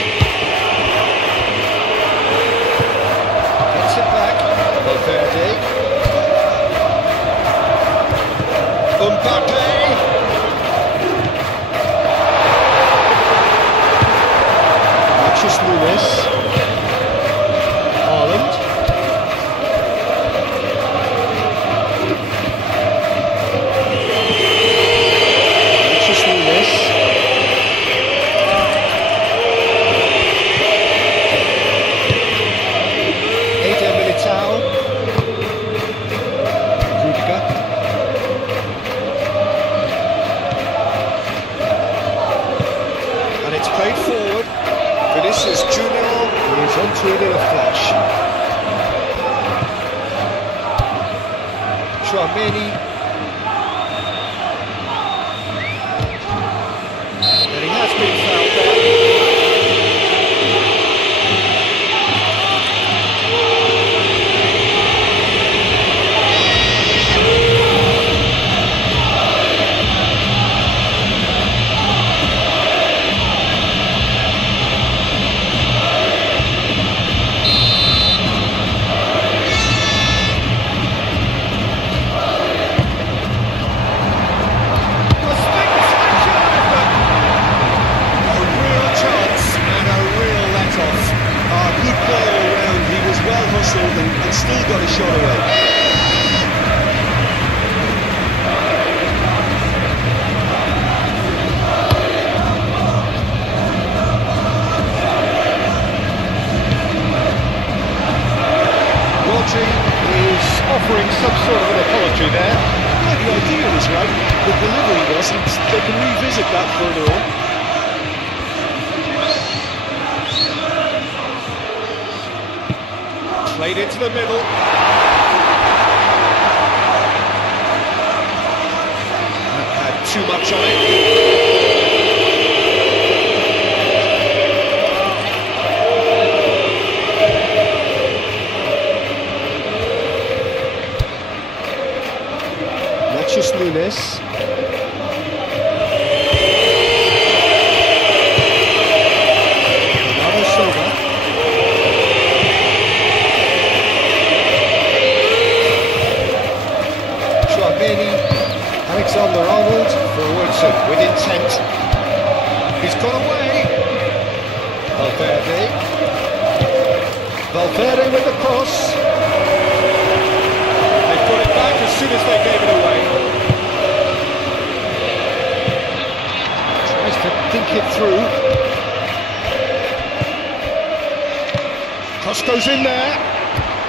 Gets it back. Valverde. Mbappe. Manchester Nunes. Haaland. Manchester Nunes. Played forward. Vinicius Junior is onto it in a flash. Chouameni. And he has been fouled there. And still got a shot away. Rodri is offering some sort of an apology there. Yeah, the idea was right, the delivery wasn't. They can revisit that further on. Played into the middle. Had too much on it. Manchester Nunes. Alexander-Arnold forwards with intent. He's got away. Valverde with the cross. They got it back as soon as they gave it away. Tries to think it through. Cross goes in there.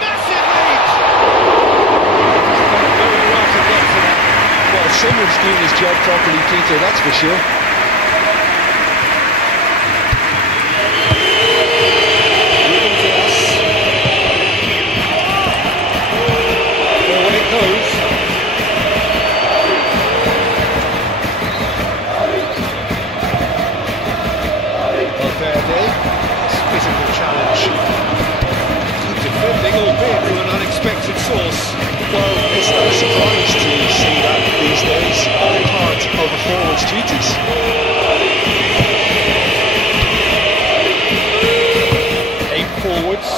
Massive lead! Very right to get to that. Well, someone's doing his job properly, Peter, that's for sure. Physical challenge. Good defending, albeit from an unexpected source. Well, it's not a surprise to see that these days, all part of a forward's duties. 8 forwards.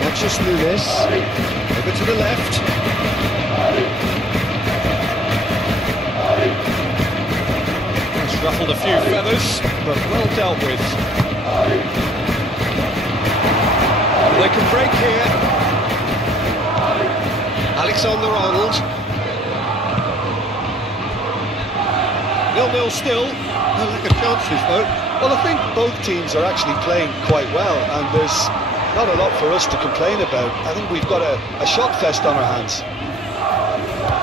Matches Nunes. Over to the left. He's ruffled a few feathers, but well dealt with. They can break here. Alexander-Arnold. 0-0 still. No lack of chances though. Well, I think both teams are actually playing quite well, and there's not a lot for us to complain about. I think we've got a shot fest on our hands.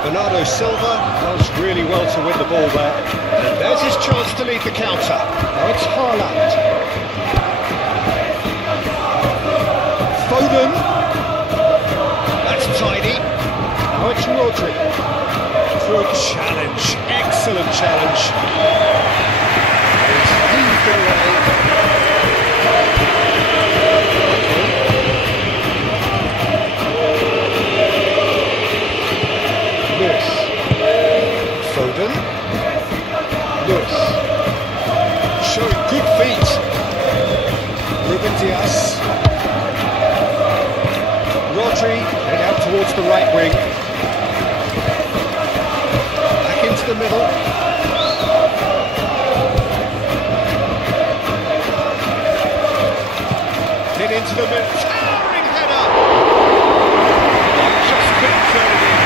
Bernardo Silva does really well to win the ball there. And there's his chance to lead the counter. Now it's Haaland. Foden. That's tidy. Now it's Rodri. Good challenge. Excellent challenge. It's heaved away. Lewis. Foden. Lewis. Showing good feet. Ruben Dias. Rodri heading out towards the right wing. Back into the middle. Hit into the middle. Towering header! Just couldn't turn it in.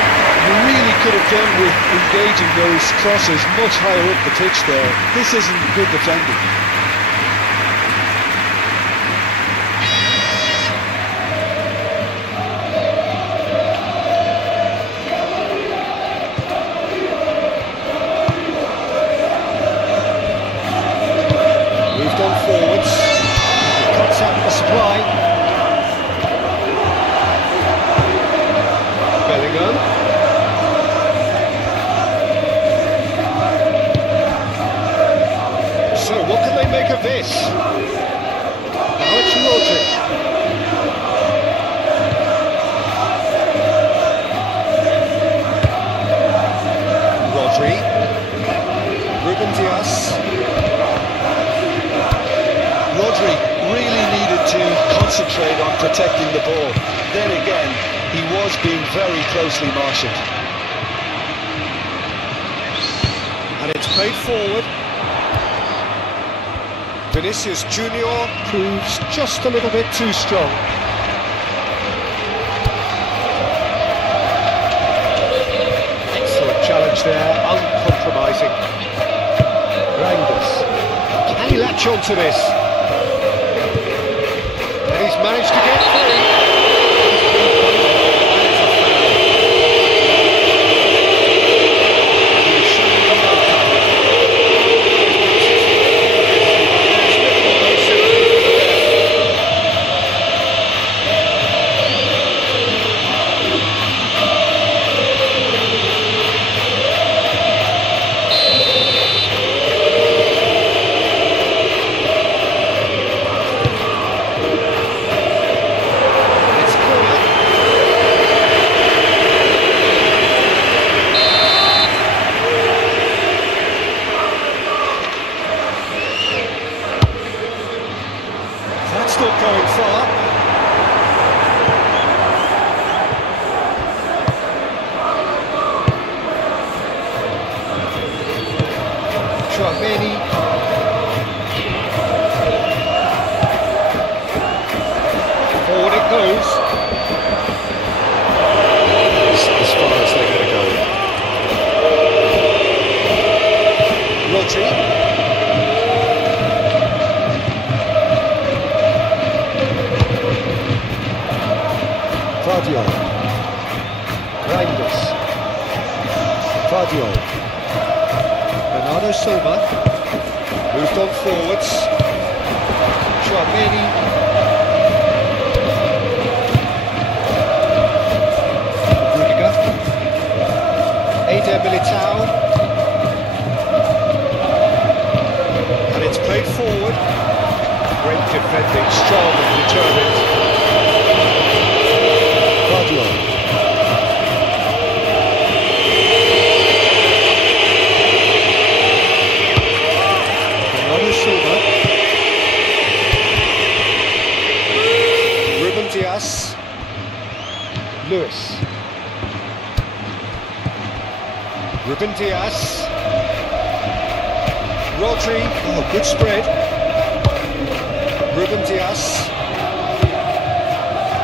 You really could have done with engaging those crosses much higher up the pitch there. This isn't good defending. Moved on forwards. Cuts out the supply. Bellingham. So what can they make of this? Now it's Rodri. Rodri. Ruben Dias. Rodri really needed to concentrate on protecting the ball. Then again, he was being very closely marshalled. And it's played forward. Vinicius Junior proves just a little bit too strong. Excellent challenge there, uncompromising. Rangers. Can he latch on to this? And he's managed to get free. That's not going far. Tchouaméni. Forward it goes. As far as they're going to go. Rodri. Reinders. Bernardo Silva moved on forwards. Chouameni. Rudiger. Eder Militao. And it's played forward. Great defending, strong and determined. Bernardo Silva. Ruben Dias. Lewis. Ruben Dias. Rodri. Oh, good spread. Ruben Dias.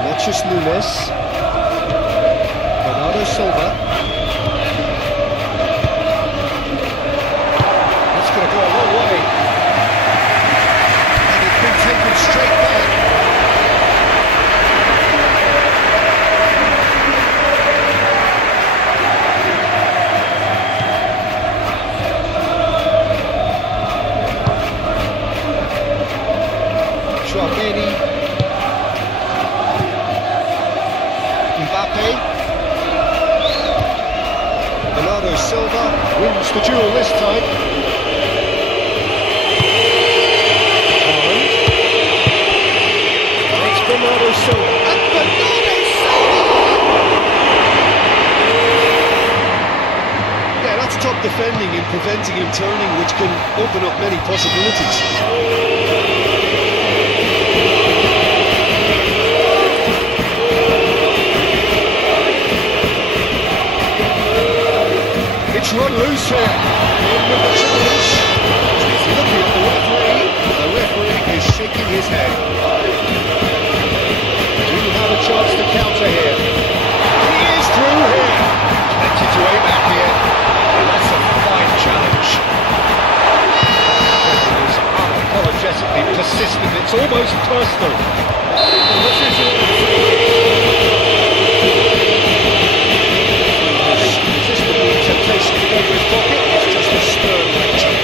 Natchez Nunes. Bernardo Silva. That's going to go a long way. And it's been taken straight back. Chouameni. Mbappe. Bernardo Silva wins the duel this time. And it's Bernardo Silva. And Bernardo Silva! Yeah, that's top defending and preventing him turning, which can open up many possibilities. It's run loose here. In with the challenge. He's looking at the referee. The referee is shaking his head. Do you have a chance to counter here? He is through here. Plenty to aim at here. And that's a fine challenge. He is unapologetically persistent. It's almost personal. Temptation to go for his pocket, it's just a stern lecture.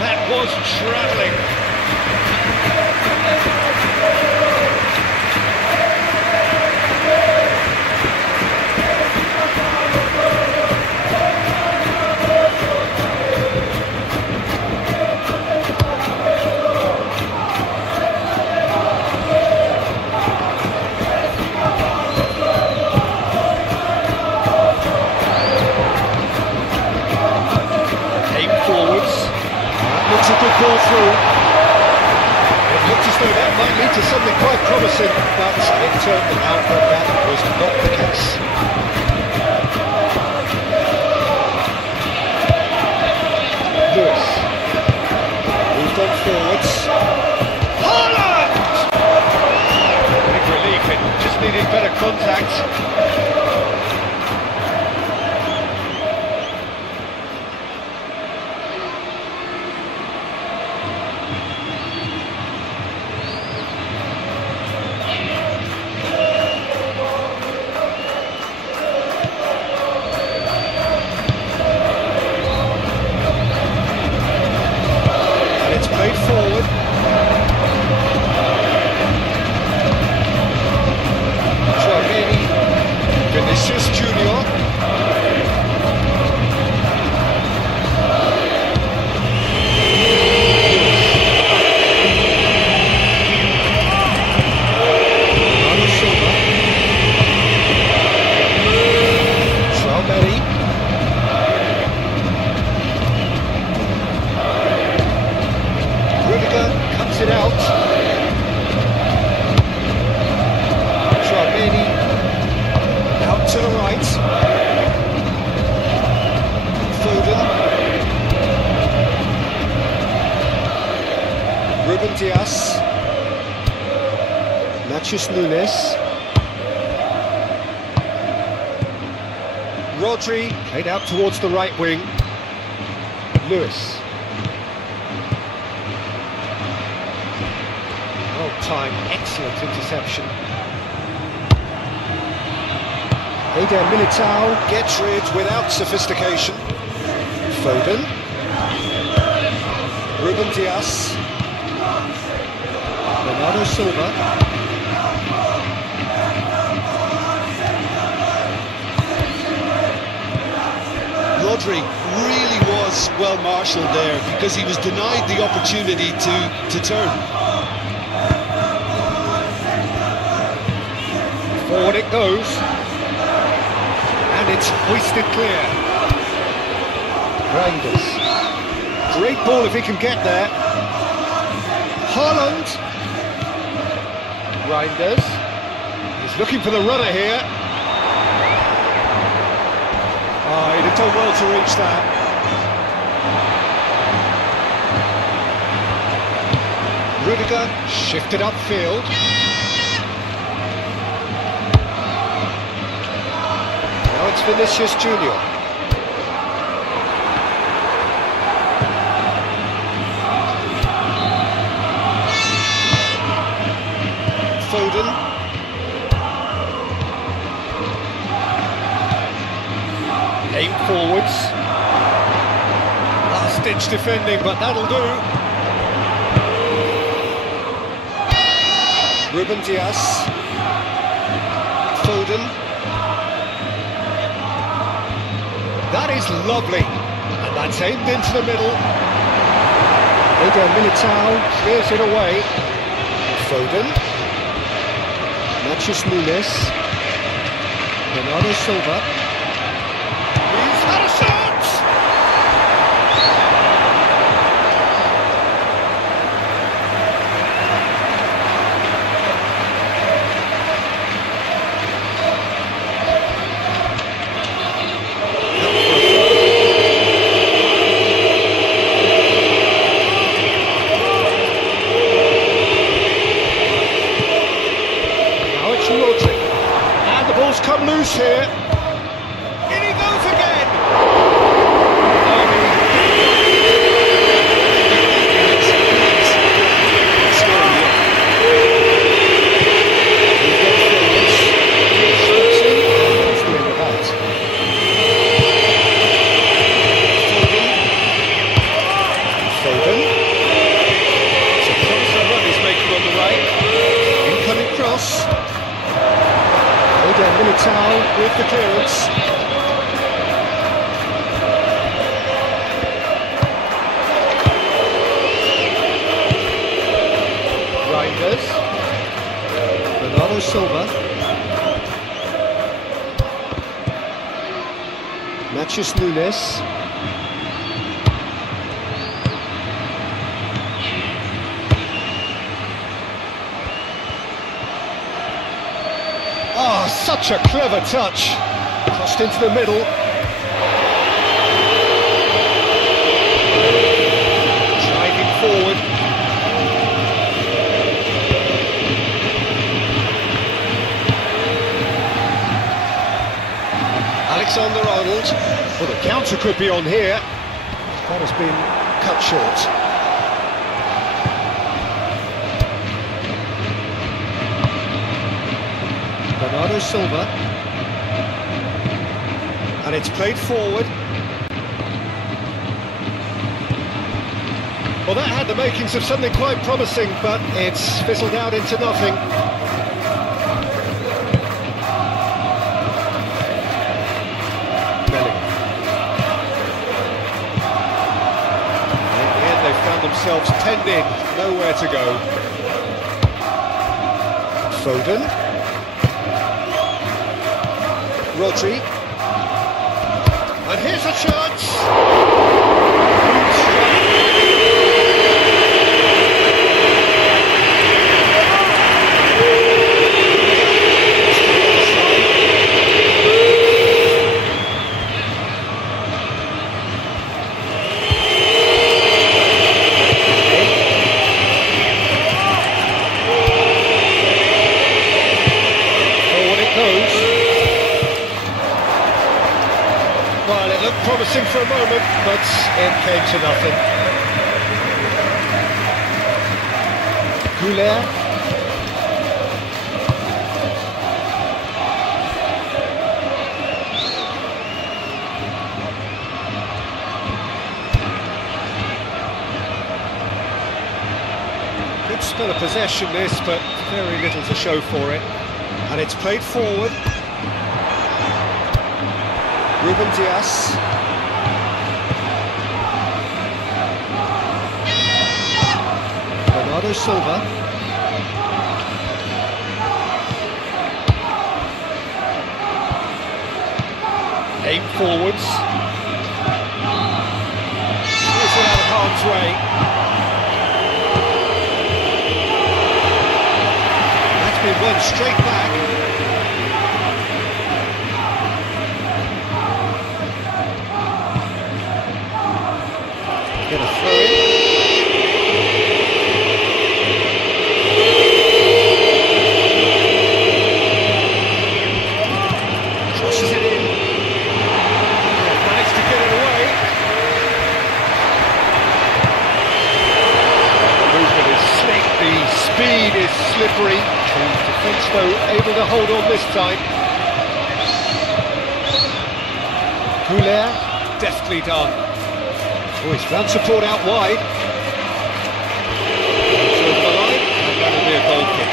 That was travelling. Looks a good ball through. It looked as though that might lead to something quite promising, but it turned out that that was not the case. Lewis moved on forwards. Haaland! Big relief, it just needed better contact. Played forward. Chouameni. Vinicius Junior. Bernardo Silva. Chouameni. Rudiger cuts it out. Chouameni out to the right. Foden. Ruben Dias. Natchez Nunes. Rodri played out towards the right wing. Lewis. Well timed, excellent interception. Eder Militao gets rid without sophistication. Foden. Ruben Dias. Bernardo Silva. Rodri really was well marshalled there because he was denied the opportunity to turn. Forward it goes. And it's hoisted clear. Reinders. Great ball if he can get there. Haaland. Reinders. He's looking for the runner here. Oh, he'd have done well to reach that. Rudiger shifted upfield. Now it's Vinicius Junior. Foden. Aim forwards. Last-ditch defending, but that'll do. Ruben Dias. Foden. That is lovely. And that's aimed into the middle. Eder Militao clears it away. Foden. Matheus Nunes. Bernardo Silva. He's had a shot! Now it's Rodri. And the ball's come loose here. In he goes again! Foden. It's a promising run he's making on the right. Incoming cross. Eder Militao with the clearance. Reinders. Bernardo Silva. Matheus Nunes. Oh, such a clever touch. Crossed into the middle. Driving forward. Alexander-Arnold. Well, the counter could be on here. That has been cut short. Bernardo Silva. And it's played forward. Well, that had the makings of something quite promising, but it's fizzled out into nothing. In the end, they found themselves penned in, nowhere to go. Foden. Rodri. And here's a chance! promising for a moment, but it came to nothing. Goulet. Good spell of possession this, but very little to show for it. And it's played forward. Ruben Dias. Bernardo Silva. Aim forwards. Here's it out of harm's way. That's been won straight back. Get a throw in. Crosses it in. Managed to get it away. The movement is slick, the speed is slippery. The defence, though, able to hold on this time. Goulet, deftly done. Oh, he's found support out wide. It's over the line, and that'll be a goal kick.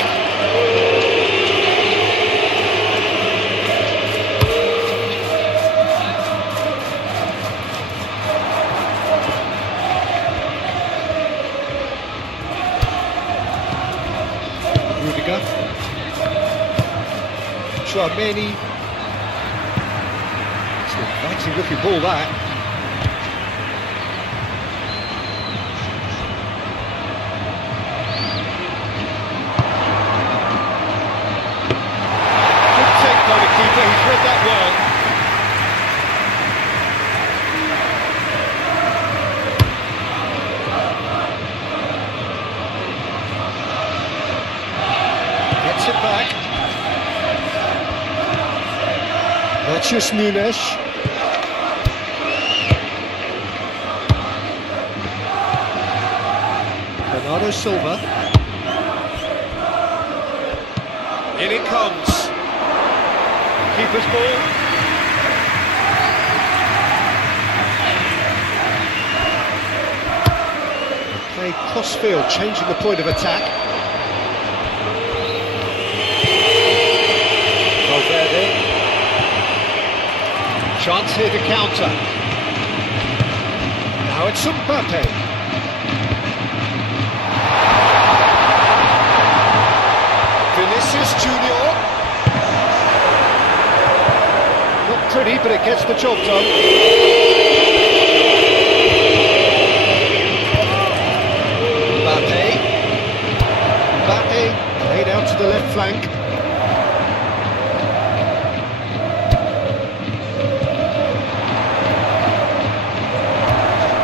Rudiger. Tchouameni. It's an inviting looking ball, that. He's read that well. Gets it back. Matheus Nunes. Bernardo Silva. In it comes. Keeper's ball. Play cross-field, changing the point of attack. Valverde. Chance here to counter. Now it's Mbappe. Vinicius Junior. Pretty, but it gets the job done. Mbappe played out to the left flank.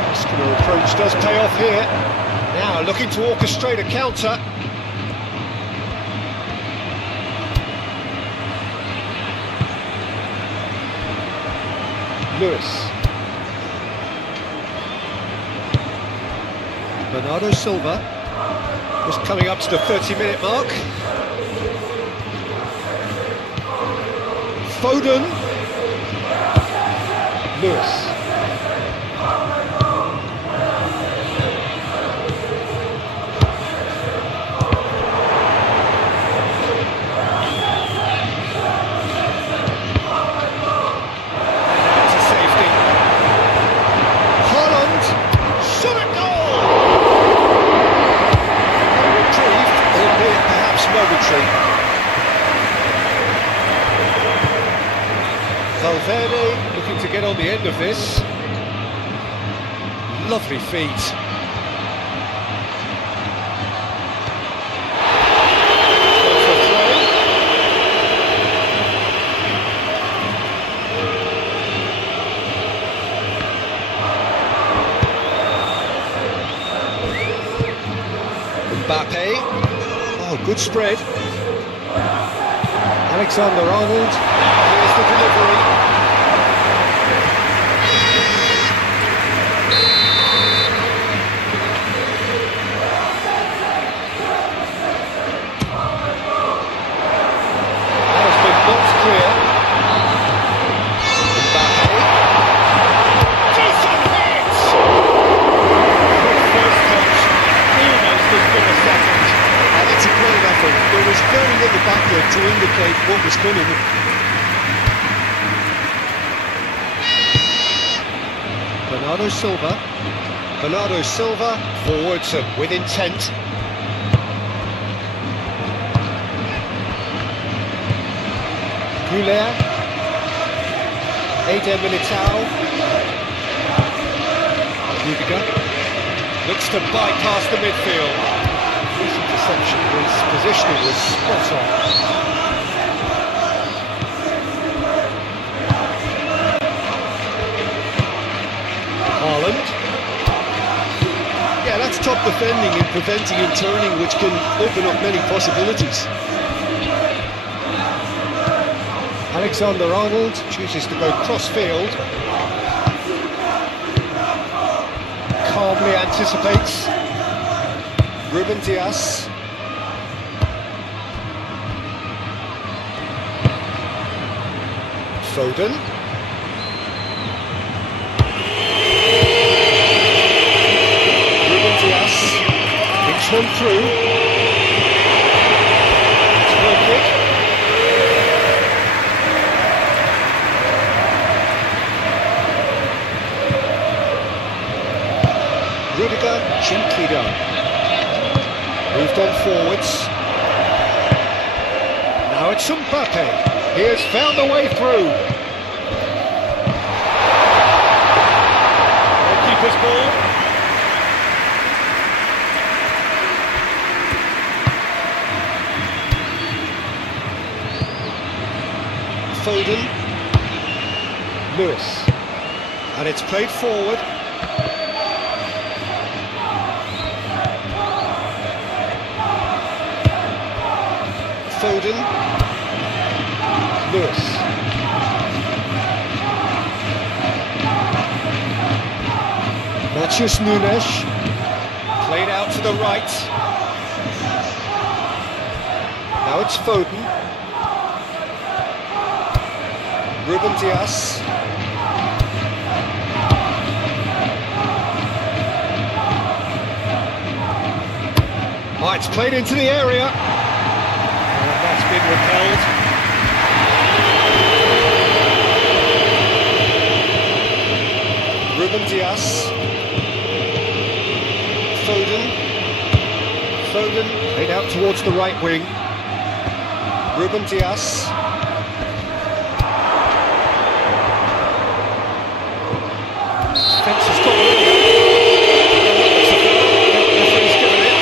Muscular approach does pay off here. Now looking to orchestrate a counter. Lewis. Bernardo Silva. Just coming up to the 30-minute mark. Foden. Lewis. Valverde looking to get on the end of this. Lovely feet. Mbappe. Oh, good spread. Alexander-Arnold. Here's the delivery. Not clear. Mbappe. Decent hit! Quick first touch. Almost as good a second. And that's a great effort. There was very little backward to indicate what was coming. Bernardo Silva. Bernardo Silva forwards and with intent. Goulet. Eder Militao. Rudiger looks to bypass the midfield. His interception, his positioning was spot on. Haaland. Yeah, that's top defending and preventing him turning, which can open up many possibilities. Alexander-Arnold chooses to go cross-field. Calmly anticipates. Ruben Dias. Foden. Ruben Dias. Picks one through. It's a goal kick. Rudiger, gently done. Moved on forwards. Now it's Mbappe. He has found a way through. Goalkeeper's ball. Foden. Lewis. And it's played forward. Foden, Lewis. Matheus Nunes, played out to the right. Now it's Foden. Ruben Dias. Oh, it's played into the area. That's been repelled. Ruben Dias. Foden played out towards the right wing. Ruben Dias. Defence has got rid of it. Referee's given it.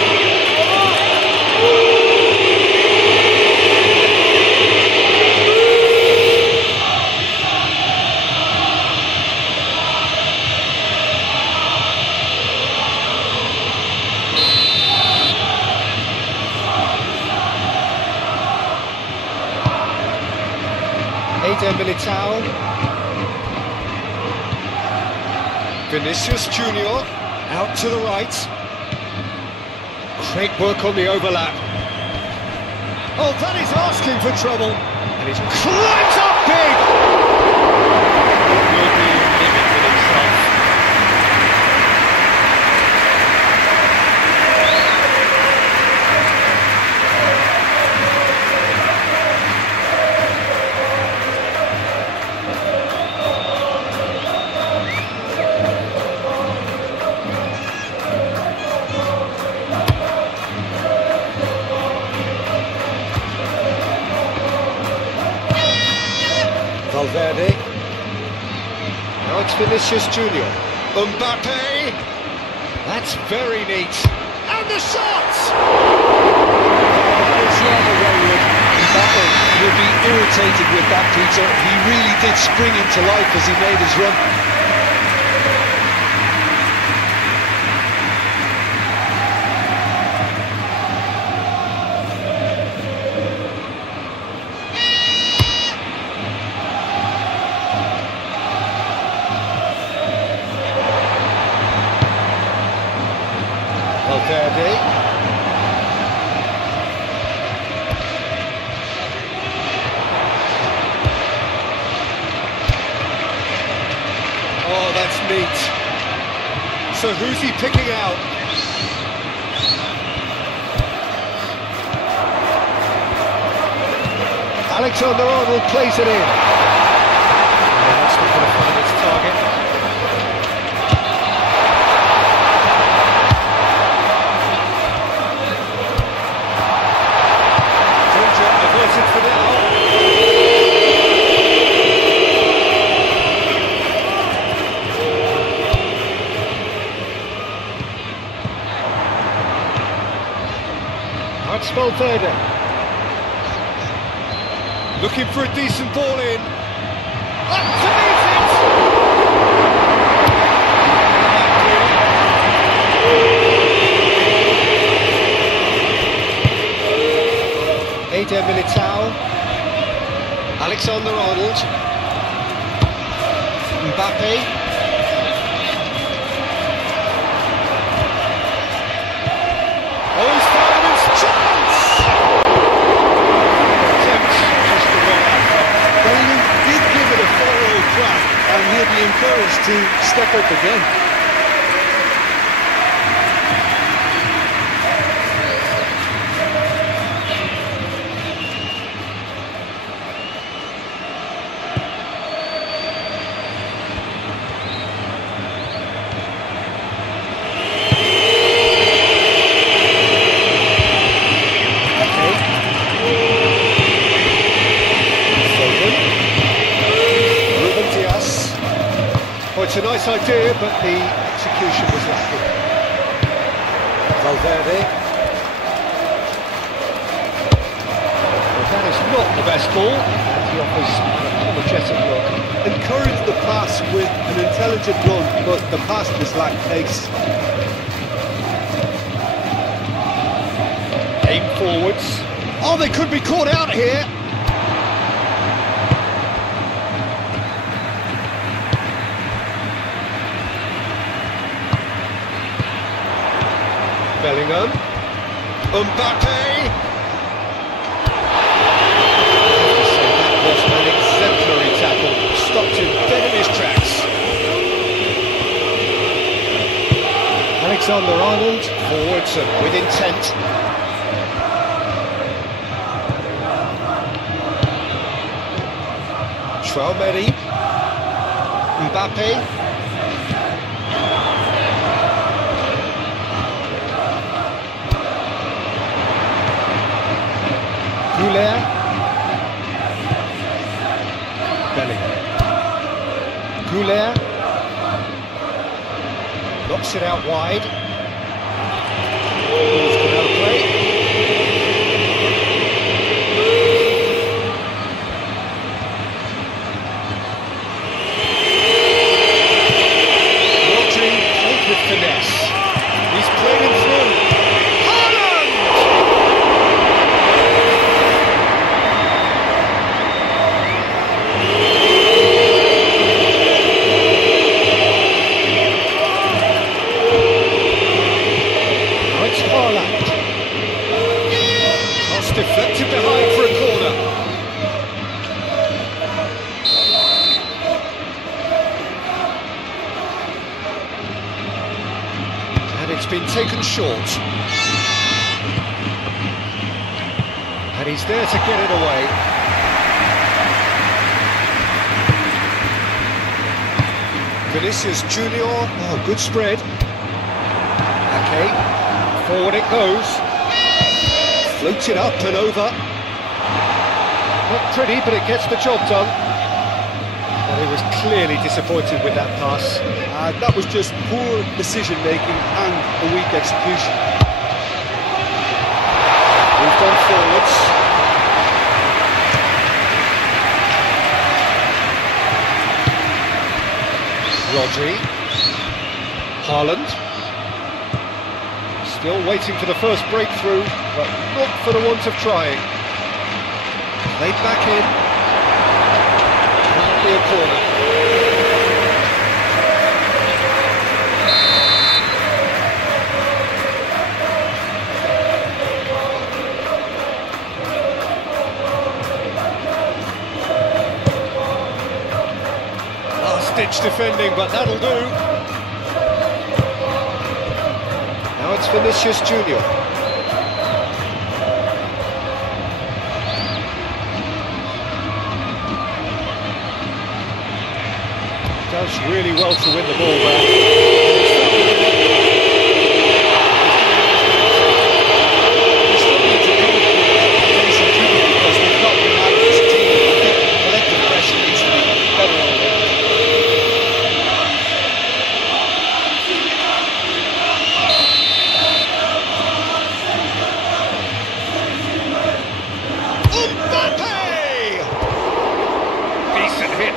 Eder Militao. Vinicius Junior out to the right. Great work on the overlap. Oh, that is asking for trouble. And he's climbs up big. It will be a limit with himself. Valverde. Now it's Vinicius Junior. Mbappe. That's very neat. And the shot! That is rather wayward. Mbappe will be irritated with that, Peter. He really did spring into life as he made his run. Valverde. neat. So who's he picking out? Alexander-Arnold plays it in. Yeah, that's not going to find its target. Danger averted for now. That's Valverde. Looking for a decent ball in. Up to meet it! Eder Militao. Alexander-Arnold. Mbappe. Oh, he's fired his chance! Did give it a thorough crack, and he'll be encouraged to step up again. It's a nice idea, but the execution was lacking. Valverde. Well, that is not the best ball. He offers an apologetic look. Encourage the pass with an intelligent run, but the pass just lacked pace. Aim forwards. Oh, they could be caught out here. Bellingham. Mbappe. That was an exemplary tackle. Stopped him dead in his tracks. Alexander-Arnold forwards and with intent. Traoré. Mbappe. Bellingham. Goulet knocks it out wide. Ball's gone out of play. Rodri played with finesse. He's played him through. Deflected behind for a corner. And it's been taken short. And he's there to get it away. Vinicius Junior. Oh, good spread. Okay. Forward it goes. Floats it up and over. Not pretty, but it gets the job done. Well, he was clearly disappointed with that pass. That was just poor decision-making and a weak execution. Moved on forwards. Rodri. Haaland. Still waiting for the first breakthrough, but not for the want of trying. Played back in. That'll be a corner. Blasted rich defending, but that'll do. Now it's Vinicius Junior. Does really well to win the ball there.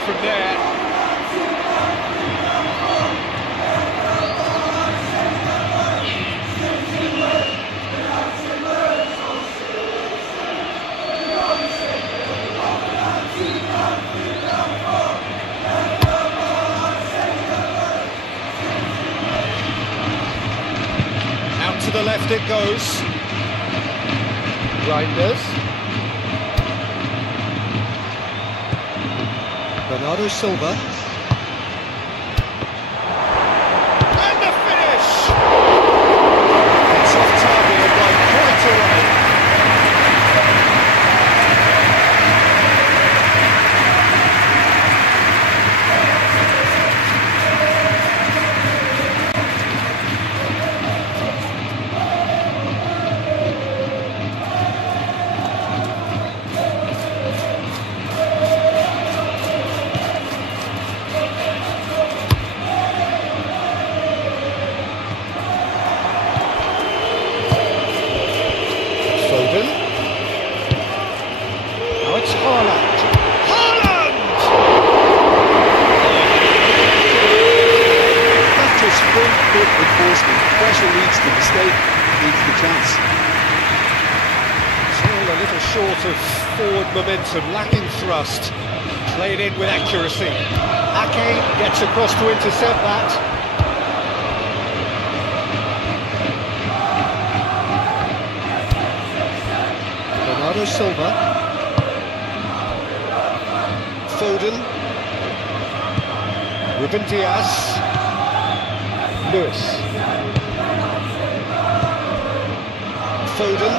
From there. Out to the left it goes. Reinders. Bernardo Silva. And the finish! It's off target and by quite a way. Now it's Haaland. Haaland! That's just front foot enforcement. Pressure leads to mistake, leads to chance. Still a little short of forward momentum, lacking thrust. Played in with accuracy. Ake gets across to intercept that. Bernardo Silva. Foden. Ruben Diaz. Lewis. Foden.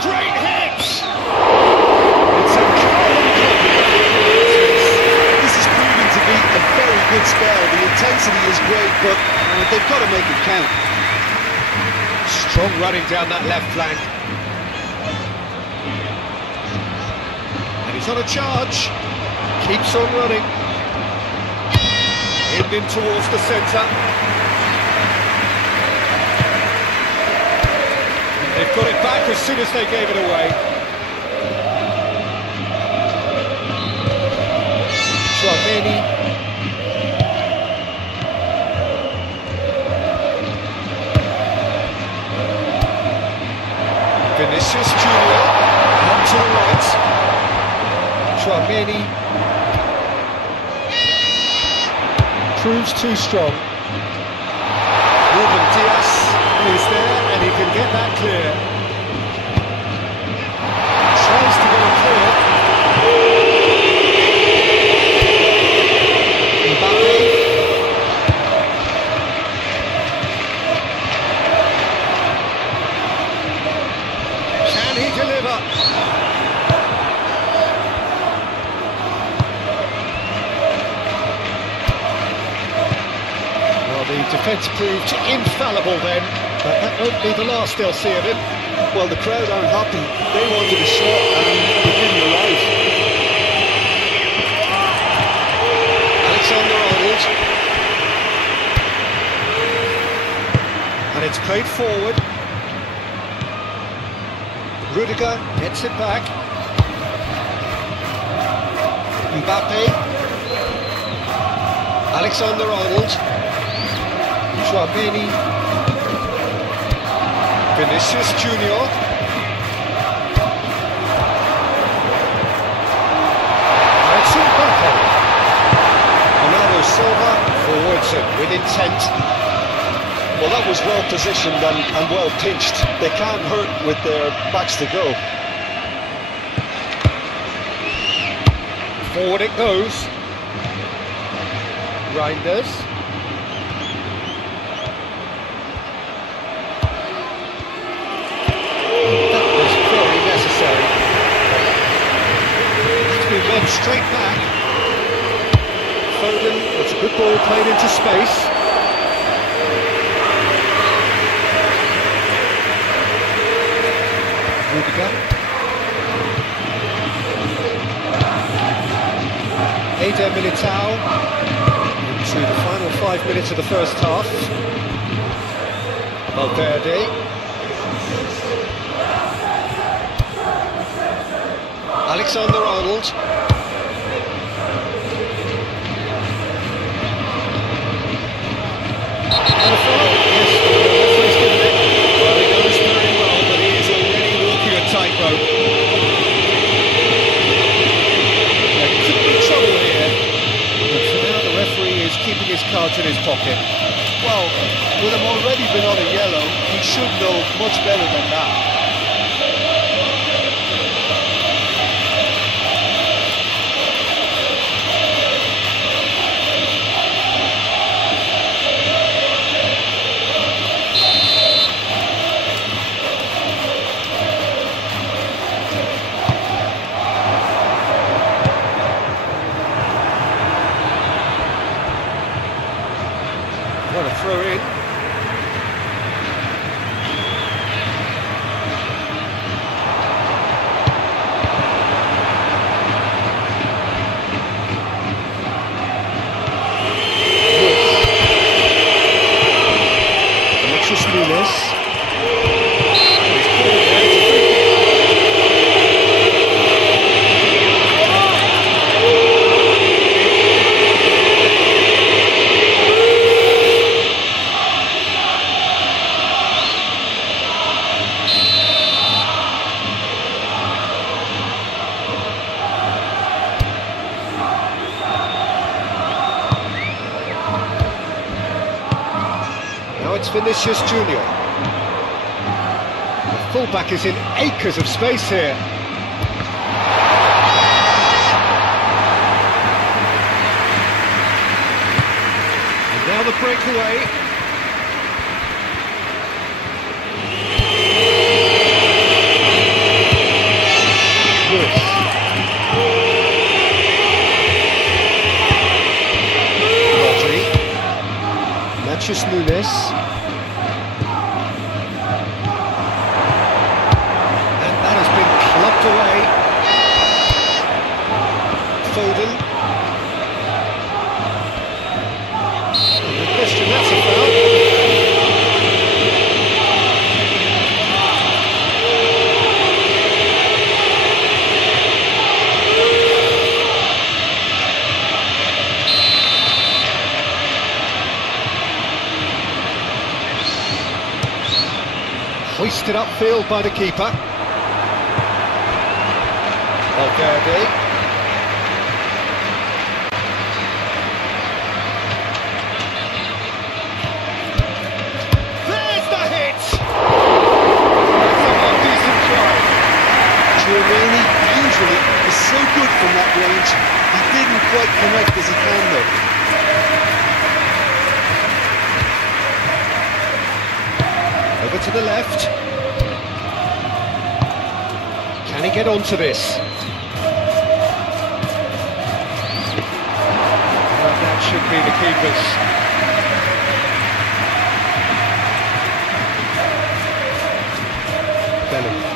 Great hit! It's a This is proving to be a very good spell. The intensity is great, but they've got to make it count. Strong running down that left flank. And he's on a charge. Keeps on running. In towards the centre. They've got it back as soon as they gave it away. Tchouaméni. Vinicius Junior, up to the right. Tchouaméni proves too strong. Ruben Diaz is there and he can get that clear. Tries to go clear. Mbappe. Can he deliver? Well, the defence proved infallible then, but that won't be the last they'll see of him. Well, the crowd aren't happy. They wanted a shot and it didn't arrive. Alexander-Arnold. And it's played forward. Rudiger gets it back. Mbappe. Alexander-Arnold. Tchouaméni. Vinicius Junior. It's Mbappe. Bernardo Silva forwards it with intent. Well, that was well positioned and well pinched. They can't hurt with their backs to go. Forward it goes. Reinders. That was very necessary. It's been led straight back. Foden, that's a good ball played into space. Eder Militao into the final 5 minutes of the first half. Valverde. Alexander-Arnold. And a foul. Yes, the referee's given it. Well, he knows very well, but he is already walking a tightrope. There could be trouble here, but for now the referee is keeping his cards in his pocket. Well, with him already been on a yellow, he should know much better than that. What a throw in. Now it's Vinicius Junior. The fullback is in acres of space here. And now the breakaway. Rodri. Nunes. And that has been clubbed away. Foden. No question, that's a foul. Hoisted upfield by the keeper. Valverde. There's the hit! That's a half-decent try. Giovanni usually is so good from that range. He didn't quite connect as he can though. Over to the left. Can he get onto this? Well, that should be the keeper's. Bellingham.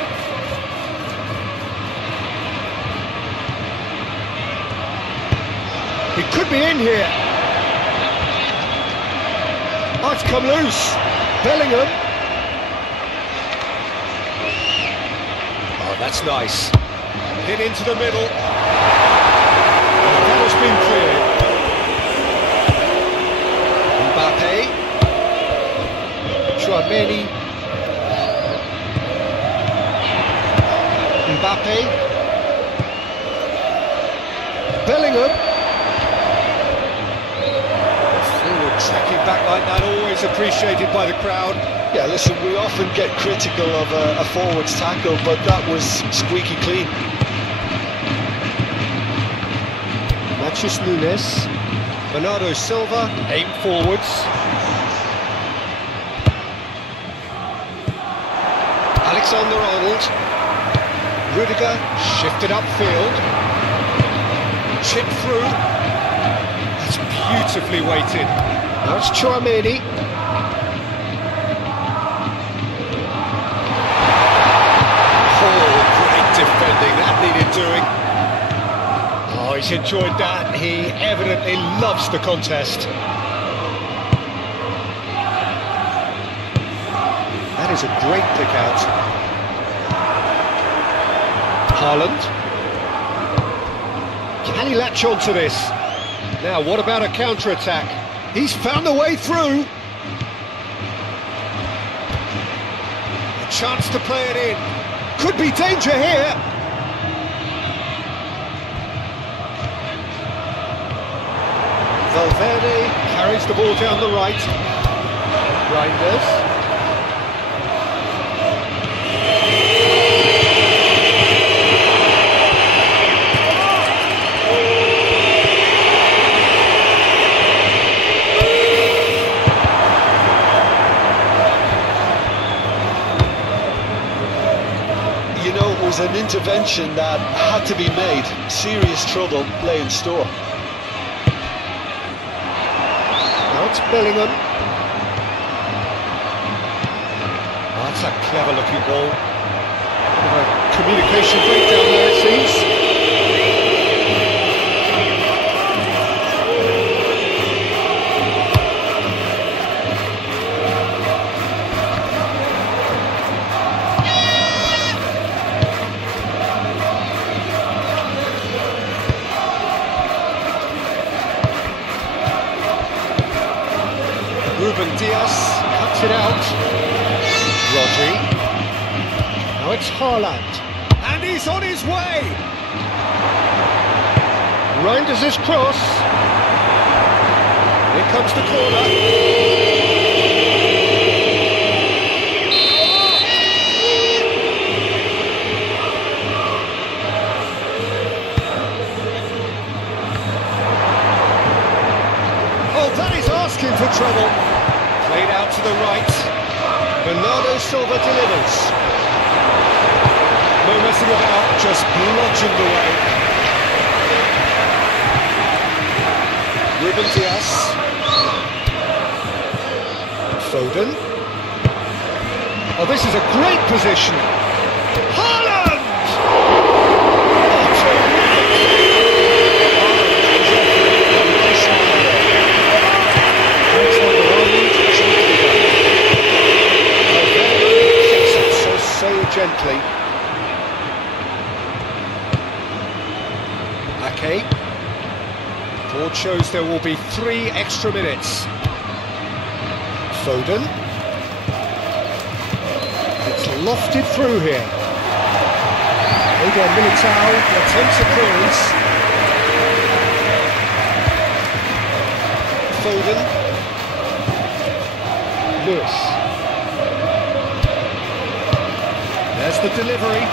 He could be in here. Oh, it's come loose. Bellingham. That's nice. Hit into the middle. That has been cleared. Mbappe. Chouameni. Mbappe. Bellingham. Forward tracking back like that, always appreciated by the crowd. Yeah, listen, we often get critical of a forward's tackle, but that was squeaky clean. Nunes, Bernardo Silva, aim forwards. Alexander-Arnold, Rudiger, shifted upfield, chip through, that's beautifully weighted. Now it's Tchouaméni. Oh, great defending, that needed doing. Oh, he's enjoyed that, he evidently loves the contest. That is a great pick out. Haaland. Can he latch on to this? Now, what about a counter-attack? He's found a way through. A chance to play it in. Could be danger here. Valverde carries the ball down the right. Reinders. You know, it was an intervention that had to be made. Serious trouble lay in store. Now it's Bellingham. Oh, that's a clever looking ball. Bit of a communication breakdown there, it seems. Ruben Diaz cuts it out. Rodri. Now it's Haaland. And he's on his way! Reinders his cross. Here comes the corner. Oh, that is asking for trouble. Played out to the right. Bernardo Silva delivers. No messing about, just bludgeoned away. Ruben Diaz. Foden. Oh, this is a great position. Haaland! Oh, gently. Ake. Board shows there will be 3 extra minutes. Foden. It's lofted through here. Again, Militao attempts a clearance. Foden. Lewis. There's the delivery.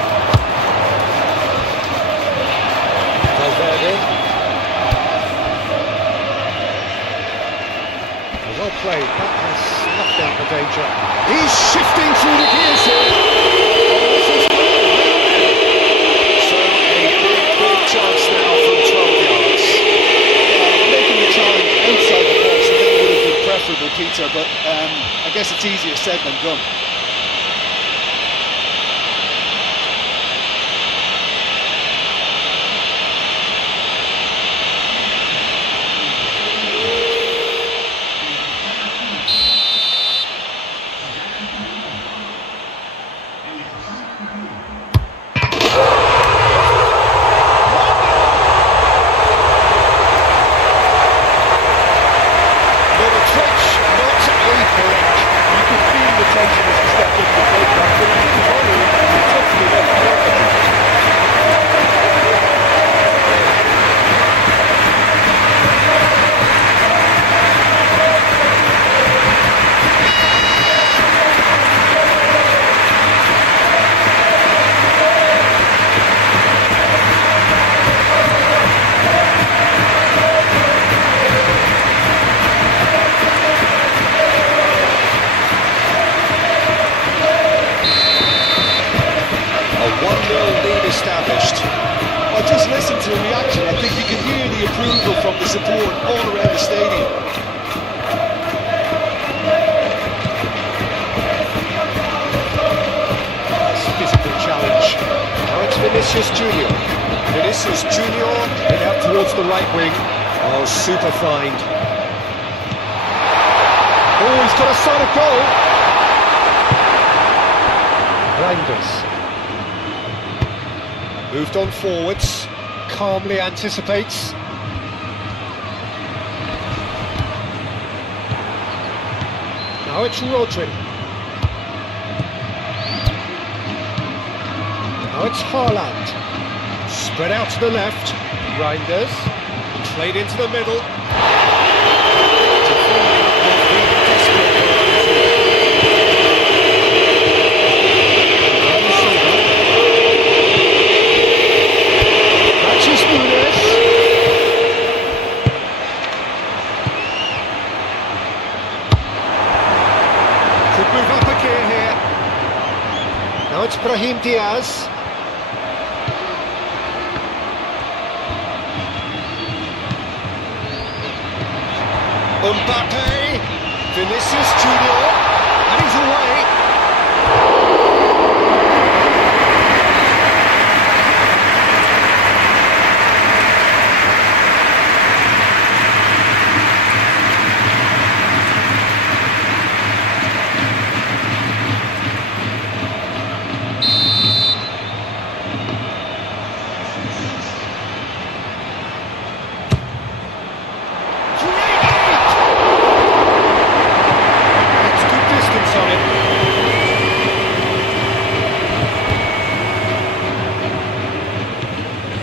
Valverde. Well played, that has snuffed out the danger. He's shifting through the gears here. So a big chance now from 12 yards. Making the challenge outside the box, I think would have been preferable, Peter, but I guess it's easier said than done. Not a touch, not a break. You can feel the tension as established. Well, just listen to the reaction. I think you can hear the approval from the support all around the stadium. Physical challenge. Now it's Vinicius Junior. Vinicius Junior and out towards the right wing. Oh, super find. Oh, he's got a solid goal. Reinders. Moved on forwards. Calmly anticipates. Now it's Rodri. Now it's Haaland. Spread out to the left. Reinders. Played into the middle. Could move up a gear here. Now it's Brahim Diaz. Mbappe, Vinicius Junior, and he's away.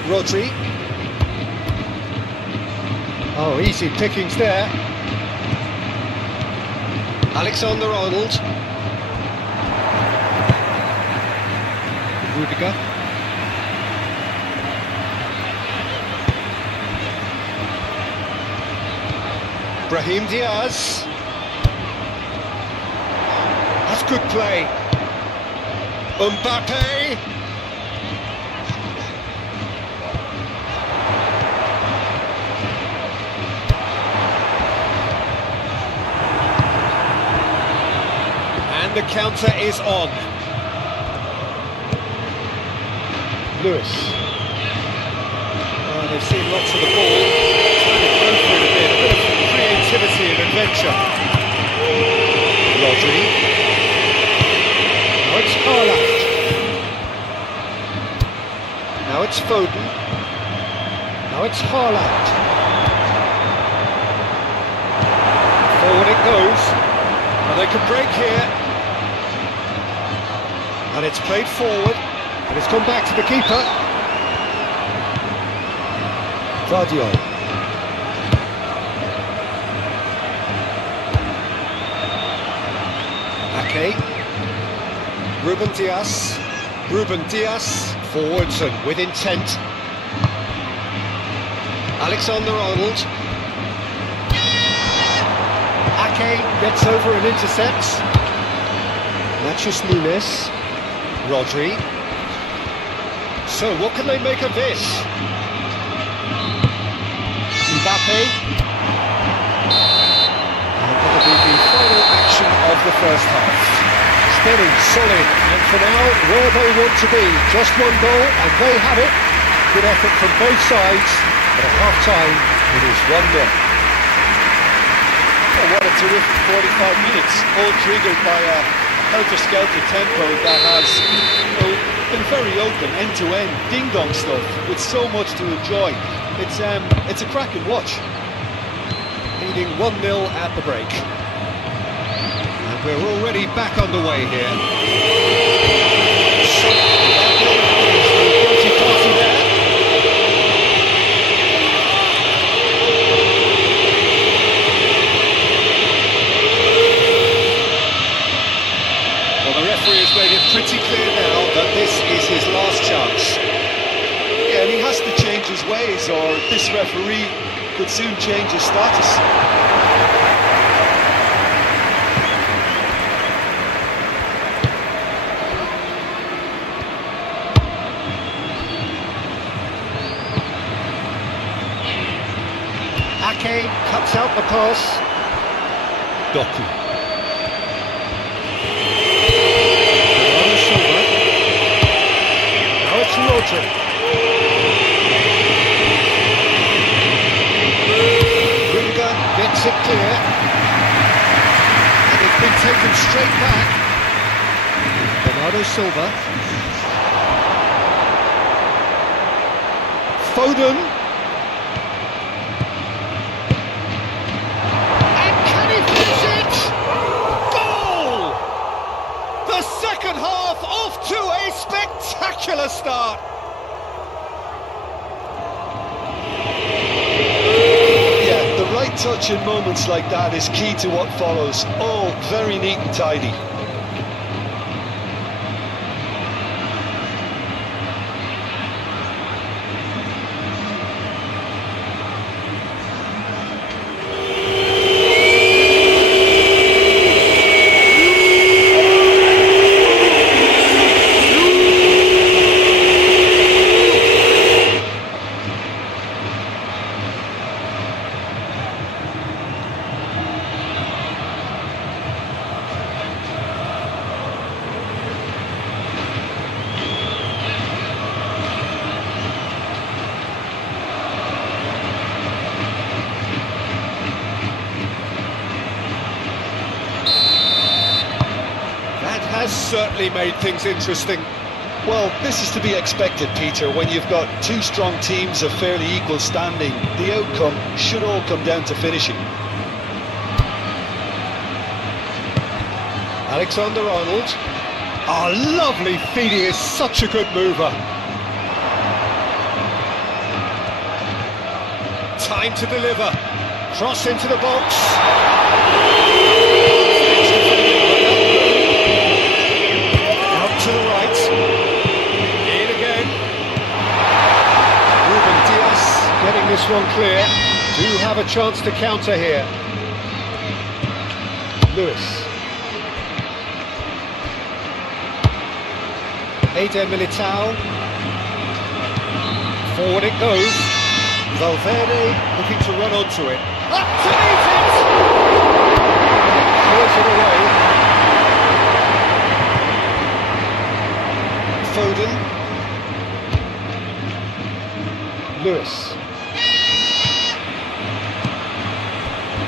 Rodri. Oh, easy pickings there. Alexander-Arnold. Rudiger. Brahim Diaz. That's good play. Mbappe. The counter is on. Lewis. Oh, they've seen lots of the ball. Trying to go for it a bit of creativity and adventure. Rodri. Now it's Haaland. Now it's Foden. Now it's Haaland. Forward it goes. And they can break here. And it's played forward, and it's gone back to the keeper. Vardio. Ake. Ruben Diaz. Ruben Diaz. Forwards and with intent. Alexander-Arnold. Ake gets over and intercepts. Natchez Nunes. Rodri. So, what can they make of this? Mbappe. And that'll be the final action of the first half. Steady, solid, and for now, where they want to be. Just one goal, and they have it. Good effort from both sides, but at half-time, it is 1-0. Oh, what a terrific 45 minutes, all triggered by a helter-skelter tempo that has been very open, end-to-end, ding-dong stuff, with so much to enjoy. It's a cracking watch. Leading 1-0 at the break. And we're already back underway here. Guilty party there. Pretty clear now that this is his last chance. Yeah, and he has to change his ways, or this referee could soon change his status. Ake cuts out the pass. Doku. Bernardo Silva. Now it's Rodri. Rudiger gets it clear. And it's been taken straight back. Bernardo Silva. Foden. And can he finish it? Goal! The second half off to a spectacular start. Yeah, the right touch in moments like that is key to what follows. All very neat and tidy. Has certainly made things interesting. Well, this is to be expected, Peter. When you've got two strong teams of fairly equal standing, the outcome should all come down to finishing. Alexander-Arnold. Oh, lovely feed, he is such a good mover. Time to deliver. Cross into the box. To the right, in again. Ruben Dias getting this one clear. Do have a chance to counter here. Lewis. Eder Militao. Forward it goes. Valverde looking to run onto it. Up to meet it! Clears it away. Foden. Lewis.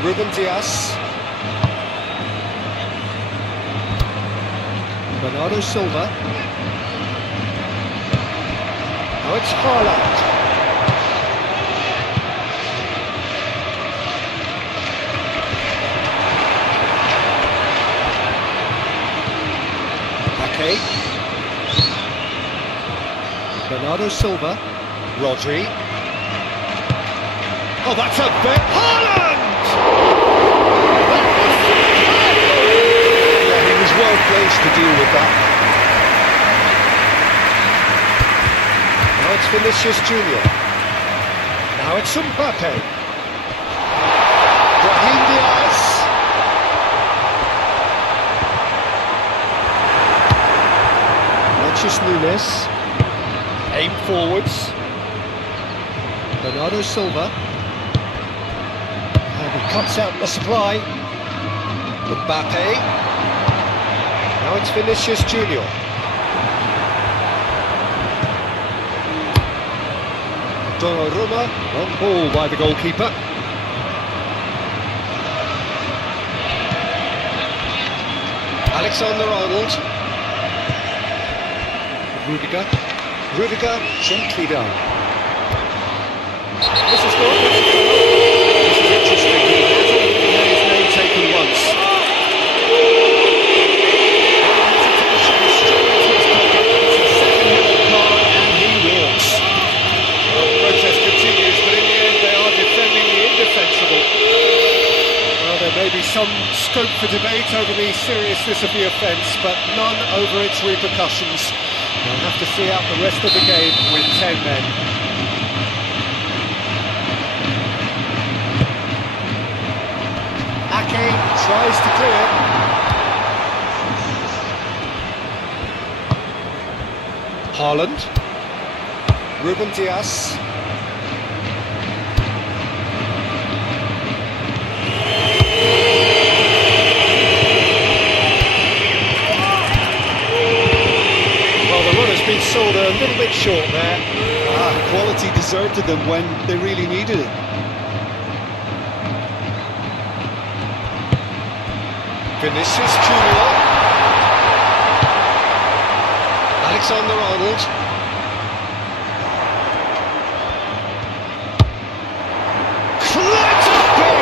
Ruben Dias. Bernardo Silva. Now it's Haaland. Ake. Bernardo Silva. Rodri. Oh, that's a bit. Haaland! Yeah, he was well placed to deal with that. Now it's Vinicius Junior. Now it's Mbappe. Brahim Diaz. Vinicius Nunes. Aim forwards. Bernardo Silva. And he cuts out the supply. Mbappe. Now it's Vinicius Junior. Donnarumma, on ball by the goalkeeper. Alexander-Arnold. Rudiger. Rudiger, gently down. This is good. This is interesting. He has already had his name taken once. Protest continues, but in the end they are defending the indefensible. Well, there may be some scope for debate over the seriousness of the offence, but none over its repercussions. They'll have to see out the rest of the game with 10 men. Ake tries to clear. Haaland. Ruben Dias. sold a little bit short there. Quality deserted them when they really needed it. Vinicius Junior. Alexander-Arnold. Flight up big!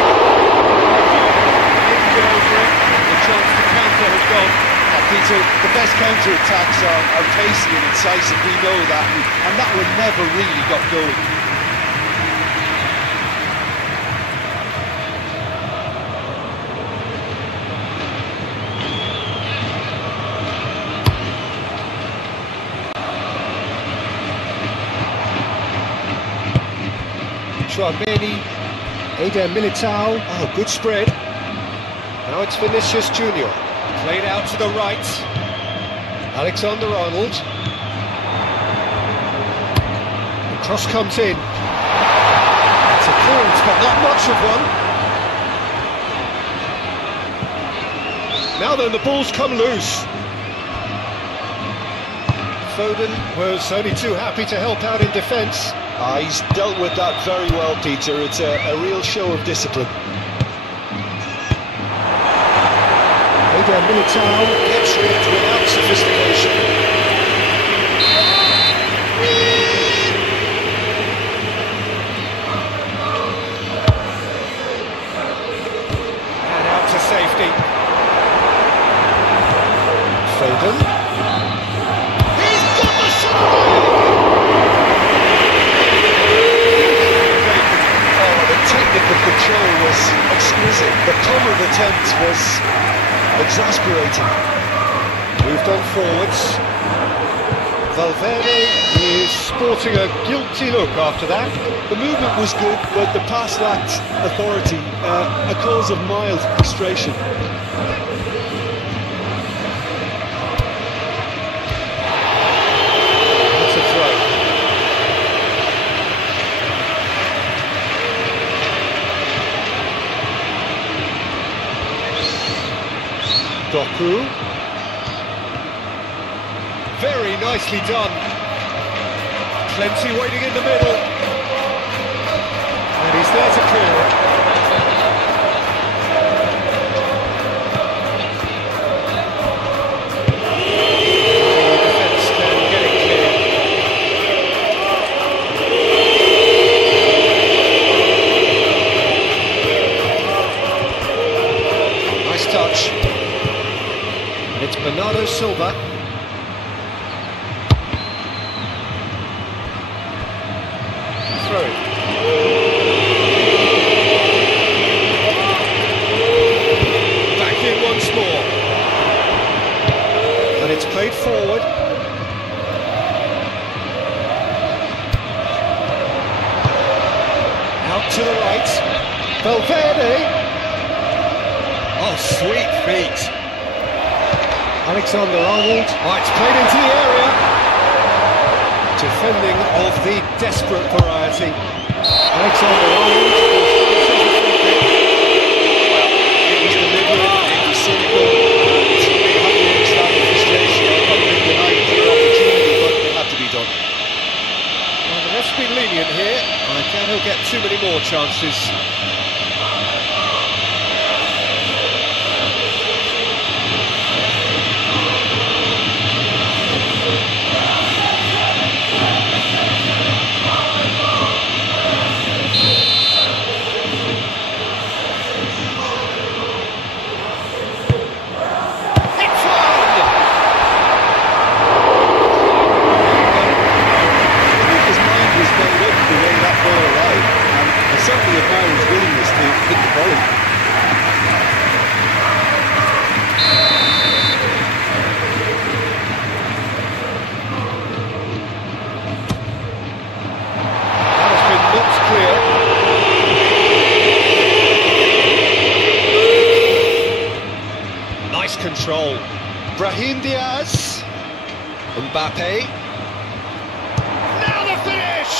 Didn't get over it. The chance to counter had gone. Peter, the best counter-attacks are pacey and incisive, we know that, and that one never really got going. Tchouameni, Eder Militao. Oh, good spread. Now it's Vinicius Junior. Played out to the right. Alexander-Arnold. The cross comes in. It's a clearance, but not much of one. Now then, the ball's come loose. Foden was only too happy to help out in defence. He's dealt with that very well, Peter. It's a real show of discipline. Eder Militao gets rid without sophistication. And out to safety. Foden. He's got the shot! Oh, the technical control was exquisite. The covered attempt was exasperating. Moved on forwards. Valverde is sporting a guilty look after that. The movement was good, but the pass lacked authority, a cause of mild frustration. That's a throw. Doku. Very nicely done. Plenty waiting in the middle. And he's there to clear it. The defence can get it clear. Nice touch. It's Bernardo Silva. Through. Back in once more. And it's played forward. Out to the right. Valverde. Oh, sweet feet. Alexander-Arnold. Oh, it's played into the area. Defending of the desperate variety. Alexander-Arnold. Well, it was deliberate, it was cynical, and it had to understand the frustration. I'm not denying clear opportunity, but it had to be done. Well, the ref's been lenient here. I doubt he'll get too many more chances. Certainly admire his willingness to hit the volley. That has been knocked clear. Nice control. Brahim Diaz. Mbappe. Now the finish!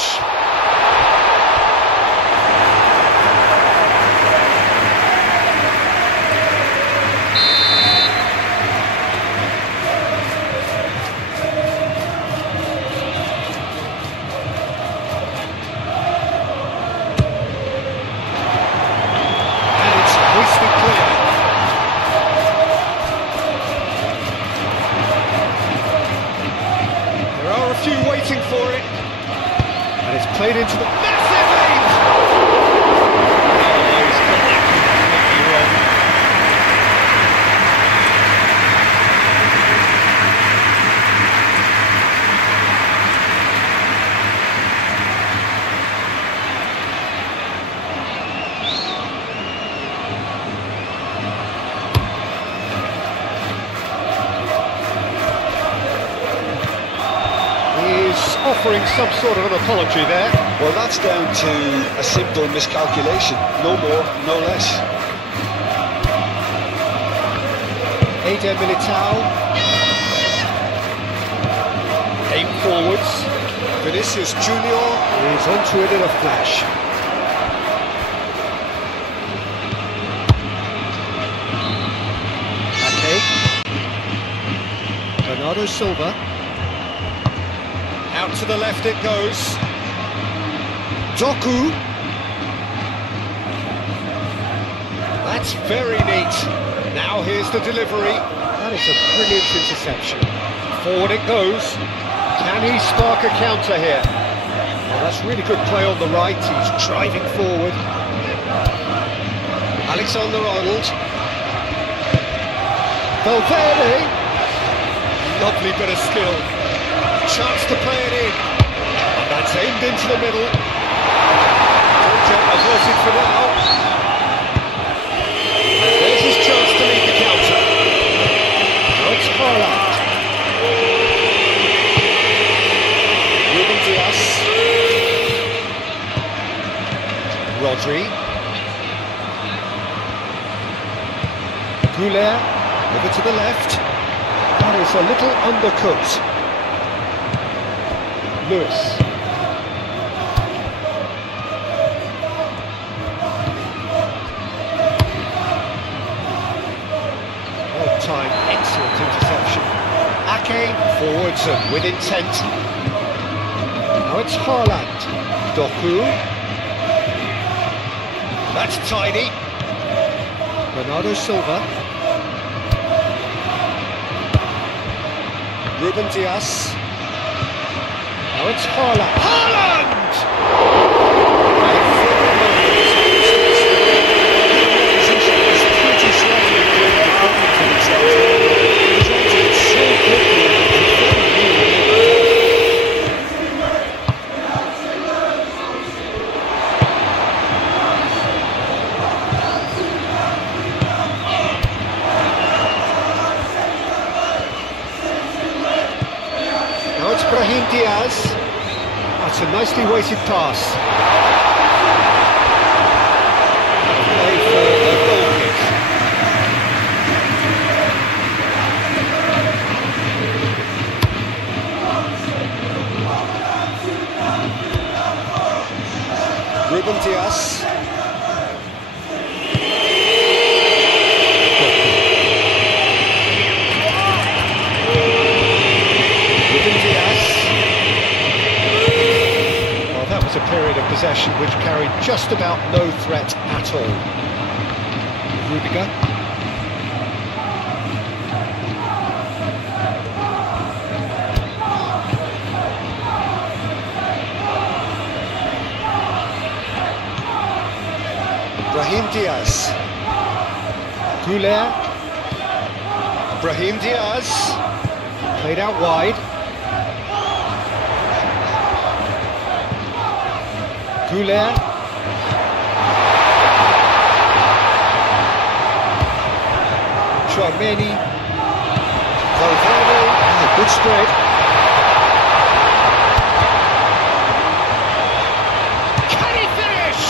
Played into the massive lead! Oh, he's got that completely wrong. Offering some sort of an apology there. Well, that's down to a simple miscalculation. No more, no less. Eder Militao. Aim forwards. Vinicius Junior is onto it in a flash. Ake. Bernardo Silva. Out to the left it goes. Doku. That's very neat. Now here's the delivery. That is a brilliant interception. Forward it goes. Can he spark a counter here? Well, that's really good play on the right. He's driving forward. Alexander-Arnold. Valverde. Lovely bit of skill. Chance to play it in. And that's aimed into the middle. Averted for now. And there's his chance to lead the counter. Now it's Haaland. Ruben Dias. Rodri. Goulet. Over to the left. That is a little undercooked. Lewis. Well timed, excellent interception. Ake forwards and with intent. Now it's Haaland. Doku. That's tiny. Bernardo Silva. Ruben Dias. Now it's Haaland. Haaland! Pretty sloppy doing the problem for themselves. He's onto it so quickly Now it's Brahim Diaz. That's a nicely weighted pass. Play for a goal kick. Ruben Dias. A period of possession which carried just about no threat at all. Rudiger. Brahim Diaz. Goulet. Brahim Diaz. Played out wide. Goulet. Chouameni. Valverde. A good spread. Can he finish?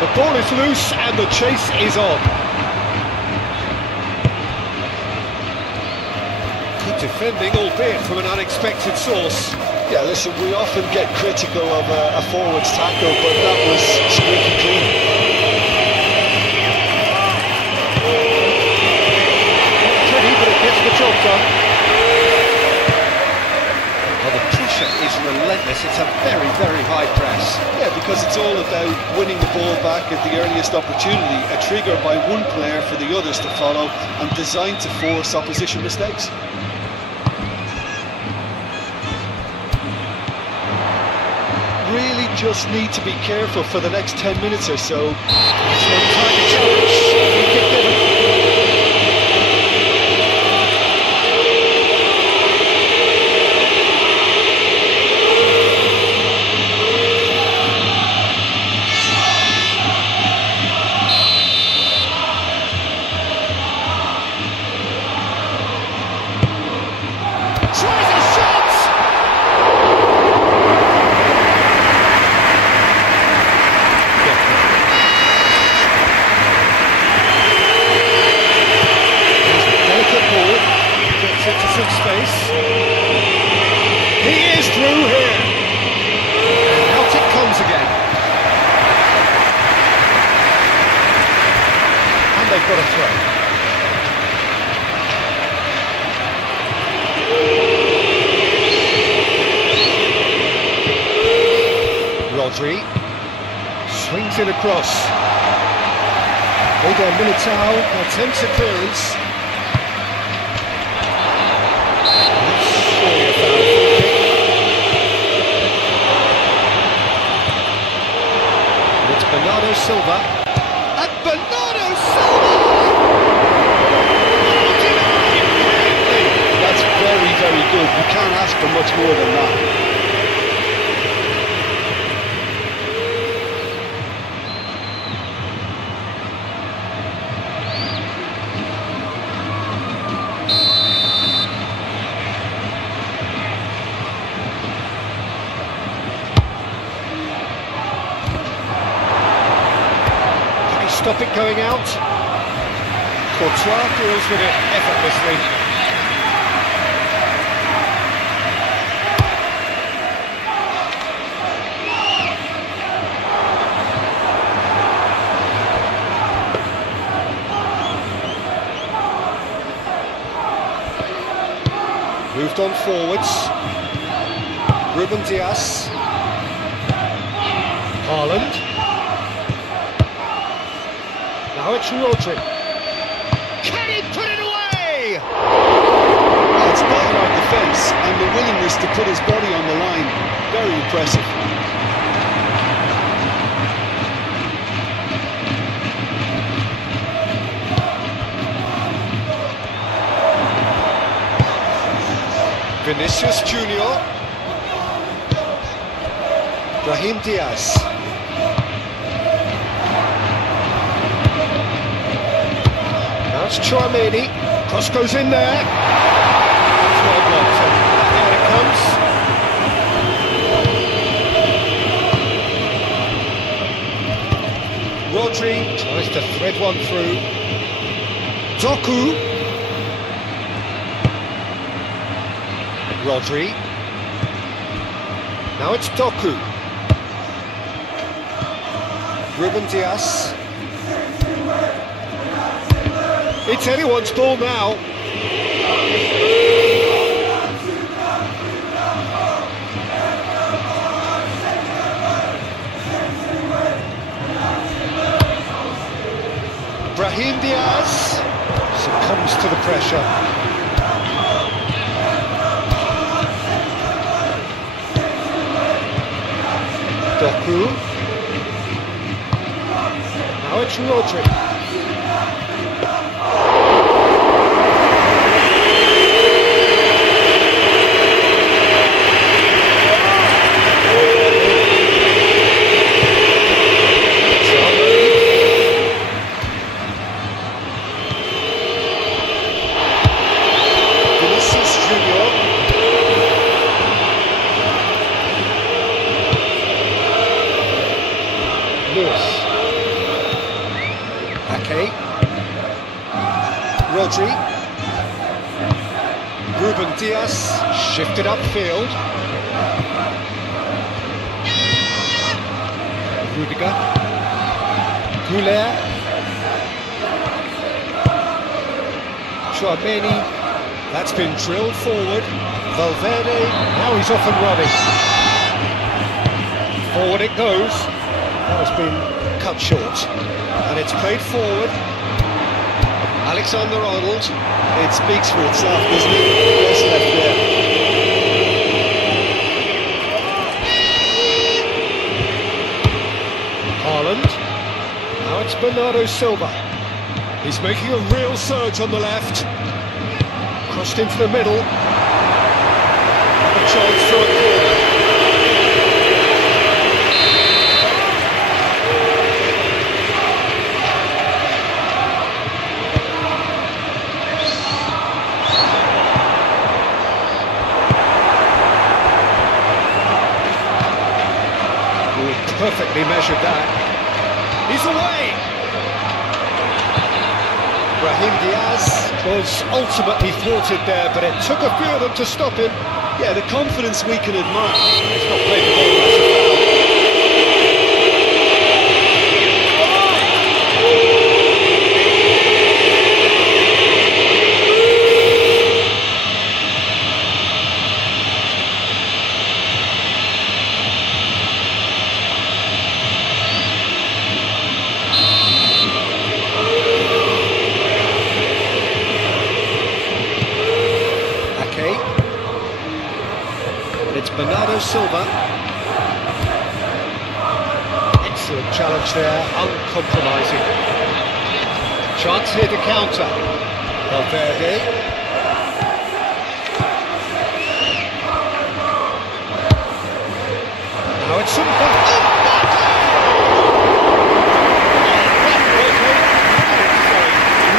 The ball is loose and the chase is on. Good defending, albeit from an unexpected source. Yeah, listen, we often get critical of a forward's tackle, but that was squeaky clean. Pretty, but it gets the job done. Well, the pressure is relentless. It's a very, very high press. Yeah, because it's all about winning the ball back at the earliest opportunity, a trigger by one player for the others to follow, and designed to force opposition mistakes. just need to be careful for the next 10 minutes or so. It's one time to challenge. Free kick given. They've got a throw. Rodri swings it across. Hold on, Militao attempts a clearance. That's surely a foul. It's Bernardo Silva. And Bernardo Silva! That's very, very good. You can't ask for much more than that. Stop it going out. Courtois deals with it effortlessly. Moved on forwards. Ruben Dias. Haaland. Now it's Rodri. Can he put it away? Oh, it's better our defence and the willingness to put his body on the line. Very impressive. Vinicius Junior. Brahim Diaz. That's Chouameni. Cross goes in there. It's well blocked. Here it comes. Rodri tries to thread one through. Doku. Rodri. Now it's Doku. Ruben Dias. It's anyone's ball now. Brahim Diaz succumbs to the pressure. Doku. Now it's Rodri. Rodri. Ruben Dias shifted upfield. Rudiger. Goulet. Chouameni. That's been drilled forward. Valverde. Now he's off and running. Forward it goes. That has been cut short. And it's played forward. Alexander-Arnold. It speaks for itself, doesn't it? Best left there. Bernardo Silva. He's making a real surge on the left. Crossed into the middle. A chance for a corner. Perfectly measured that. He's away! Brahim Diaz was ultimately thwarted there, but it took a few of them to stop him. Yeah, the confidence we can admire. He's not played the ball, that's a foul. It's Bernardo Silva. Excellent challenge there, uncompromising. Chance here to counter. Valverde. Now it's Silva.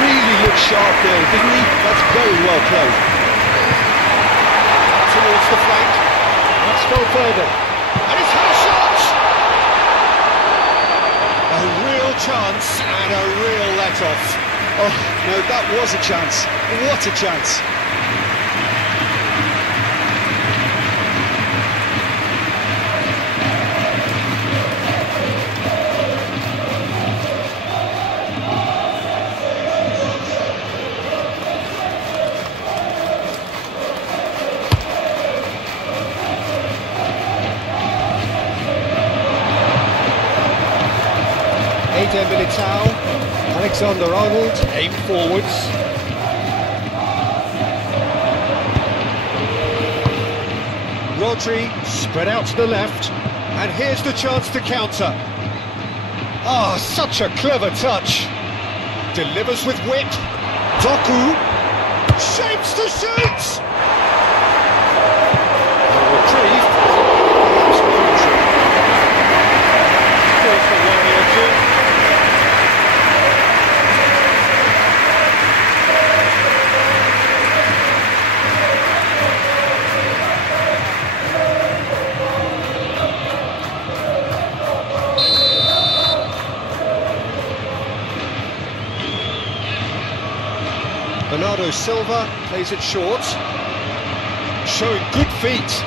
Really looked sharp there, didn't he? That's very well played. Towards the flank. That's Valverde. And he's had a shot! A real chance and a real let-off. Oh, no, that was a chance. What a chance. Eder Militao, Alexander-Arnold, aim forwards. Rodri, spread out to the left, and here's the chance to counter. Ah, such a clever touch. Delivers with wit. Doku, shapes to shoot! Retrieve. For one or two. Bernardo Silva plays it short, showing good feet.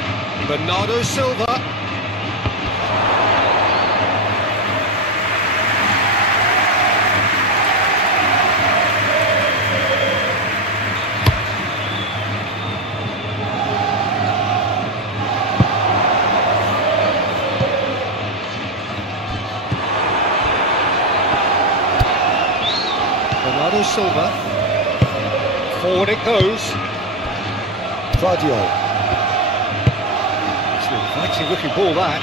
Bernardo Silva. Bernardo Silva. Forward it goes. Vardio. It's an inviting looking ball, that.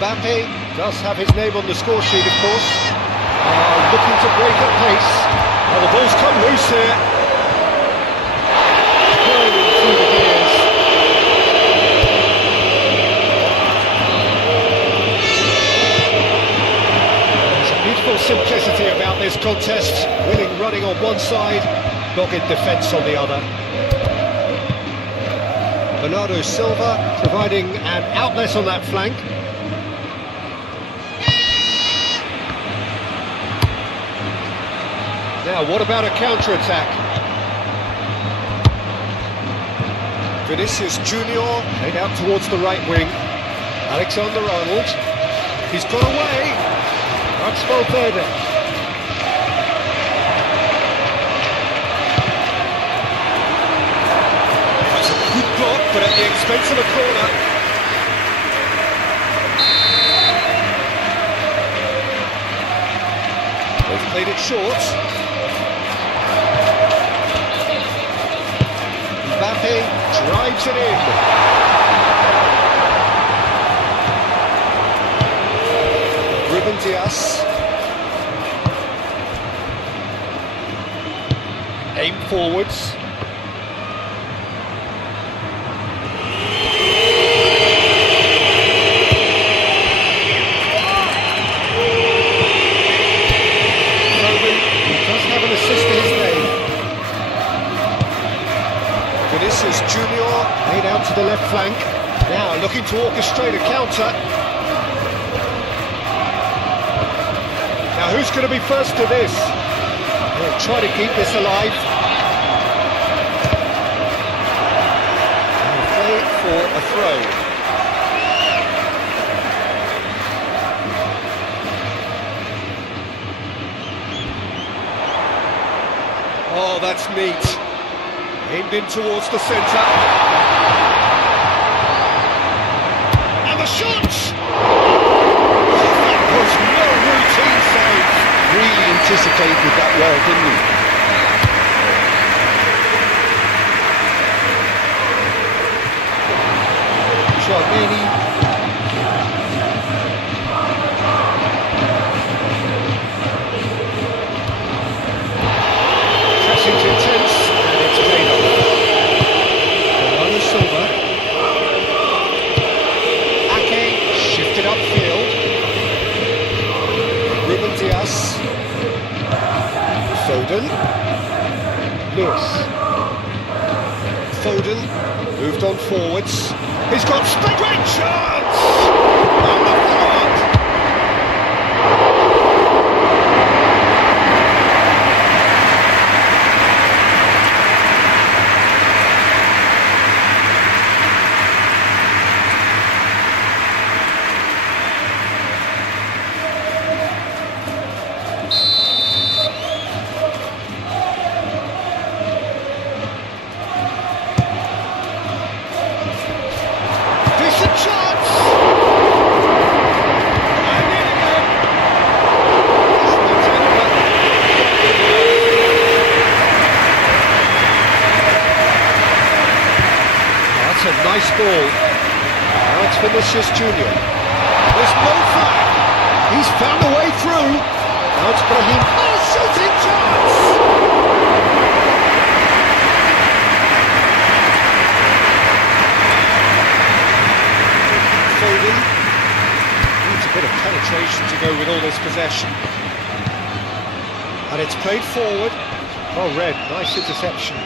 Mbappe does have his name on the score sheet, of course. Looking to break at pace. Oh, the ball's come loose here. Burning through the gears. Simplicity about this contest, winning running on one side, dogged defence on the other. Bernardo Silva providing an outlet on that flank. Now what about a counter-attack? Vinicius Junior played out towards the right wing. Alexander-Arnold, he's got away. That's Valverde. That's a good block, but at the expense of a corner. They've played it short. Mbappe drives it in. Ruben Dias. Aim forwards. Junior made out to the left flank, now looking to orchestrate a counter. Now who's going to be first to this? He'll try to keep this alive. And play for a throw. Oh, that's neat. Aimed in towards the centre. And the shot! That was no routine save. Really anticipated that well, didn't he? Chouameni. Pressing to intense. Foden. Lewis. Foden moved on forwards. He's got straight range chance! On the follow-up! A nice ball. Now it's Vinicius Junior. There's no flag. He's found a way through. Now it's Brahim. Oh, shooting chance! Foden needs a bit of penetration to go with all this possession. And it's played forward. Oh, Red, nice interception.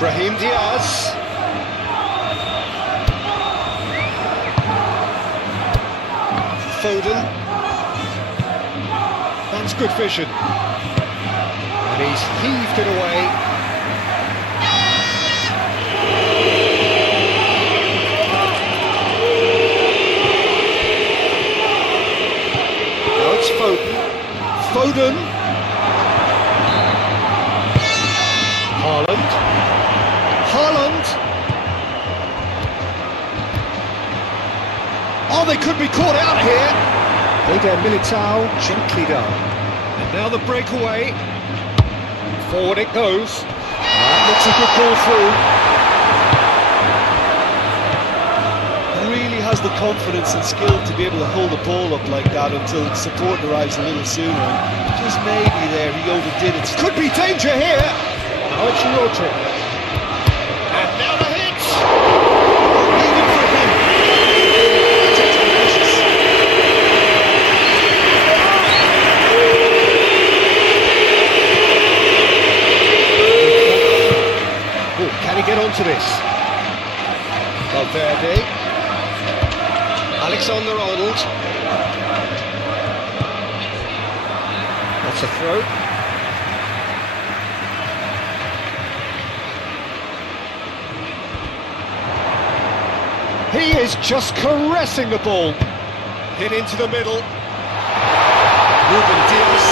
Brahim Diaz. Foden. That's good vision. And he's heaved it away. Now it's Foden. Foden. Haaland. Oh, they could be caught out here. Eder Militao, gently done. And now the breakaway. Forward it goes. That looks a good ball through. Really has the confidence and skill to be able to hold the ball up like that until support arrives a little sooner. And just maybe there he overdid it. Could be danger here. Now it's Rodri. And now the hit. Even for him. Can he get onto this? Valverde. Alexander-Arnold. That's a throw. He is just caressing the ball. Hit into the middle. Ruben Dias.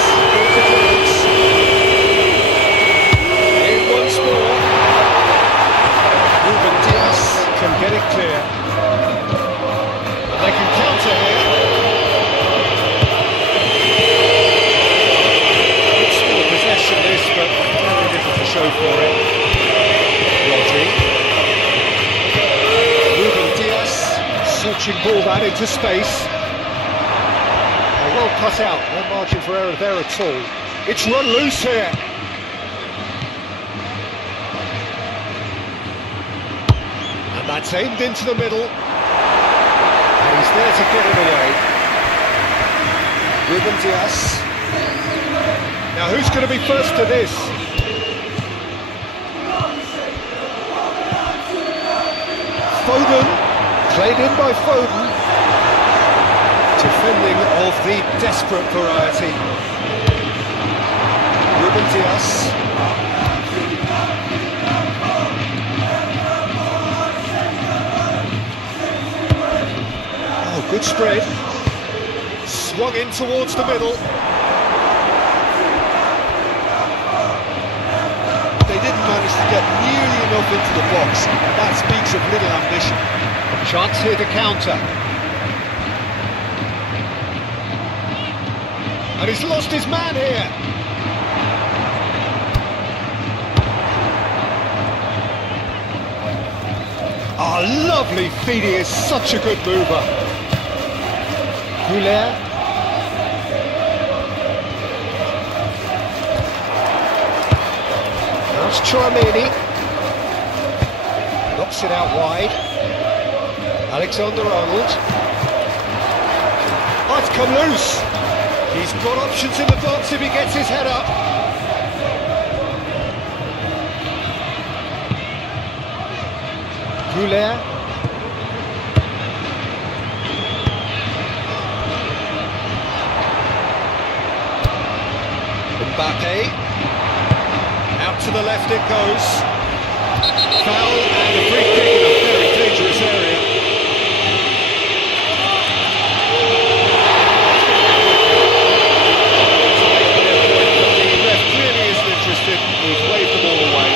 In once more. Ruben Dias can get it clear. And they can counter here. Good Dashing ball that into space. Oh, well cut out, no margin for error there at all. It's run loose here. And that's aimed into the middle. And he's there to get it away. Ruben Dias. Now who's going to be first to this? Foden, played in by Foden. Defending of the desperate variety. Ruben Dias. Oh, good spread. Swung in towards the middle. They didn't manage to get nearly enough into the box. That speaks of little ambition. Chance here to counter. And he's lost his man here. Oh, lovely feed, he is such a good mover. Goulet. That's Chouameni. Knocks it out wide. Alexander-Arnold. Oh, it's come loose. He's got options in the box if he gets his head up. Goulet. Mbappe. Out to the left it goes. Foul and a free kick in a very dangerous area. The ref clearly isn't interested. He's waved the ball away.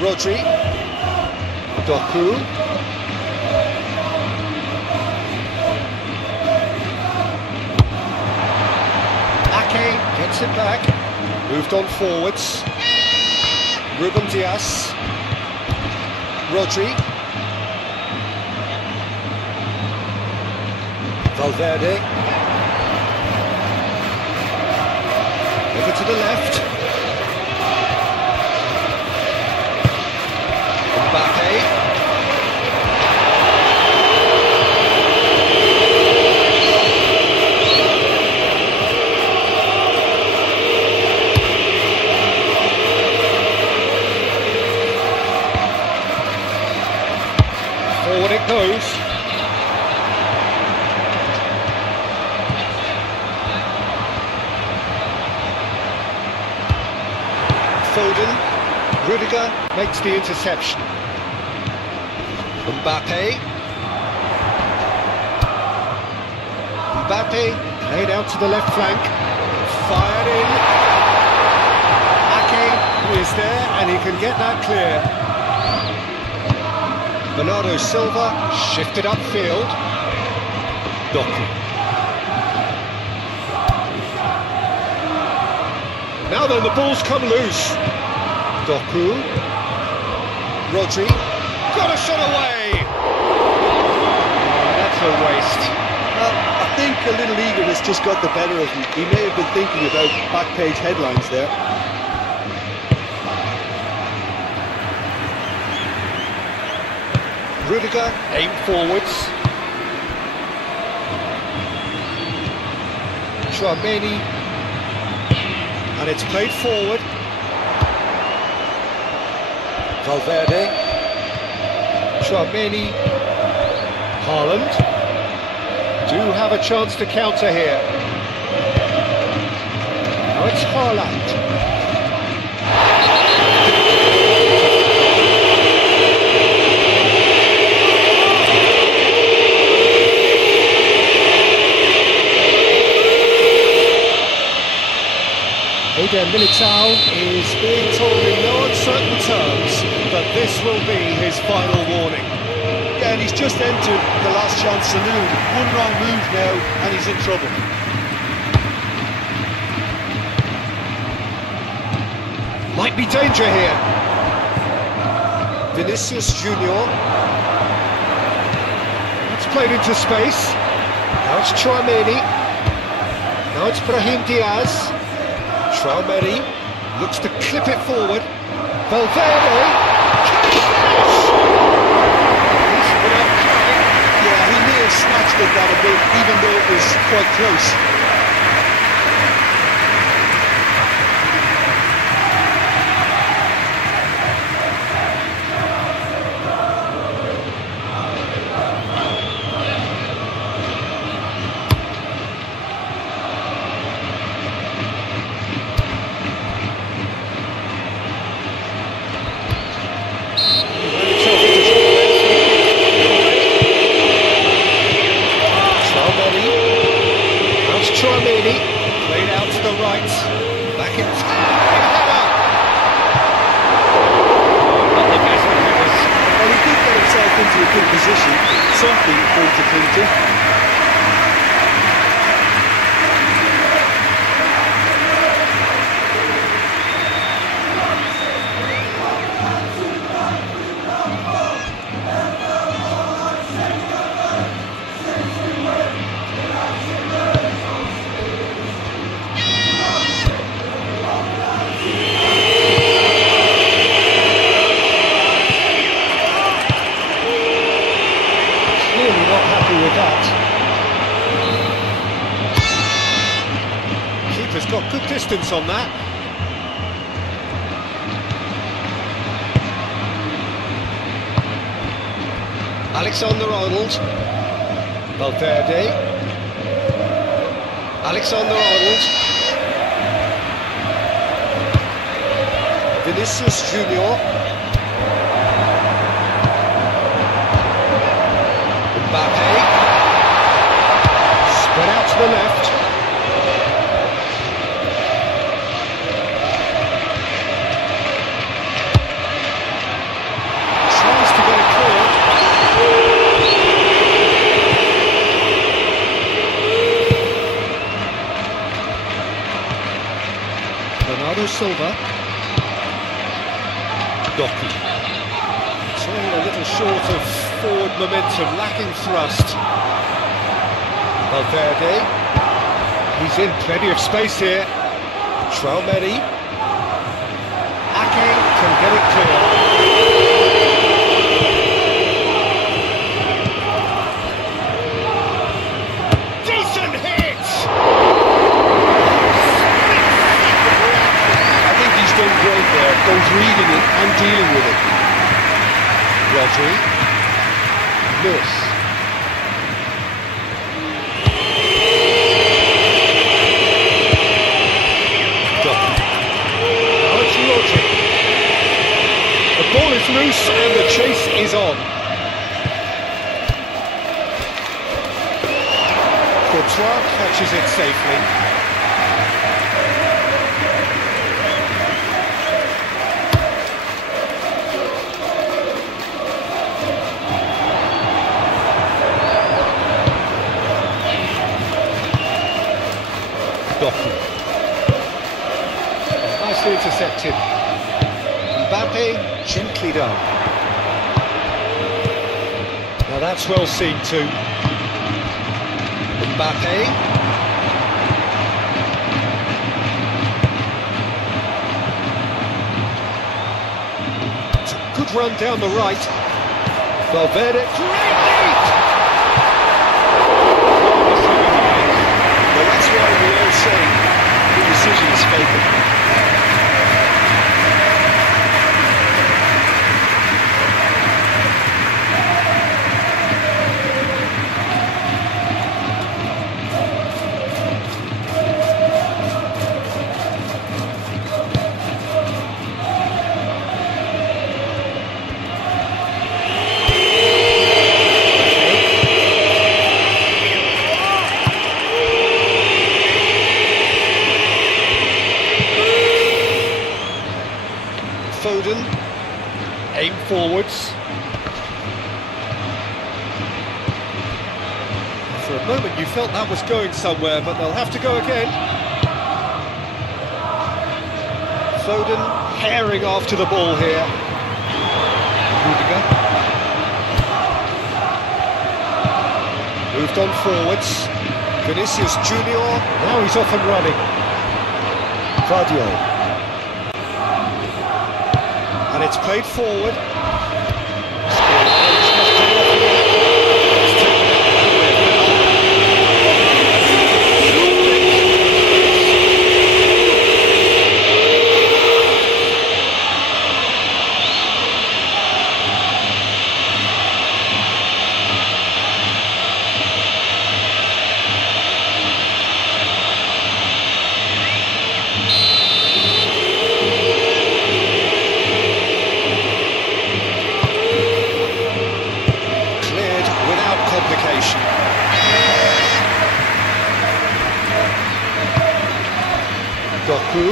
Rodri, Doku, Ake gets it back, moved on forwards, Ruben Dias, Rodri, Valverde, over to the left. Mbappe. Forward it goes. Foden. Rudiger makes the interception. Mbappe. Mbappe laid out to the left flank. Fired in. Ake is there and he can get that clear. Bernardo Silva shifted upfield. Doku. Now then, the ball's come loose. Doku. Rodri. Got a shot away! That's a waste. I think a little eagerness just got the better of him. He may have been thinking about back page headlines there. Rudiger, aim forwards. Chouameni. And it's played forward. Valverde. Chouameni, Haaland, Do have a chance to counter here. Now it's Haaland. Eder Militao is being told in no uncertain terms that this will be his final warning. Yeah, and he's just entered the last chance saloon. One wrong move now, and he's in trouble. Might be danger here. Vinicius Junior. It's played into space. Now it's Chouameni. Now it's Brahim Diaz. Chouameni looks to clip it forward. Valverde. Yeah, he may have snatched at that a bit, even though it was quite close. Chouameni, played out to the right, back in Well, he did get himself into a good position, something for him to cling to. With that. Keeper's got good distance on that. Alexander-Arnold. Valverde. Alexander-Arnold. Vinicius Junior. Mbappe. Spread out to the left. Tries to get it cleared. Bernardo Silva. Doku. Turning a little short of forward momentum, lacking thrust. Valverde, he's in plenty of space here. Chouameni, Ake can get it clear. Decent hit! I think he's done great there, both reading it and dealing with it. Rodri, Lewis. The ball is loose and the chase is on. Courtois catches it safely. Doku. Nicely intercepted. Mbappe, gently done. Now that's well seen too. Mbappe. It's a good run down the right. Valverde. Great lead! Well, that's why we all say the decision is fatal. Foden. Aim forwards. For a moment you felt that was going somewhere, but they'll have to go again. Foden herring after the ball here. Rudiger. Moved on forwards. Vinicius Junior. Now he's off and running. Cardio. And it's played forward. Doku.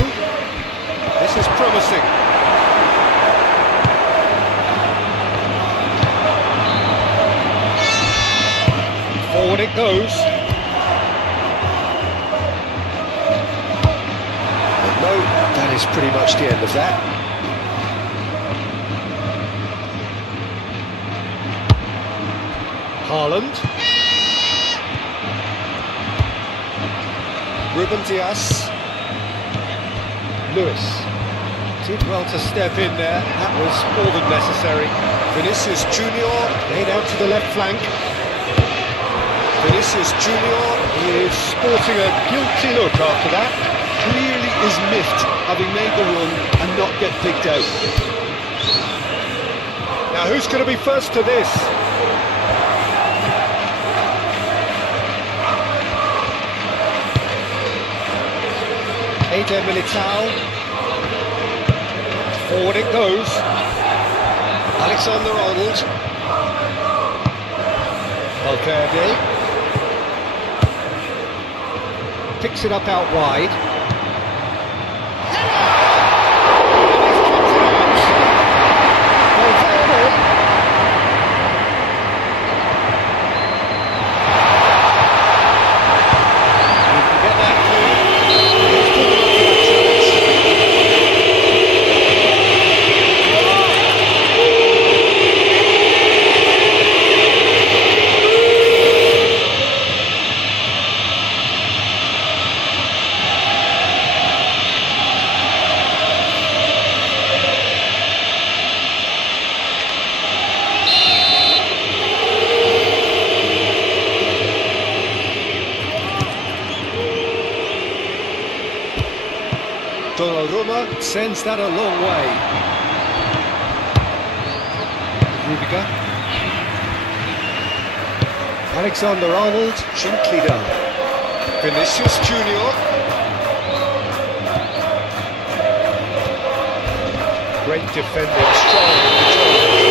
This is promising. Forward it goes. No, that is pretty much the end of that. Haaland. Ruben Dias. Lewis did well to step in there. That was more than necessary. Vinicius Junior laid out to the left flank. Vinicius Junior is sporting a guilty look after that. Clearly is miffed having made the run and not get picked out. Now who's going to be first to this? Eder Militao. Forward it goes. Alexander-Arnold. Valverde. Picks it up out wide. Donnarumma sends that a long way. Rudiger. Alexander-Arnold, gently done. Vinicius Junior. Great defending, strong control.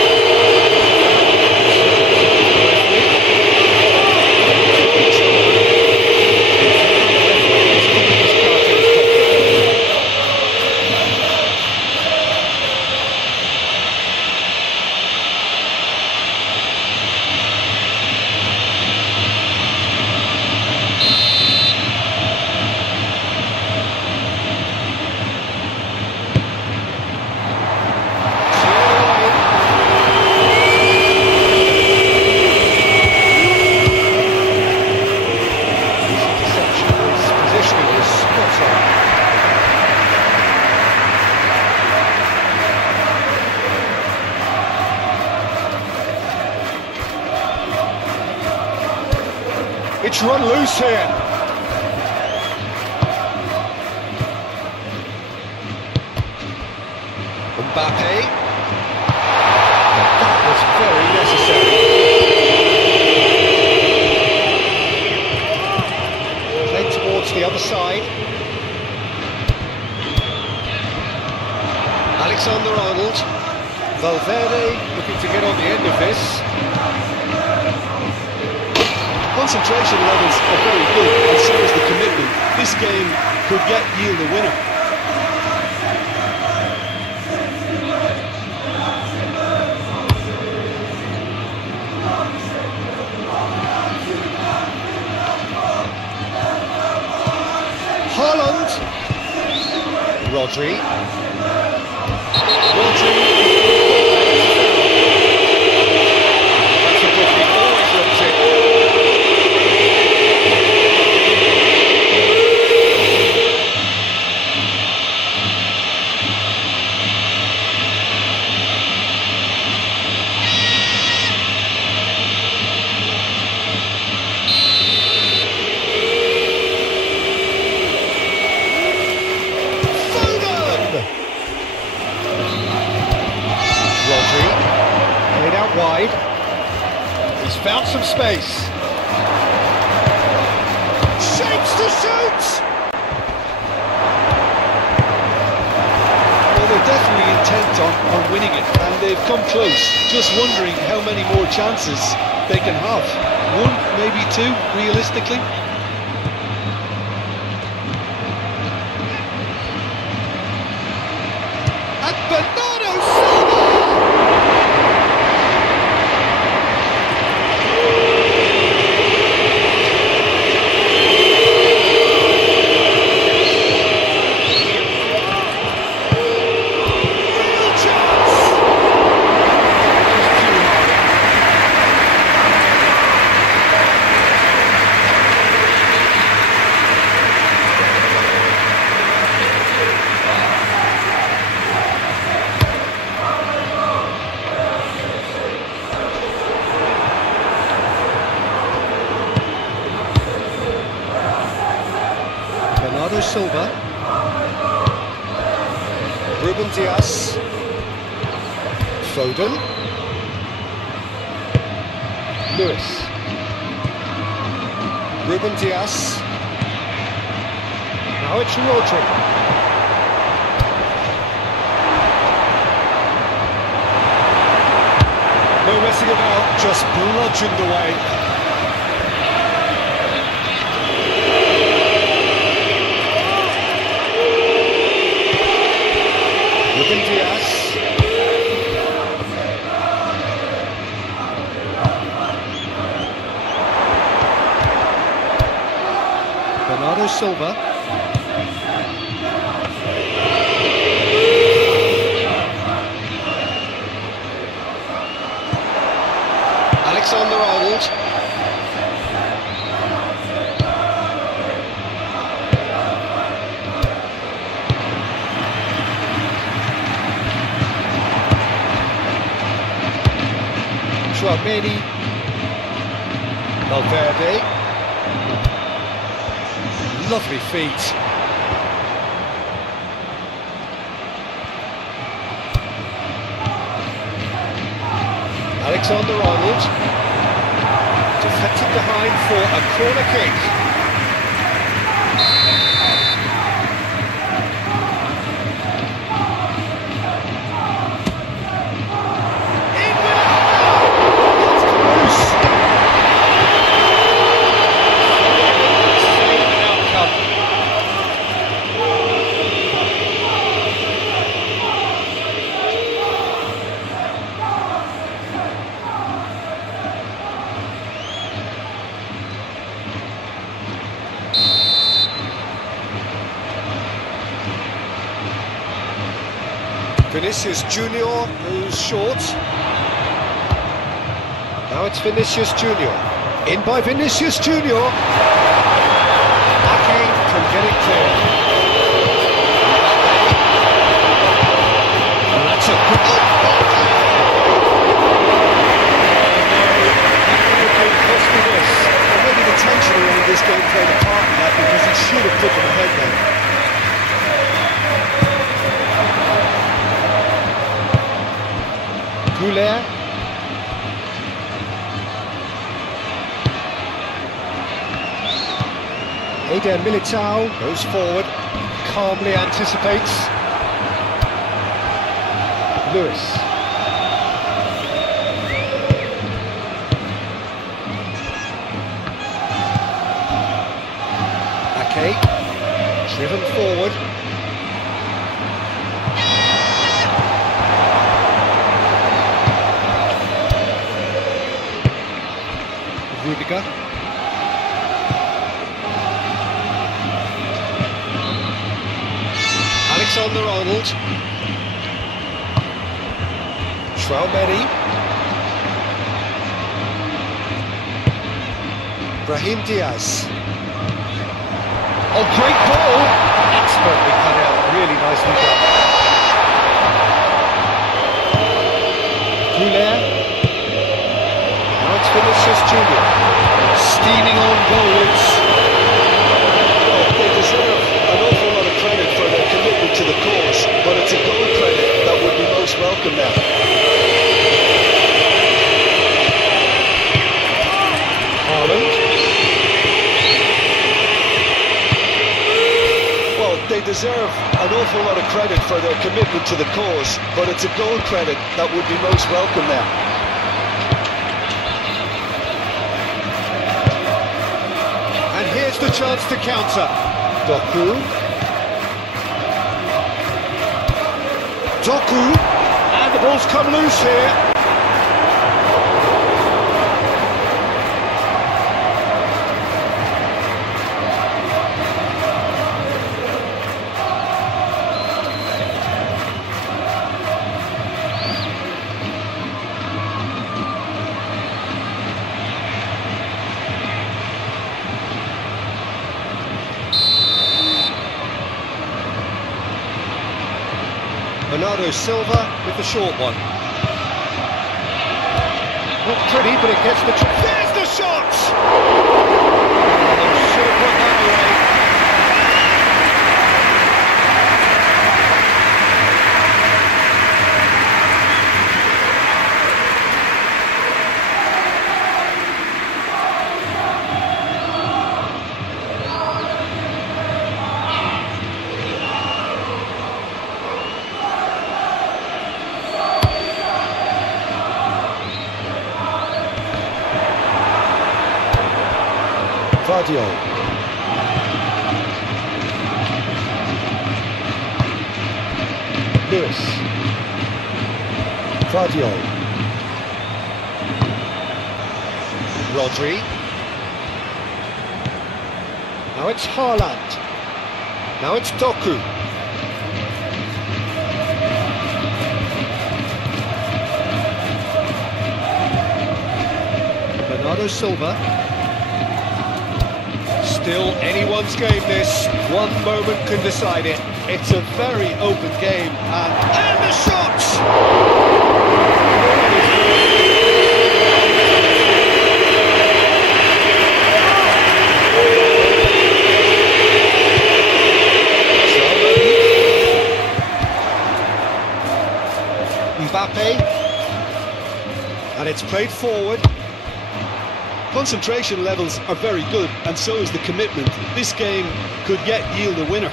It's run loose here. Mbappe. That was very necessary. Played towards the other side. Alexander-Arnold. Valverde looking to get on the end of this. Concentration levels are very good, and so is the commitment. This game could yield a winner. Haaland. Rodri. That's a ball he always looks in. Wide. He's found some space. Shapes to shoot! Well, they're definitely intent on winning it, and they've come close. Just wondering how many more chances they can have. One, maybe two, realistically. And Bernardo Silva! Bernardo Silva, Ruben Dias, Foden, Lewis, Ruben Dias, now it's Rodri. No messing about, just bludgeoned away. Ruben Dias. Bernardo Silva. Alexander-Arnold. Tchouameni, Valverde, lovely feet. Alexander-Arnold, deflected behind for a corner kick. Vinicius Junior goes short. Now it's Vinicius Junior. In by Vinicius Junior. Ake can get it clear. And that's a good... Well, maybe the tension around this game played a part in that, because he should have put them ahead then. Goulet. Eder Militao goes forward, calmly anticipates. Lewis. Ake, driven forward. Rudiger. Alexander-Arnold. Traoré. Brahim Diaz. Oh, great ball! Expertly cut out, really nicely done. Poulet. Now it's Vinicius Junior. Steaming on goals. Well, they deserve an awful lot of credit for their commitment to the cause, but it's a goal credit that would be most welcome now. Haaland. Well, they deserve an awful lot of credit for their commitment to the cause, but it's a goal credit that would be most welcome now. And here's the chance to counter. Doku. And the ball's come loose here. Bernardo Silva with the short one. Not pretty, but it gets the... There's the shot! Oh, should have put that away. Lewis. Vardio. Rodri. Now it's Haaland. Now it's Doku. Bernardo Silva. Still anyone's game this. One moment can decide it. It's a very open game and the shots! Mbappe. And it's played forward. Concentration levels are very good, and so is the commitment. This game could yet yield a winner.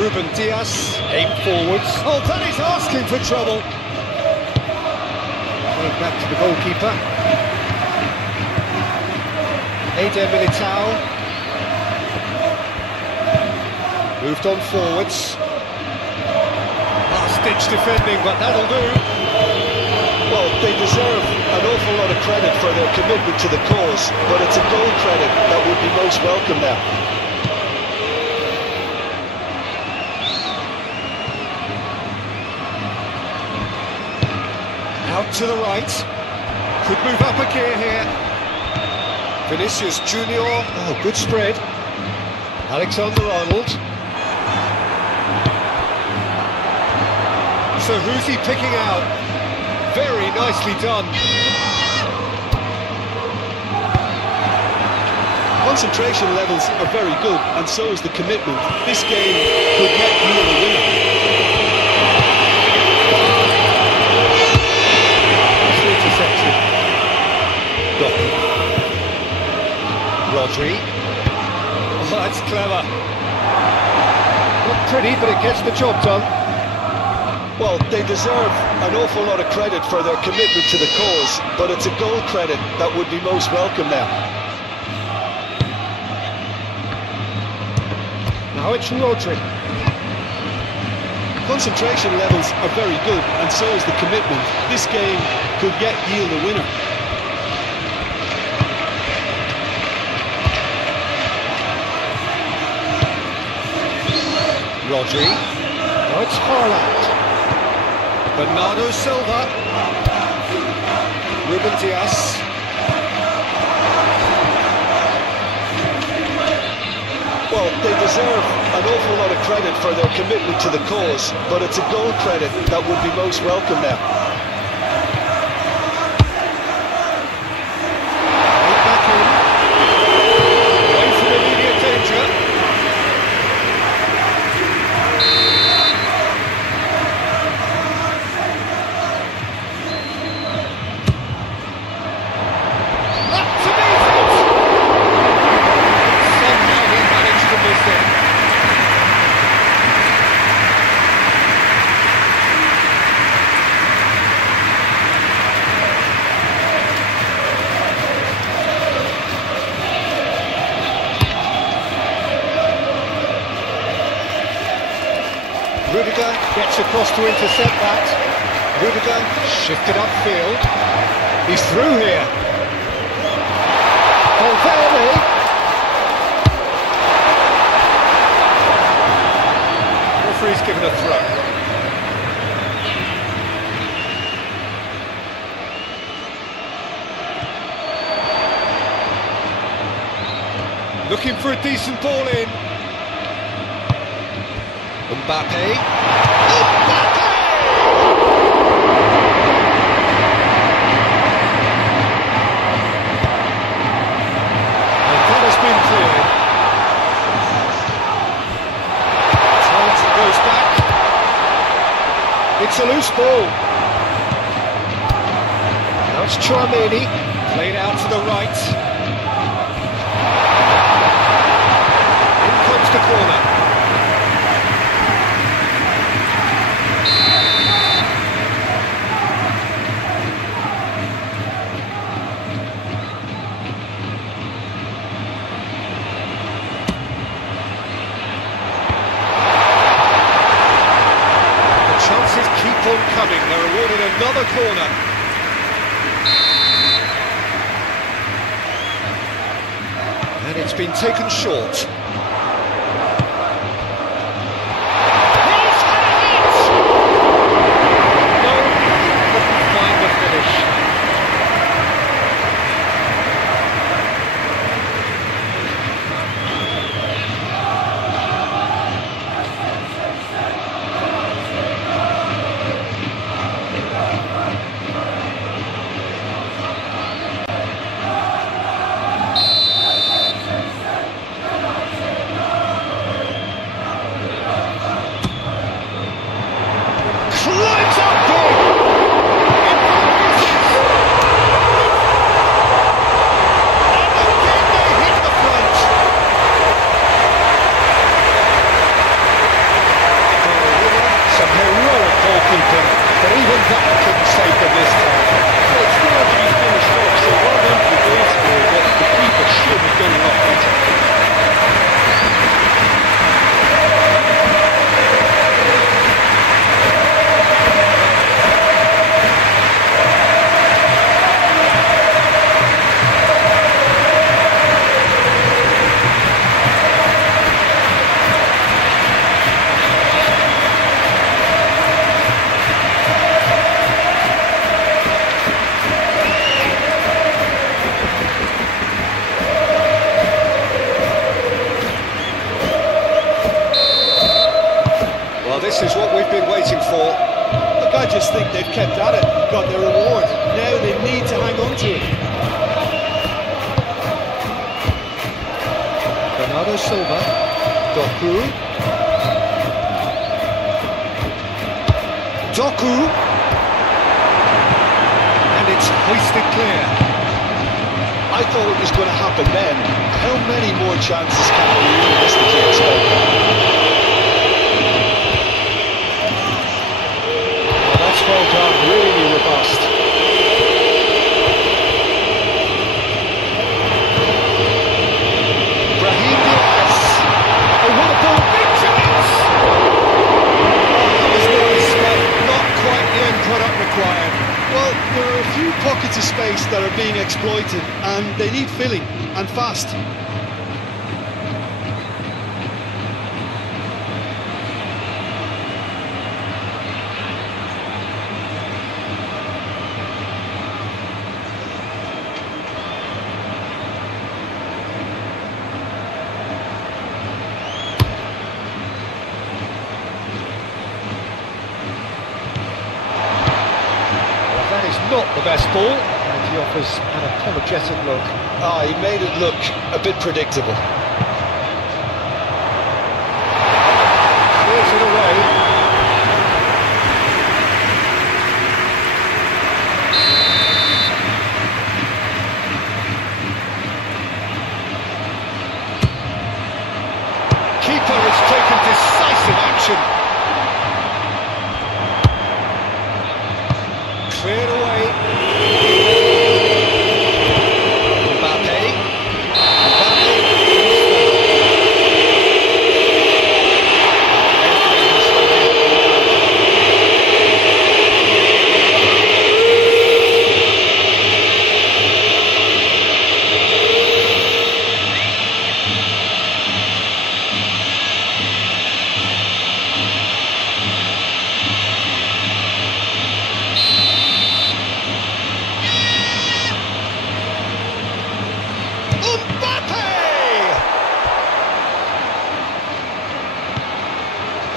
Ruben Diaz, aim forwards. Oh, that is asking for trouble. Going back to the goalkeeper. Eder Militao. Moved on forwards. Last-ditch defending, but that'll do. Well, they deserve an awful lot of credit for their commitment to the cause, but it's a goal credit that would be most welcome now. Out to the right. Could move up a gear here. Vinicius Junior. Oh, good spread. Alexander-Arnold. So who's he picking out? Very nicely done. Concentration levels are very good, and so is the commitment. This game could yet yield a winner. Interception. Doku. Rodri. Oh, that's clever. Not pretty, but it gets the job done. Well, they deserve an awful lot of credit for their commitment to the cause, but it's a goal credit that would be most welcome now. Now it's Rodri. Concentration levels are very good, and so is the commitment. This game could yet yield a winner. Rodri. Oh, it's Haaland. Bernardo Silva. Ruben Dias. Well, they deserve an awful lot of credit for their commitment to the cause, but it's a goal credit that would be most welcome now. Back in. Away from immediate danger. Up to meet it! Somehow he managed to miss it. Rudiger gets across to intercept that. Rudiger shifted upfield. He's through here. Valverde. Referee's given a throw. Looking for a decent ball in. Mbappe. Mbappe! And that has been cleared. Johnson goes back. It's a loose ball. Now it's Chouameni, played out to the right. In comes the corner. Chances keep on coming, they're awarded another corner. And it's been taken short. He's had a hit! No, couldn't find the finish. Climbs up big! And again they hit the front! Some heroic goalkeeping, but even that couldn't save them this time. Well, it's fair to be finished off, so well done for the goal scorer, but the keeper should have done a lot better. Well, this is what we've been waiting for. Look, I just think they've kept at it, got their reward. Now they need to hang on to it. Bernardo Silva, Doku. And it's hoisted clear. I thought it was going to happen then. How many more chances can we realistically expect? Well, that's well done, really robust. Brahim Diaz. Oh, what a ball, big chance! That was nice, but not quite the end product required. Well, there are a few pockets of space that are being exploited, and they need filling, and fast. the best ball, and he offers an apologetic look. He made it look a bit predictable. Clears it away. Keeper has taken decisive action. Cleared away. Mbappe.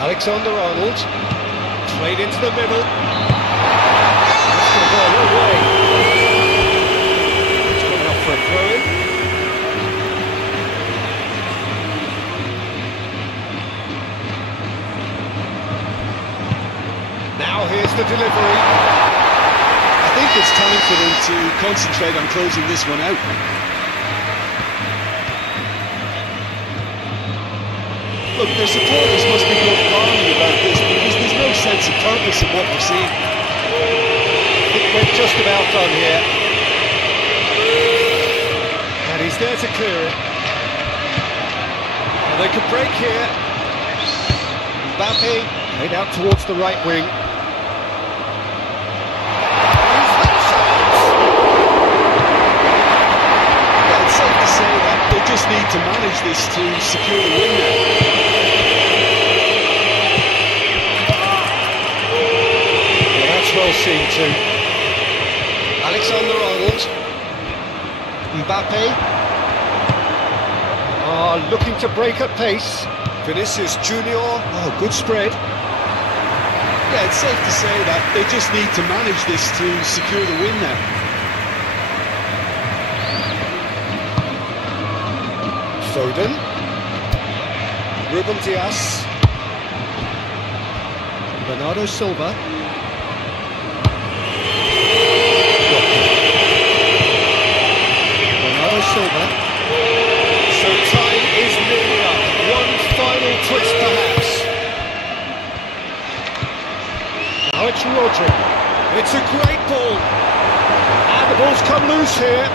Alexander-Arnold, played into the middle. That's going to go a long way. It's coming up for a throw-in. Now here's the delivery. I think it's time for them to concentrate on closing this one out. Look, their supporters must be going balmy about this because there's no sense of purpose in what we're seeing. I think we're just about done here. And he's there to clear it. And they could break here. Mbappe played out towards the right wing. Yeah, it's safe to say that they just need to manage this to secure the win now. Well seen too. Alexander-Arnold. Mbappe. Looking to break at pace. Vinicius Junior. Oh, good spread. Yeah, it's safe to say that they just need to manage this to secure the win now. Foden. Ruben Dias. Bernardo Silva. Silva. So time is nearly up. One final twist perhaps. Now it's Rodri. It's a great ball. And the ball's come loose here.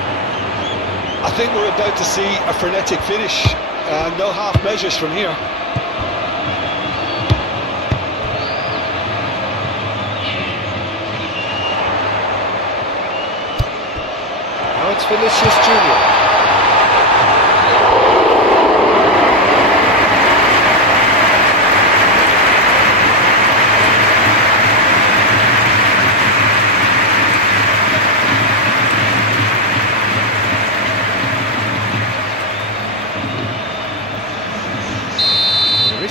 I think we're about to see a frenetic finish. No half measures from here. Now it's Vinicius Junior.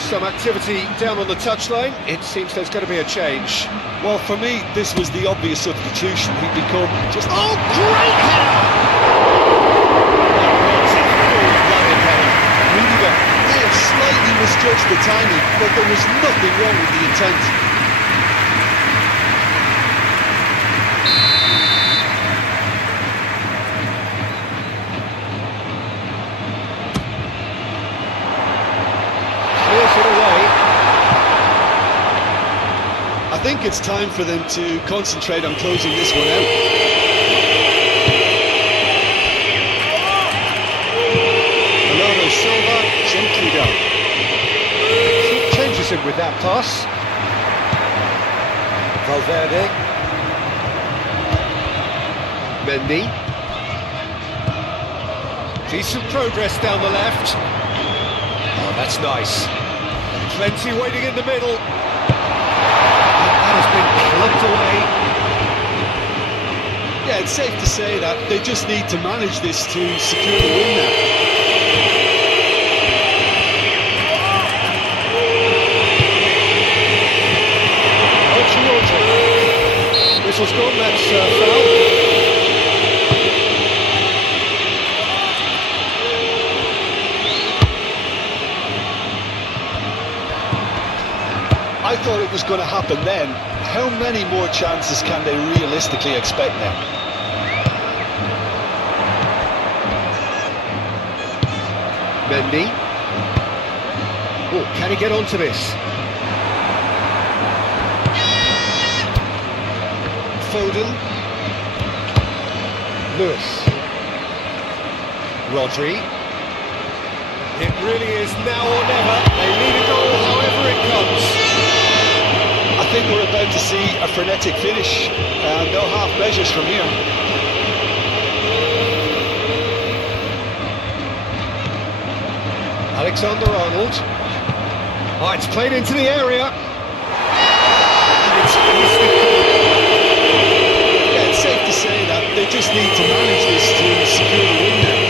Some activity down on the touchline. It seems there's going to be a change. Well, for me, this was the obvious substitution. He'd become just... Oh, great header! Rudiger may have slightly misjudged the timing, but there was nothing wrong with the intent. I think it's time for them to concentrate on closing this one out. Bernardo Silva gently down. Changes him with that pass. Valverde. Mendy. Decent progress down the left. Oh, that's nice. Plenty waiting in the middle. Has been clubbed away. Yeah, it's safe to say that they just need to manage this to secure the win now. This whistle's gone, that's foul. I thought it was going to happen then. How many more chances can they realistically expect now? Mendy. Oh, can he get onto this? Foden. Lewis. Rodri. It really is now or never. They need a goal however it comes. I think we're about to see a frenetic finish, and no half measures from here. Alexander-Arnold. Oh, it's played into the area. Yeah, it's safe to say that they just need to manage this to secure the win now.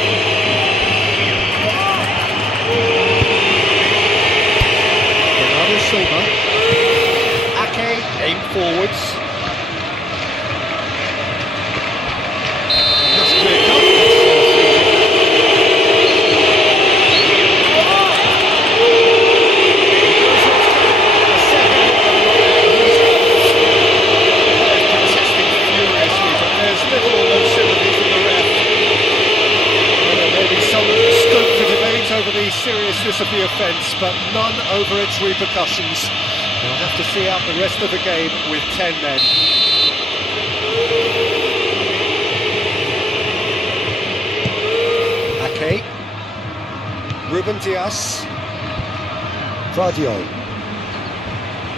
Bernardo Silva. Aim forwards. Just cleared up. Protesting furiously, but there's little or no sympathy from the ref. Well, there may be some scope for debate over the seriousness of the offence, but none over its repercussions. They'll have to see out the rest of the game with 10 men. Ake. Ruben Dias. Vardio.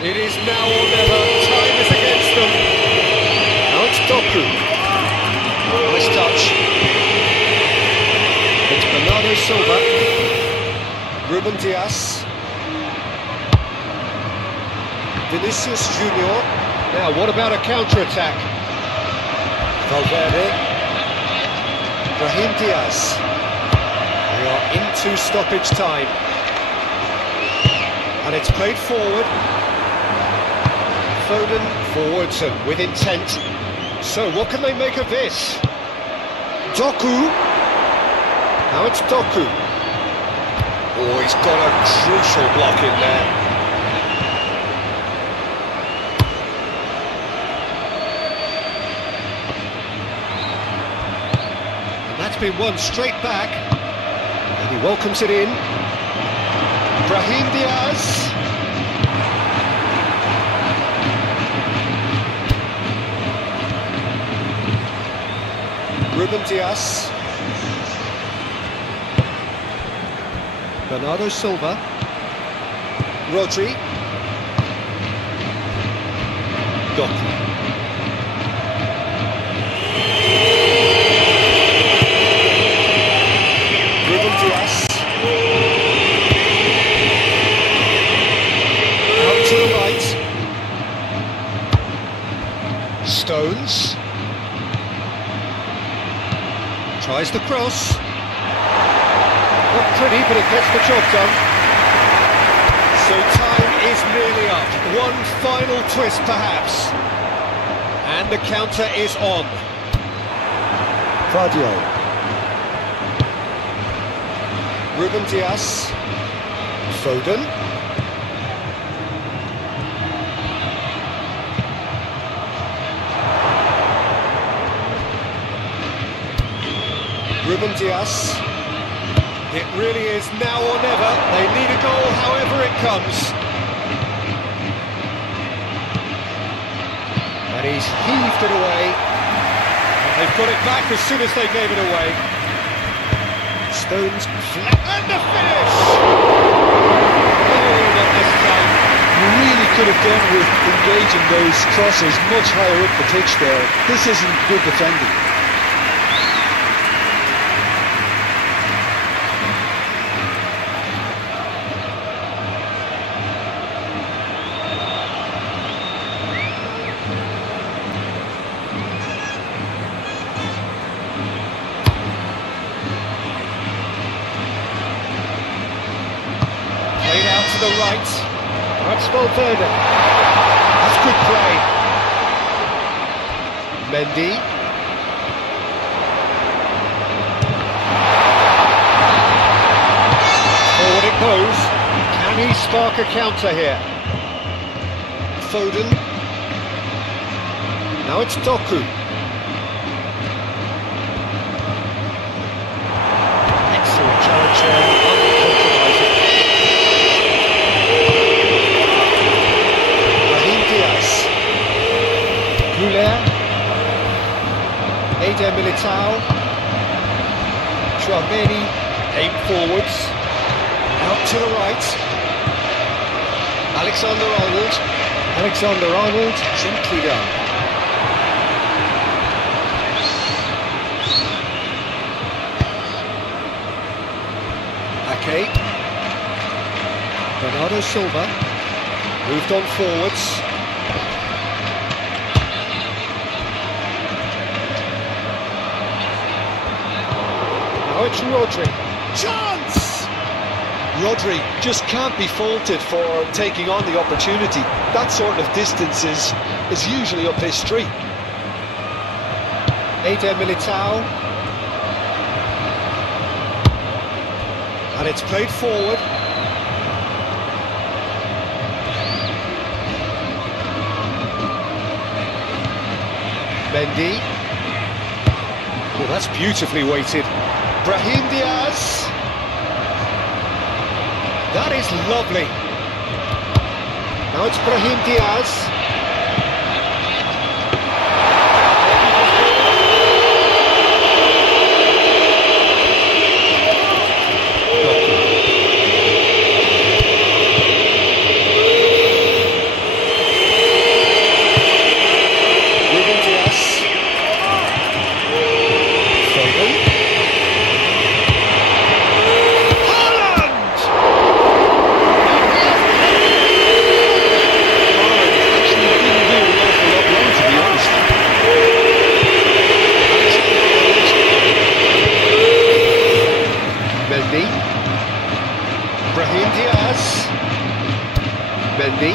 It is now or never. Time is against them. Now it's Doku. Nice touch. It's Bernardo Silva. Ruben Dias. Vinicius Junior. Now, what about a counter-attack? Valverde. Brahim Diaz. We are into stoppage time. And it's played forward. Foden forwards and with intent. So, what can they make of this? Doku. Now it's Doku. Oh, he's got a crucial block in there. That's been won straight back, and he welcomes it in. Brahim Diaz. Ruben Dias. Bernardo Silva. Rodri. Doku. Out to the right. Stones. Tries the cross. Not pretty, but it gets the job done. So time is nearly up. One final twist, perhaps. And the counter is on. Vardio. Ruben Dias. Foden. Ruben Dias. It really is now or never. They need a goal however it comes. And he's heaved it away. And they've got it back as soon as they gave it away. Stones flat, and the finish! Oh, not this time. You really could have done with engaging those crossers much higher up the pitch there. This isn't good defending. Played out to the right. That's Valverde. That's good play. Mendy. Forward it goes. Can he spark a counter here? Foden. Now it's Doku. Excellent challenge there, uncompromising. Raheem Diaz. Goulet. Eder Militao. Chouameni. Aim forwards. Out to the right. Alexander-Arnold. Alexander-Arnold, simply done. Ake. Bernardo Silva. Moved on forwards. Now it's Rodri. Chance! Rodri just can't be faulted for taking on the opportunity. That sort of distance is usually up his street. Eder Militao. And it's played forward. Mendy. Oh, that's beautifully weighted. Brahim Diaz. That is lovely. Now it's Brahim Diaz. Brahim Diaz. Mendy.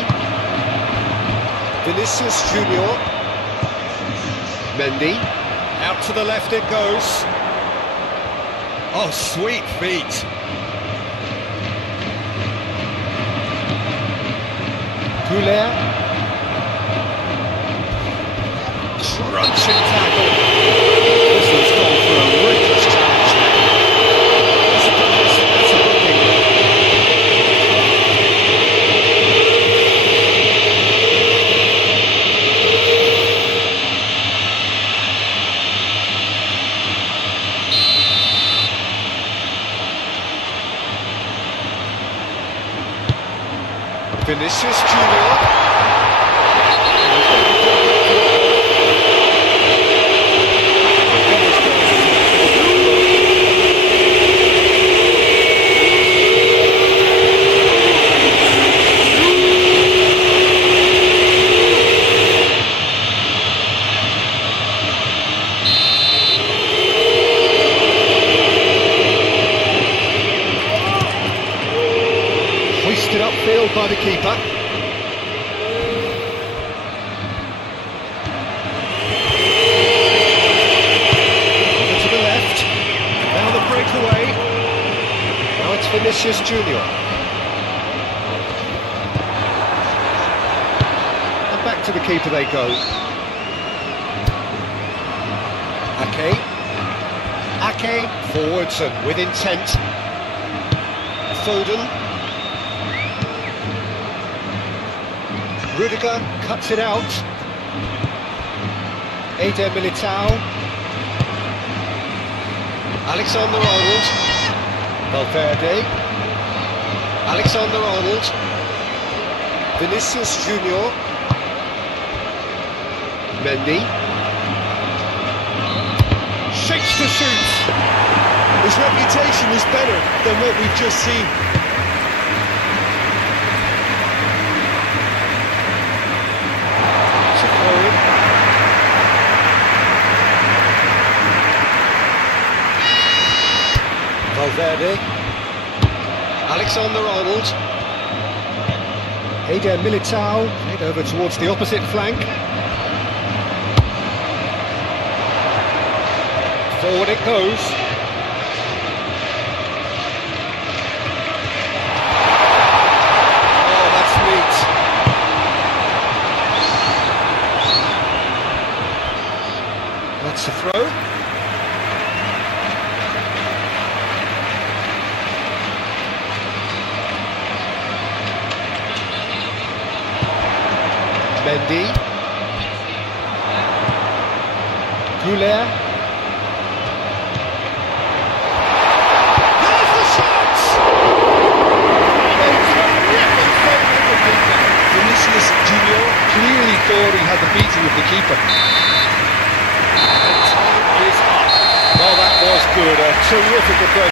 Vinicius Junior. Mendy. Out to the left it goes. Oh, sweet feet. Goulet. Crunching tackle. This one's gone for a reckless challenge there. That's a booking. Vinicius Junior. Hoisted upfield by the keeper. Over to the left. Now the breakaway. Now it's Vinicius Junior. And back to the keeper they go. Ake. Ake forwards and with intent. Foden. Rudiger cuts it out. Eder Militao. Alexander-Arnold. Valverde. Alexander-Arnold. Vinicius Junior. Mendy. Shakes to shoot. His reputation is better than what we've just seen. Valverde. Alexander-Arnold. Eder Militao, played over towards the opposite flank. Forward it goes. Oh, that's neat. That's the throw. Mendy. Goulet. There's the shot! A terrific save from the keeper. Vinicius Junior clearly thought he had the beating of the keeper. And time is up. Well, that was good. A terrific approach.